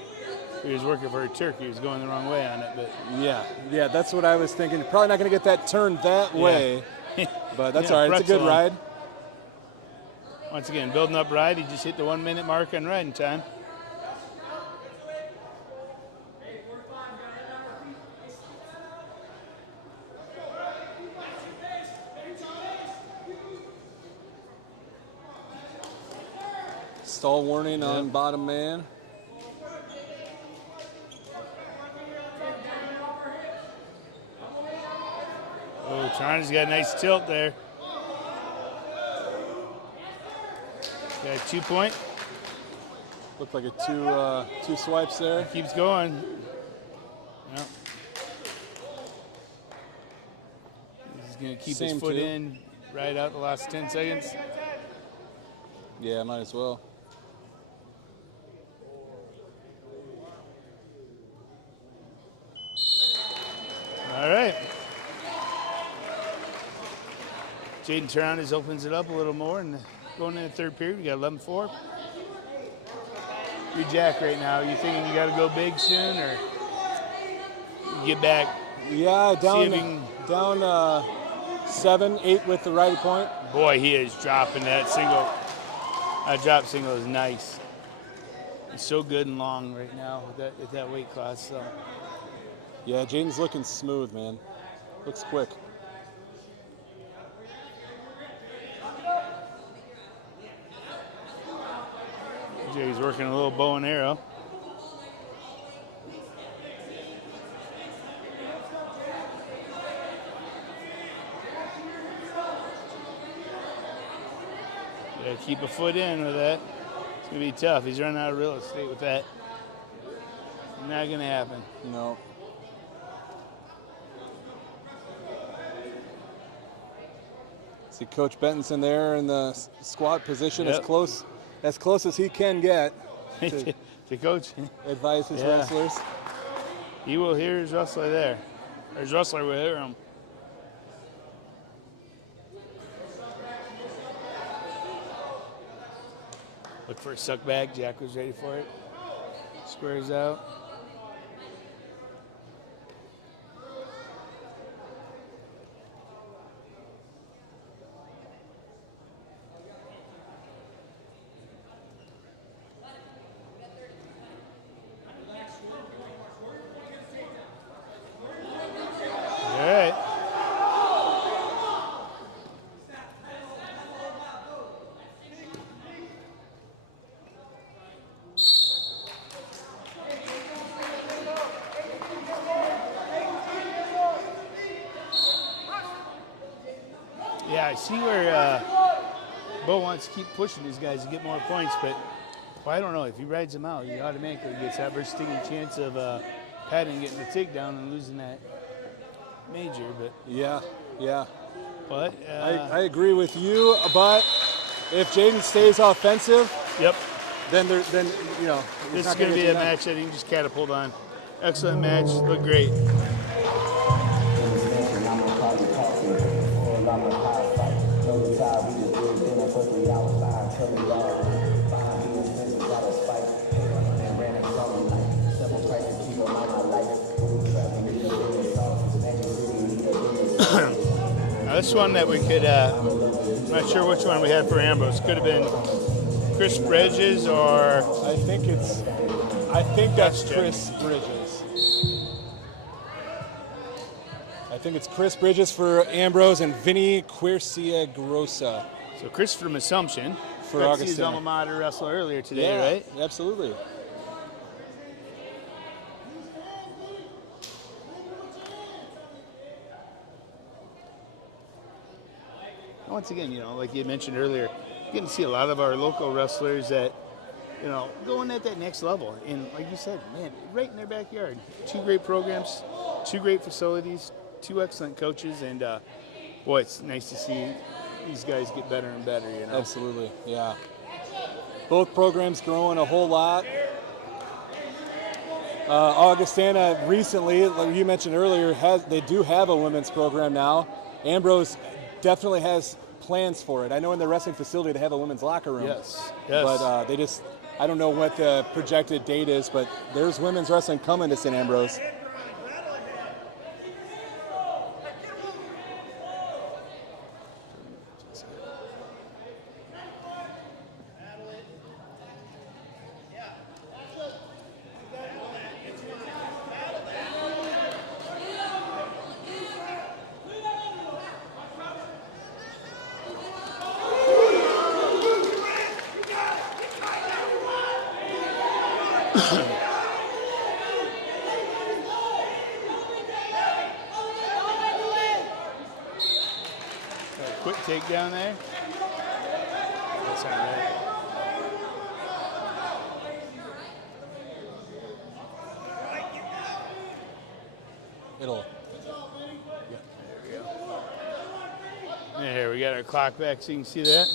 He was working for a turkey. He was going the wrong way on it, but yeah, that's what I was thinking. Probably not going to get that turned that way, but that's all right. It's a good ride. Once again, building up ride. He just hit the 1 minute mark on riding time. Stall warning on bottom man. Oh, Taranis got a nice tilt there. Got a 2 point. Looked like a two swipes there. Keeps going. Yep. He's going to keep his foot in, right out the last 10 seconds. Yeah, might as well. All right. Jaden Taranis opens it up a little more, and going into the third period, we got 11-4. You're Jack right now. You thinking you got to go big soon, or get back? Yeah, down down 7-8 with the righty point. Boy, he is dropping that single. That drop single is nice. He's so good and long right now at that weight class. So. Yeah, Jaden's looking smooth, man. Looks quick. Jay's working a little bow and arrow. Yeah, keep a foot in with that. It's gonna be tough. He's running out of real estate with that. Not gonna happen. No. See Coach Bentonson there in the squat position, Yep. as close as he can get to coach. Advise his wrestlers. He will hear his wrestler there. Or his wrestler will hear him. Look for a suck back. Jack was ready for it. Squares out. All right. Yeah, I see where Bo wants to keep pushing these guys to get more points, but well, I don't know. If he rides them out, he automatically gets that versus taking a chance of Patton getting the takedown and losing that major. But Yeah. but I agree with you, but if Jaden stays offensive, yep, then you know this is going to be a match that he can just catapult on. Excellent match. Look great. Now this one that we could, I'm not sure which one we had for Ambrose. Could have been Chris Bridges or I think that's Chris Bridges. I think it's Chris Bridges for Ambrose and Vinny Quercia Grossa. so Chris from Assumption. For Got to see his Augustana. alma mater wrestle earlier today, right? Absolutely. Once again, you know, like you mentioned earlier, getting to see a lot of our local wrestlers that, you know, going at that next level. And like you said, man, right in their backyard. 2 great programs, 2 great facilities, 2 excellent coaches, and boy, it's nice to see these guys get better and better, you know. Absolutely, yeah. Both programs growing a whole lot. Augustana recently, like you mentioned earlier, they do have a women's program now. Ambrose definitely has plans for it. I know in the wrestling facility they have a women's locker room. Yes. But I don't know what the projected date is, but there's women's wrestling coming to St Ambrose. Quick takedown there. That's not right. it'll. There, we got our clock back so you can see that.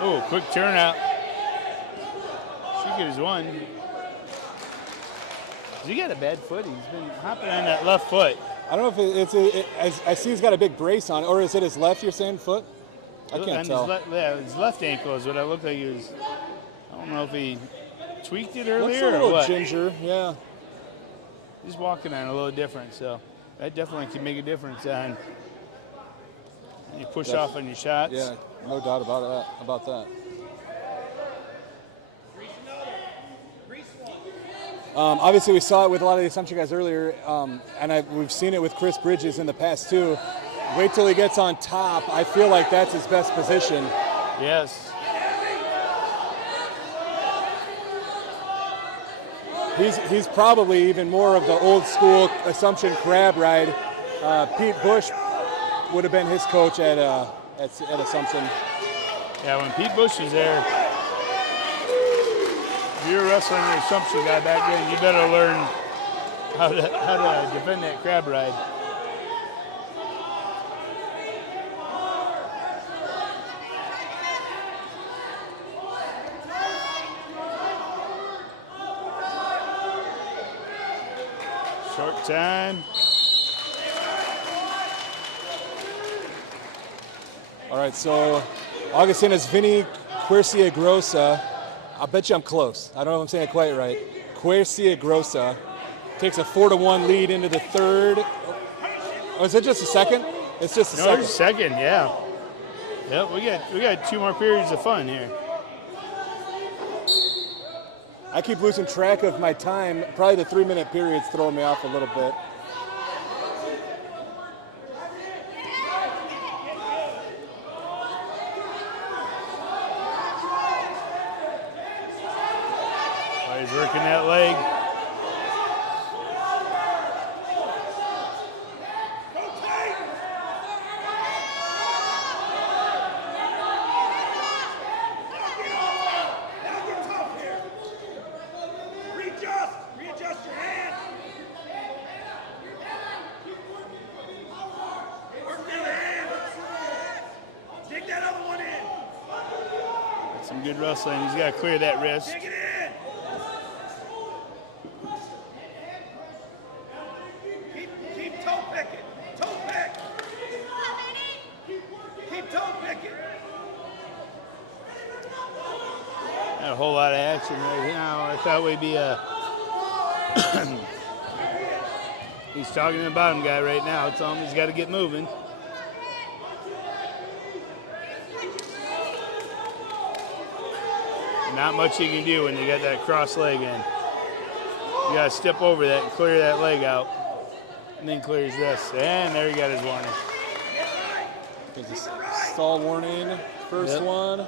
Oh, quick turnout. Should get his one. He got a bad foot. He's been hopping on that left foot. I don't know if I see he's got a big brace on it, or is it his left, you're saying, foot? I can't tell. His left ankle is what I look like he was. I don't know if he tweaked it earlier Looks a little or what. ginger, yeah. He's walking on a little different, so that definitely can make a difference on you push off on your shots. Yeah, no doubt about that. Obviously, we saw it with a lot of the Assumption guys earlier, and we've seen it with Chris Bridges in the past too. Wait till he gets on top. I feel like that's his best position. Yes. He's probably even more of the old school Assumption crab ride. Pete Bush would have been his coach at Assumption. Yeah, when Pete Bush was there, if you're wrestling the Assumption guy back then, you better learn how to defend that crab ride. Short time. All right, so Augustana's Vinny Quercia-Grossa. I bet you I'm close. I don't know if I'm saying it quite right. Quercia-Grossa takes a 4-1 lead into the third. Oh, is it just a second? It's just a second. No, it's a second, yeah. Yep, we got 2 more periods of fun here. I keep losing track of my time. Probably the 3-minute period's throwing me off a little bit. Oh, he's working that leg. Readjust your hand. Work your hand. Dig that other one in. Some good wrestling. He's got to clear that wrist. Dig it in. Keep toe picking. Toe pick. Keep toe picking. Not a whole lot of action right now. I thought we'd be a. He's talking to the bottom guy right now. Tell him he's got to get moving. Not much he can do when you got that cross leg in. You got to step over that and clear that leg out. And then clears this. And there he got his warning. There's a stall warning. First one.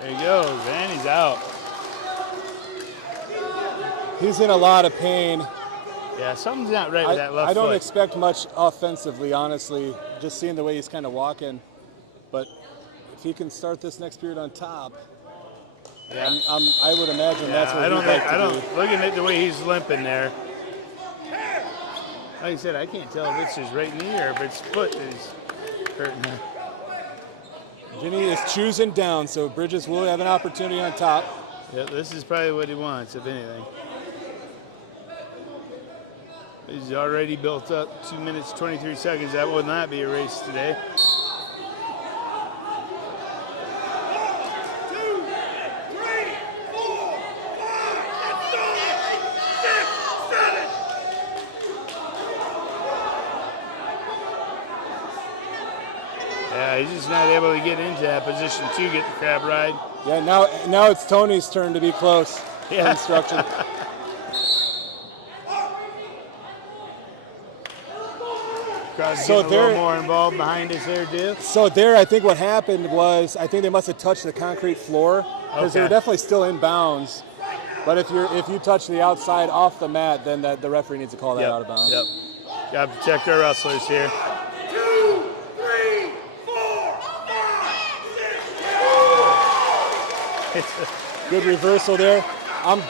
There he goes, and he's out. He's in a lot of pain. Yeah, something's not right with that left I don't foot. expect much offensively, honestly, just seeing the way he's kind of walking. But if he can start this next period on top, Yeah. I would imagine that's what he'd like to do. Looking at the way he's limping there. Like I said, I can't tell if it's his right knee or if his foot is hurting him. Vinny is choosing down, so Bridges will have an opportunity on top. Yeah, this is probably what he wants, if anything. He's already built up 2 minutes, 23 seconds. That will not be a race today. 1, 2, 3, 4, 5, 6, 7. Yeah, he's just not able to get into that position to get the crab ride. Yeah, now it's Tony's turn to be close. for Yeah. instruction. Crowd's So getting a little there- more involved behind us there, too. So there, I think what happened was, I think they must have touched the concrete floor because they were Okay. definitely still in bounds. But if you touch the outside off the mat, then the referee needs to call that out of bounds. Yep. Got to protect our wrestlers here. 1, 2, 3, 4, 5, 6. Good reversal there. I'm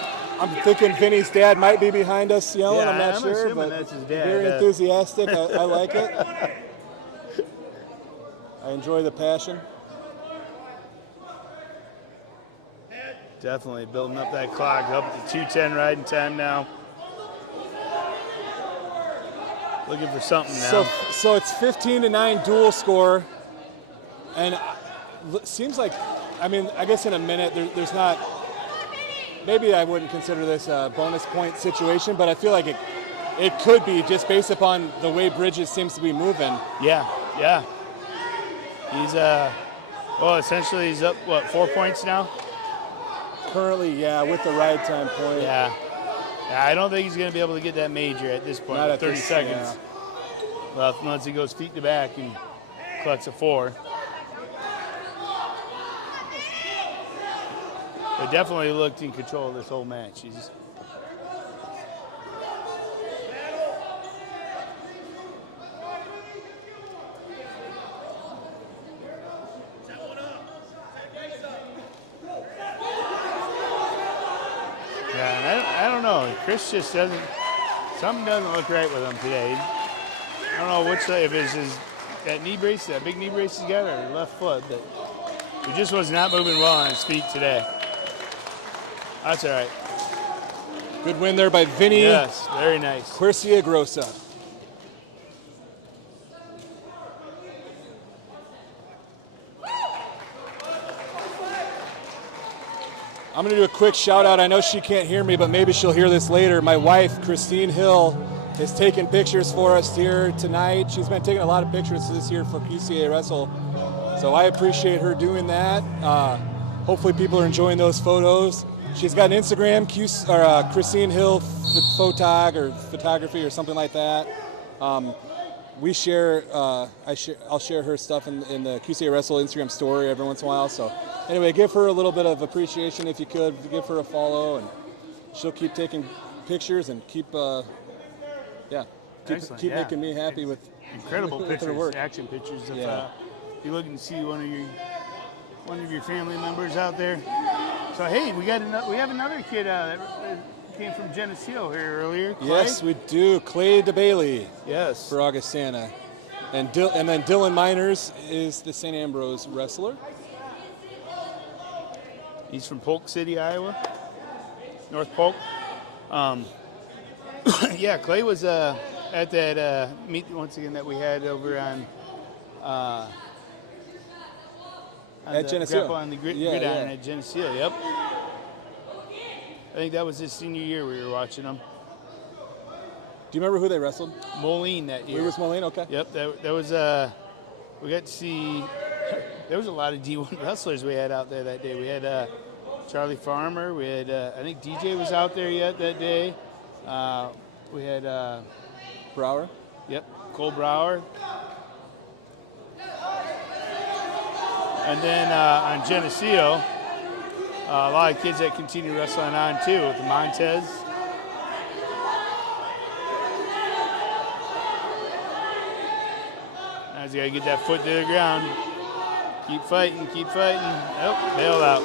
thinking Vinny's dad might be behind us yelling. Yeah, I'm not I'm sure, assuming but that's his dad. very enthusiastic. I like it. I enjoy the passion. Definitely building up that clock. Up to 2:10 riding time now. Looking for something now. So it's 15-9 dual score, and it seems like, I mean, I guess in a minute there's not. Maybe I wouldn't consider this a bonus point situation, but I feel like it could be just based upon the way Bridges seems to be moving. Yeah. He's essentially he's up 4 points now. Currently, yeah, with the ride time point. Yeah, I don't think he's going to be able to get that major at this point. Not at 30 this, seconds. Yeah. Well, once he goes feet to back and collects a 4. They definitely looked in control of this whole match. I don't know. Chris just something doesn't look right with him today. I don't know if it's that knee brace, that big knee brace he's got, or left foot, but he just was not moving well on his feet today. That's all right. Good win there by Vinny. Yes, very nice. Quercia Grossa. I'm going to do a quick shout out. I know she can't hear me, but maybe she'll hear this later. My wife, Christine Hill, is taking pictures for us here tonight. She's been taking a lot of pictures this year for QCA Wrestle. So I appreciate her doing that. Hopefully people are enjoying those photos. She's got an Instagram, Christine Hill Photog or Photography or something like that. We share, I'll share her stuff in the QCA Wrestle Instagram story every once in a while. So anyway, give her a little bit of appreciation if you could. Give her a follow, and she'll keep taking pictures and keep making me happy with incredible with pictures, her work. action pictures. If you're looking to see one of your family members out there. So hey, we have another kid that came from Geneseo here earlier. Clay? Yes, we do. Clay DeBailey. Yes. For Augustana. And then Dylan Miners is the St Ambrose wrestler. He's from Polk City, Iowa. North Polk. Yeah, Clay was at that meet once again that we had over on at Geneseo. On the gridiron at Geneseo. Yep. I think that was his senior year we were watching him. Do you remember who they wrestled? Moline that year. It was Moline, okay. Yep, that was we got to see. There was a lot of D1 wrestlers we had out there that day. We had Charlie Farmer. We had I think DJ was out there yet that day. We had Brower. Yep, Cole Brower. And then on Geneseo, a lot of kids that continue wrestling on too, with the Montez. Now he's got to get that foot to the ground. Keep fighting, keep fighting. Oh, bailed out.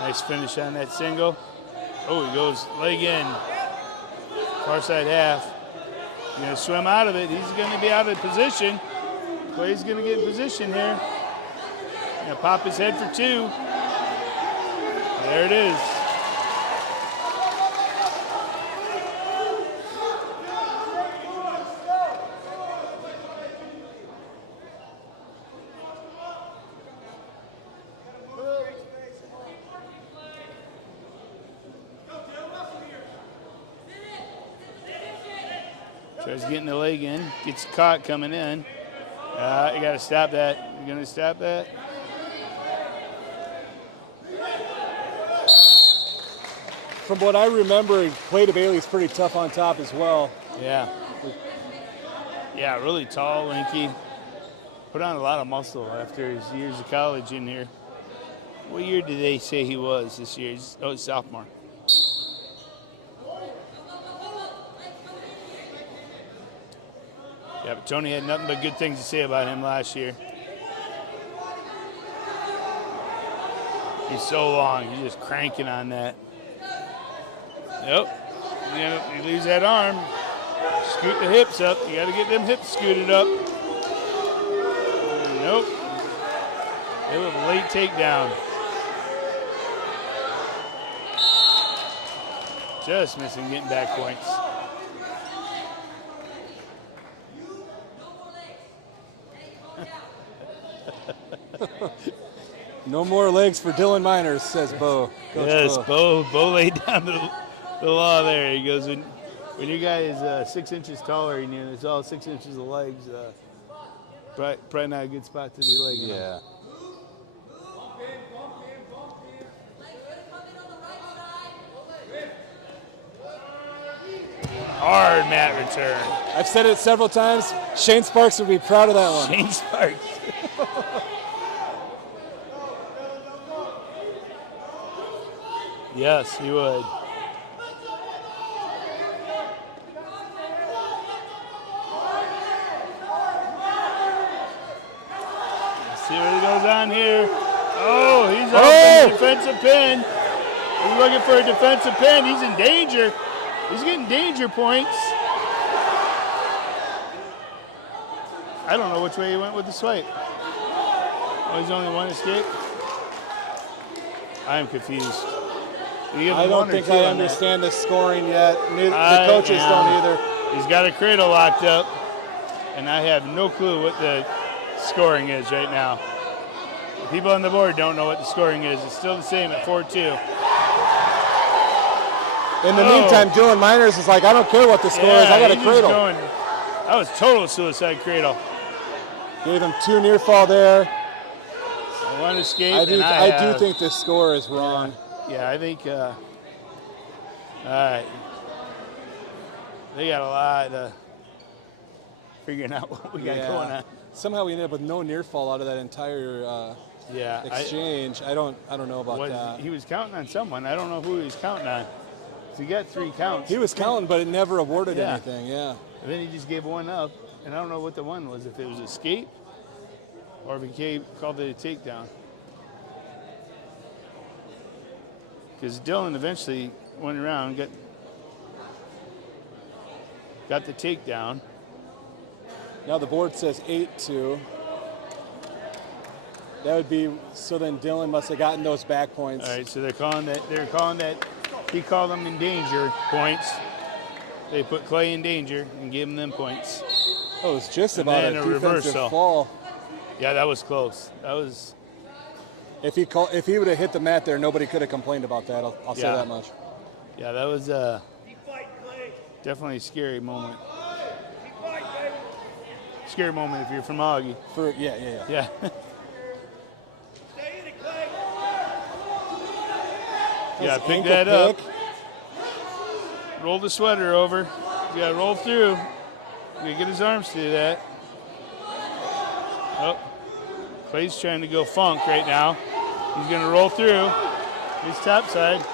Nice finish on that single. Oh, he goes leg in. Far side half. He's going to swim out of it. He's going to be out of position. Clay's going to get in position here. Going to pop his head for 2. There it is. Tries getting the leg in, gets caught coming in. You got to stop that. You're going to stop that. From what I remember, Clay DeBailey's pretty tough on top as well. Yeah. Yeah, really tall, lanky. Put on a lot of muscle after his years of college in here. What year did they say he was this year? He's sophomore. Yeah, but Tony had nothing but good things to say about him last year. He's so long. He's just cranking on that. Yep. You lose that arm. Scoot the hips up. You got to get them hips scooted up. Nope. It was a late takedown. Just missing getting back points. No more legs for Dylan Miners, says Bo. Coach Yes, Bo. Bo laid down the law there. He goes, when your guy is 6 inches taller than you, and it's all 6 inches of legs, probably not a good spot to be legging. Yeah. Hard mat return. I've said it several times. Shane Sparks would be proud of that one. Shane Sparks. Yes, he would. Let's see what goes on here. Oh, he's up in the defensive pin. He's looking for a defensive pin. He's in danger. He's getting danger points. I don't know which way he went with the swipe. Oh, he's only one escape. I am confused. I don't think I understand the scoring yet. The coaches don't either. He's got a cradle locked up, and I have no clue what the scoring is right now. The people on the board don't know what the scoring is. It's still the same at 4-2. In the meantime, Dylan Miners is like, I don't care what the score is. I got a cradle. That was total suicide cradle. Gave him 2 near fall there. One escape. I do think the score is wrong. Yeah, I think. All right. They got a lot of figuring out what we got going on. Somehow we ended up with no near fall out of that entire exchange. I don't know about that. He was counting on someone. I don't know who he was counting on. So he got 3 counts. He was counting, but it never awarded anything. Yeah. And then he just gave one up, and I don't know what the one was. If it was escape, or if he called it a takedown. Because Dylan eventually went around, got the takedown. Now the board says 8-2. That would be, so then Dylan must have gotten those back points. All right, so they're calling that, he called them in danger points. They put Clay in danger and gave him them points. Oh, it was just about a defensive reversal. fall. Yeah, that was close. That was. If he would have hit the mat there, nobody could have complained about that. I'll say that much. Yeah, that was definitely a scary moment. Scary moment if you're from Augie. Yeah. Yeah, pick that up. Roll the sweater over. You gotta roll through. You gotta get his arms to do that. Oh, Clay's trying to go funk right now. He's gonna roll through. He's topside.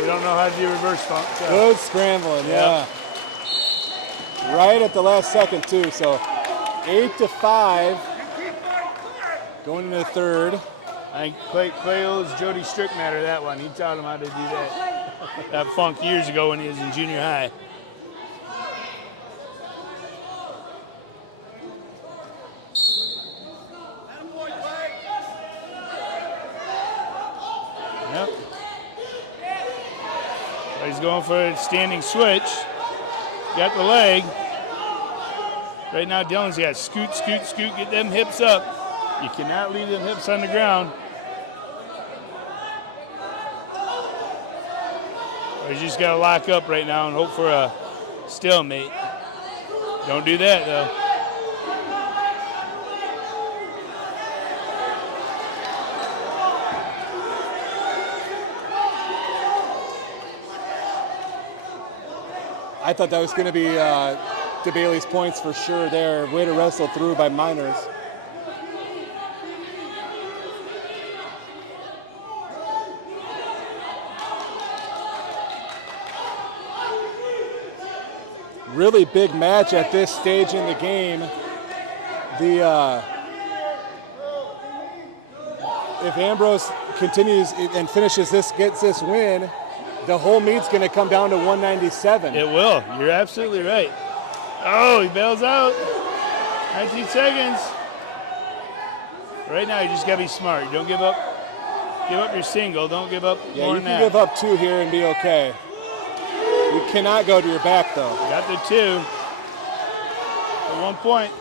We don't know how to do reverse funk. So. Good scrambling, yeah. Right at the last second too. So 8-5. Going into the third. I think Clay owes Jody Strickmatter that one. He taught him how to do that funk years ago when he was in junior high. Yep. So he's going for a standing switch. Got the leg. Right now, Dylan's got scoot, scoot, scoot. Get them hips up. You cannot leave them hips on the ground. Or you just got to lock up right now and hope for a stalemate. Don't do that, though. I thought that was going to be DeBailey's points for sure there. Way to wrestle through by Miners. Really big match at this stage in the game. If Ambrose continues and finishes this, gets this win, the whole meet's going to come down to 197. It will. You're absolutely right. Oh, he bails out. 19 seconds. Right now, you just got to be smart. Don't give up. Give up your single. Don't give up more than that. Yeah, you can give up 2 here and be okay. You cannot go to your back, though. Got the 2. For 1 point.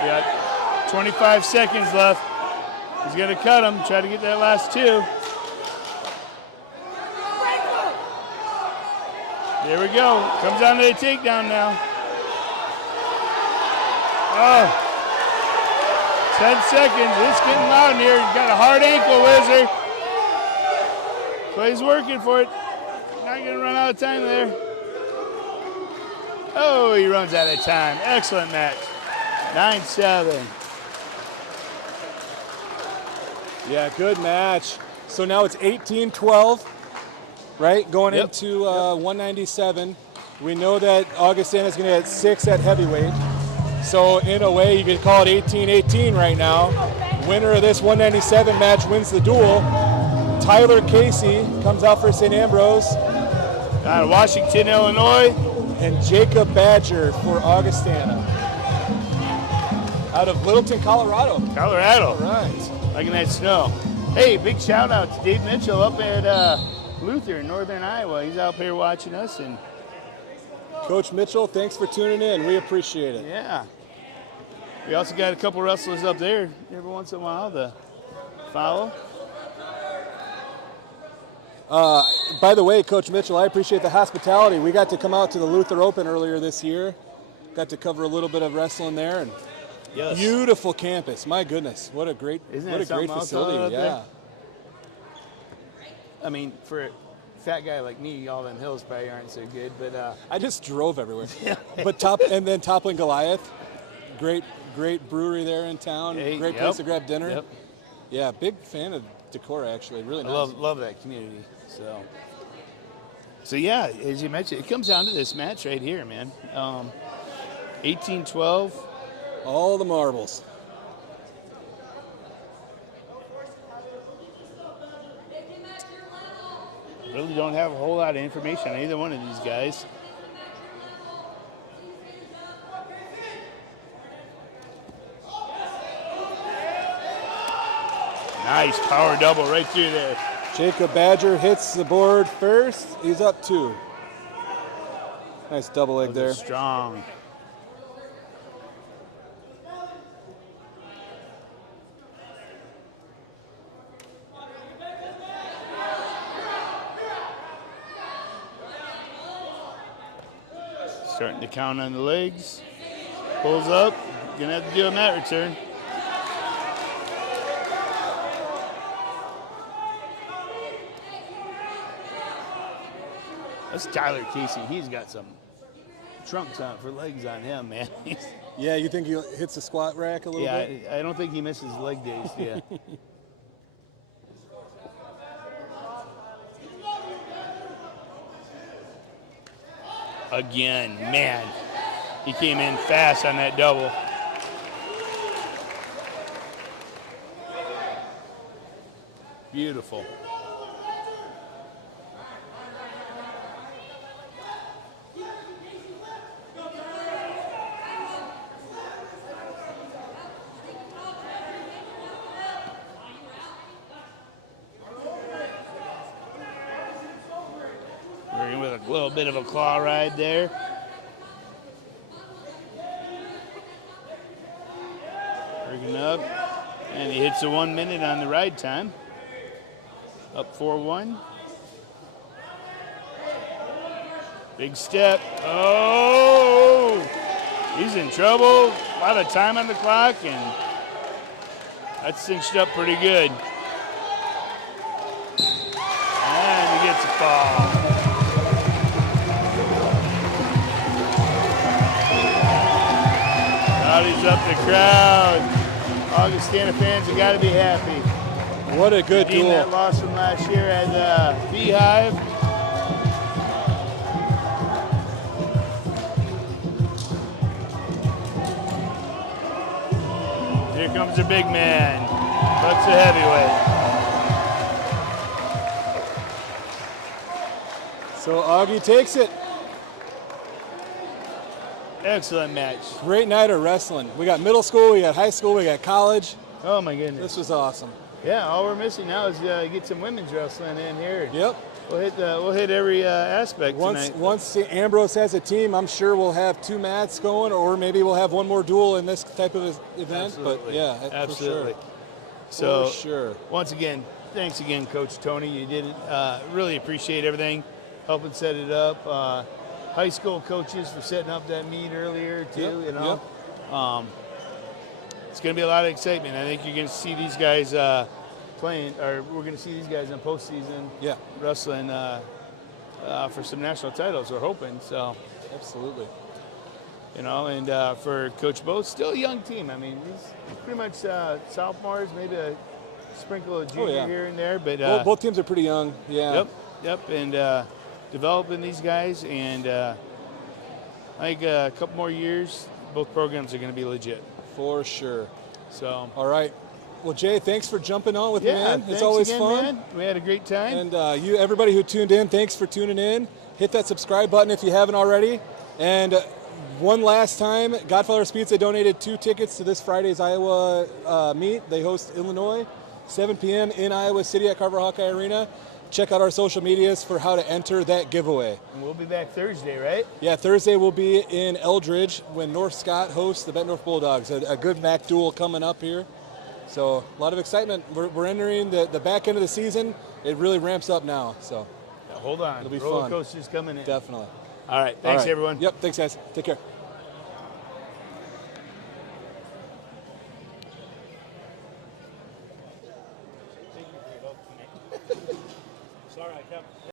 We got 25 seconds left. He's going to cut him. Try to get that last 2. There we go. Comes down to the takedown now. Oh. 10 seconds. It's getting loud in here. He's got a hard ankle, Wizard. Clay's working for it. Not going to run out of time there. Oh, he runs out of time. Excellent match. 9-7. Yeah, good match. So now it's 18-12, right? Going into 197. We know that Augustana is going to get 6 at heavyweight. So in a way, you could call it 18-18 right now. Winner of this 197 match wins the duel. Tyler Casey comes out for St. Ambrose. Out of Washington, Illinois. And Jacob Badger for Augustana. Out of Littleton, Colorado. Colorado. All right. Liking that snow. Hey, big shout out to Dave Mitchell up at Luther in northern Iowa. He's out here watching us. And Coach Mitchell, thanks for tuning in. We appreciate it. yeah. We also got a couple wrestlers up there every once in a while to follow. By the way, Coach Mitchell, I appreciate the hospitality. We got to come out to the Luther Open earlier this year. Got to cover a little bit of wrestling there, and Yes. beautiful campus. My goodness, what a great, Isn't what that a great something else facility. out there? Yeah. I mean, for a fat guy like me, all them hills probably aren't so good, but I just drove everywhere. But Toppling Goliath, great brewery there in town. Hey, great place to grab dinner. Yep. Yeah, big fan of Decorah actually. Really I nice. love that community. So yeah, as you mentioned, it comes down to this match right here, man. 18-12. All the marbles. Really don't have a whole lot of information on either one of these guys. Nice power double right through there. Jacob Badger hits the board first. He's up 2. Nice double leg there. Strong. Starting to count on the legs. Pulls up. Gonna have to do a mat return. That's Tyler Casey. He's got some trunks on for legs on him, man. Yeah, you think he hits the squat rack a little Yeah, bit? I don't think he misses leg days. Yeah. Again, man, he came in fast on that double. Beautiful. Working with a little bit of a claw ride there. Working up, and he hits the 1 minute on the ride time. Up 4-1. Big step. Oh! He's in trouble. A lot of time on the clock, and that's cinched up pretty good. And he gets a fall. Rowdies up the crowd. Augustana fans have got to be happy. What a good Redeemed duel. that loss from last year at the Beehive. Here comes the big man. Bucks the heavyweight. So Augie takes it. Excellent match. Great night of wrestling. We got middle school, we got high school, we got college. Oh my goodness. This was awesome. Yeah, all we're missing now is get some women's wrestling in here. Yep. We'll hit every aspect tonight. Once St Ambrose has a team, I'm sure we'll have 2 mats going, or maybe we'll have one more duel in this type of event. Absolutely. But yeah, absolutely. For sure. So for sure. Once again, thanks again, Coach Tony. You did it. Really appreciate everything, helping set it up. High school coaches for setting up that meet earlier too. Yep, You know, it's going to be a lot of excitement. I think you're going to see these guys playing, or we're going to see these guys in postseason wrestling for some national titles. We're hoping so. Absolutely. You know, and for Coach Bo, still a young team. I mean, he's pretty much sophomores, maybe a sprinkle of junior here and there. But both teams are pretty young. Yeah. Yep. And developing these guys, and I think a couple more years, both programs are going to be legit. For sure. So. All right. Well, Jay, thanks for jumping on with me, man. Thanks It's always again, fun. Man. We had a great time. And everybody who tuned in, thanks for tuning in. Hit that subscribe button if you haven't already. And one last time, Godfather's Pizza donated 2 tickets to this Friday's Iowa meet. They host Illinois, 7 p.m. in Iowa City at Carver Hawkeye Arena. Check out our social medias for how to enter that giveaway. And we'll be back Thursday, right? Yeah, Thursday we'll be in Eldridge when North Scott hosts the Bet North Bulldogs. A good MAC duel coming up here. So a lot of excitement. We're entering the back end of the season. It really ramps up now. So Hold on. It'll be Roller fun. coaster's coming in. Definitely. All right. Thanks, everyone. Yep. Thanks, guys. Take care.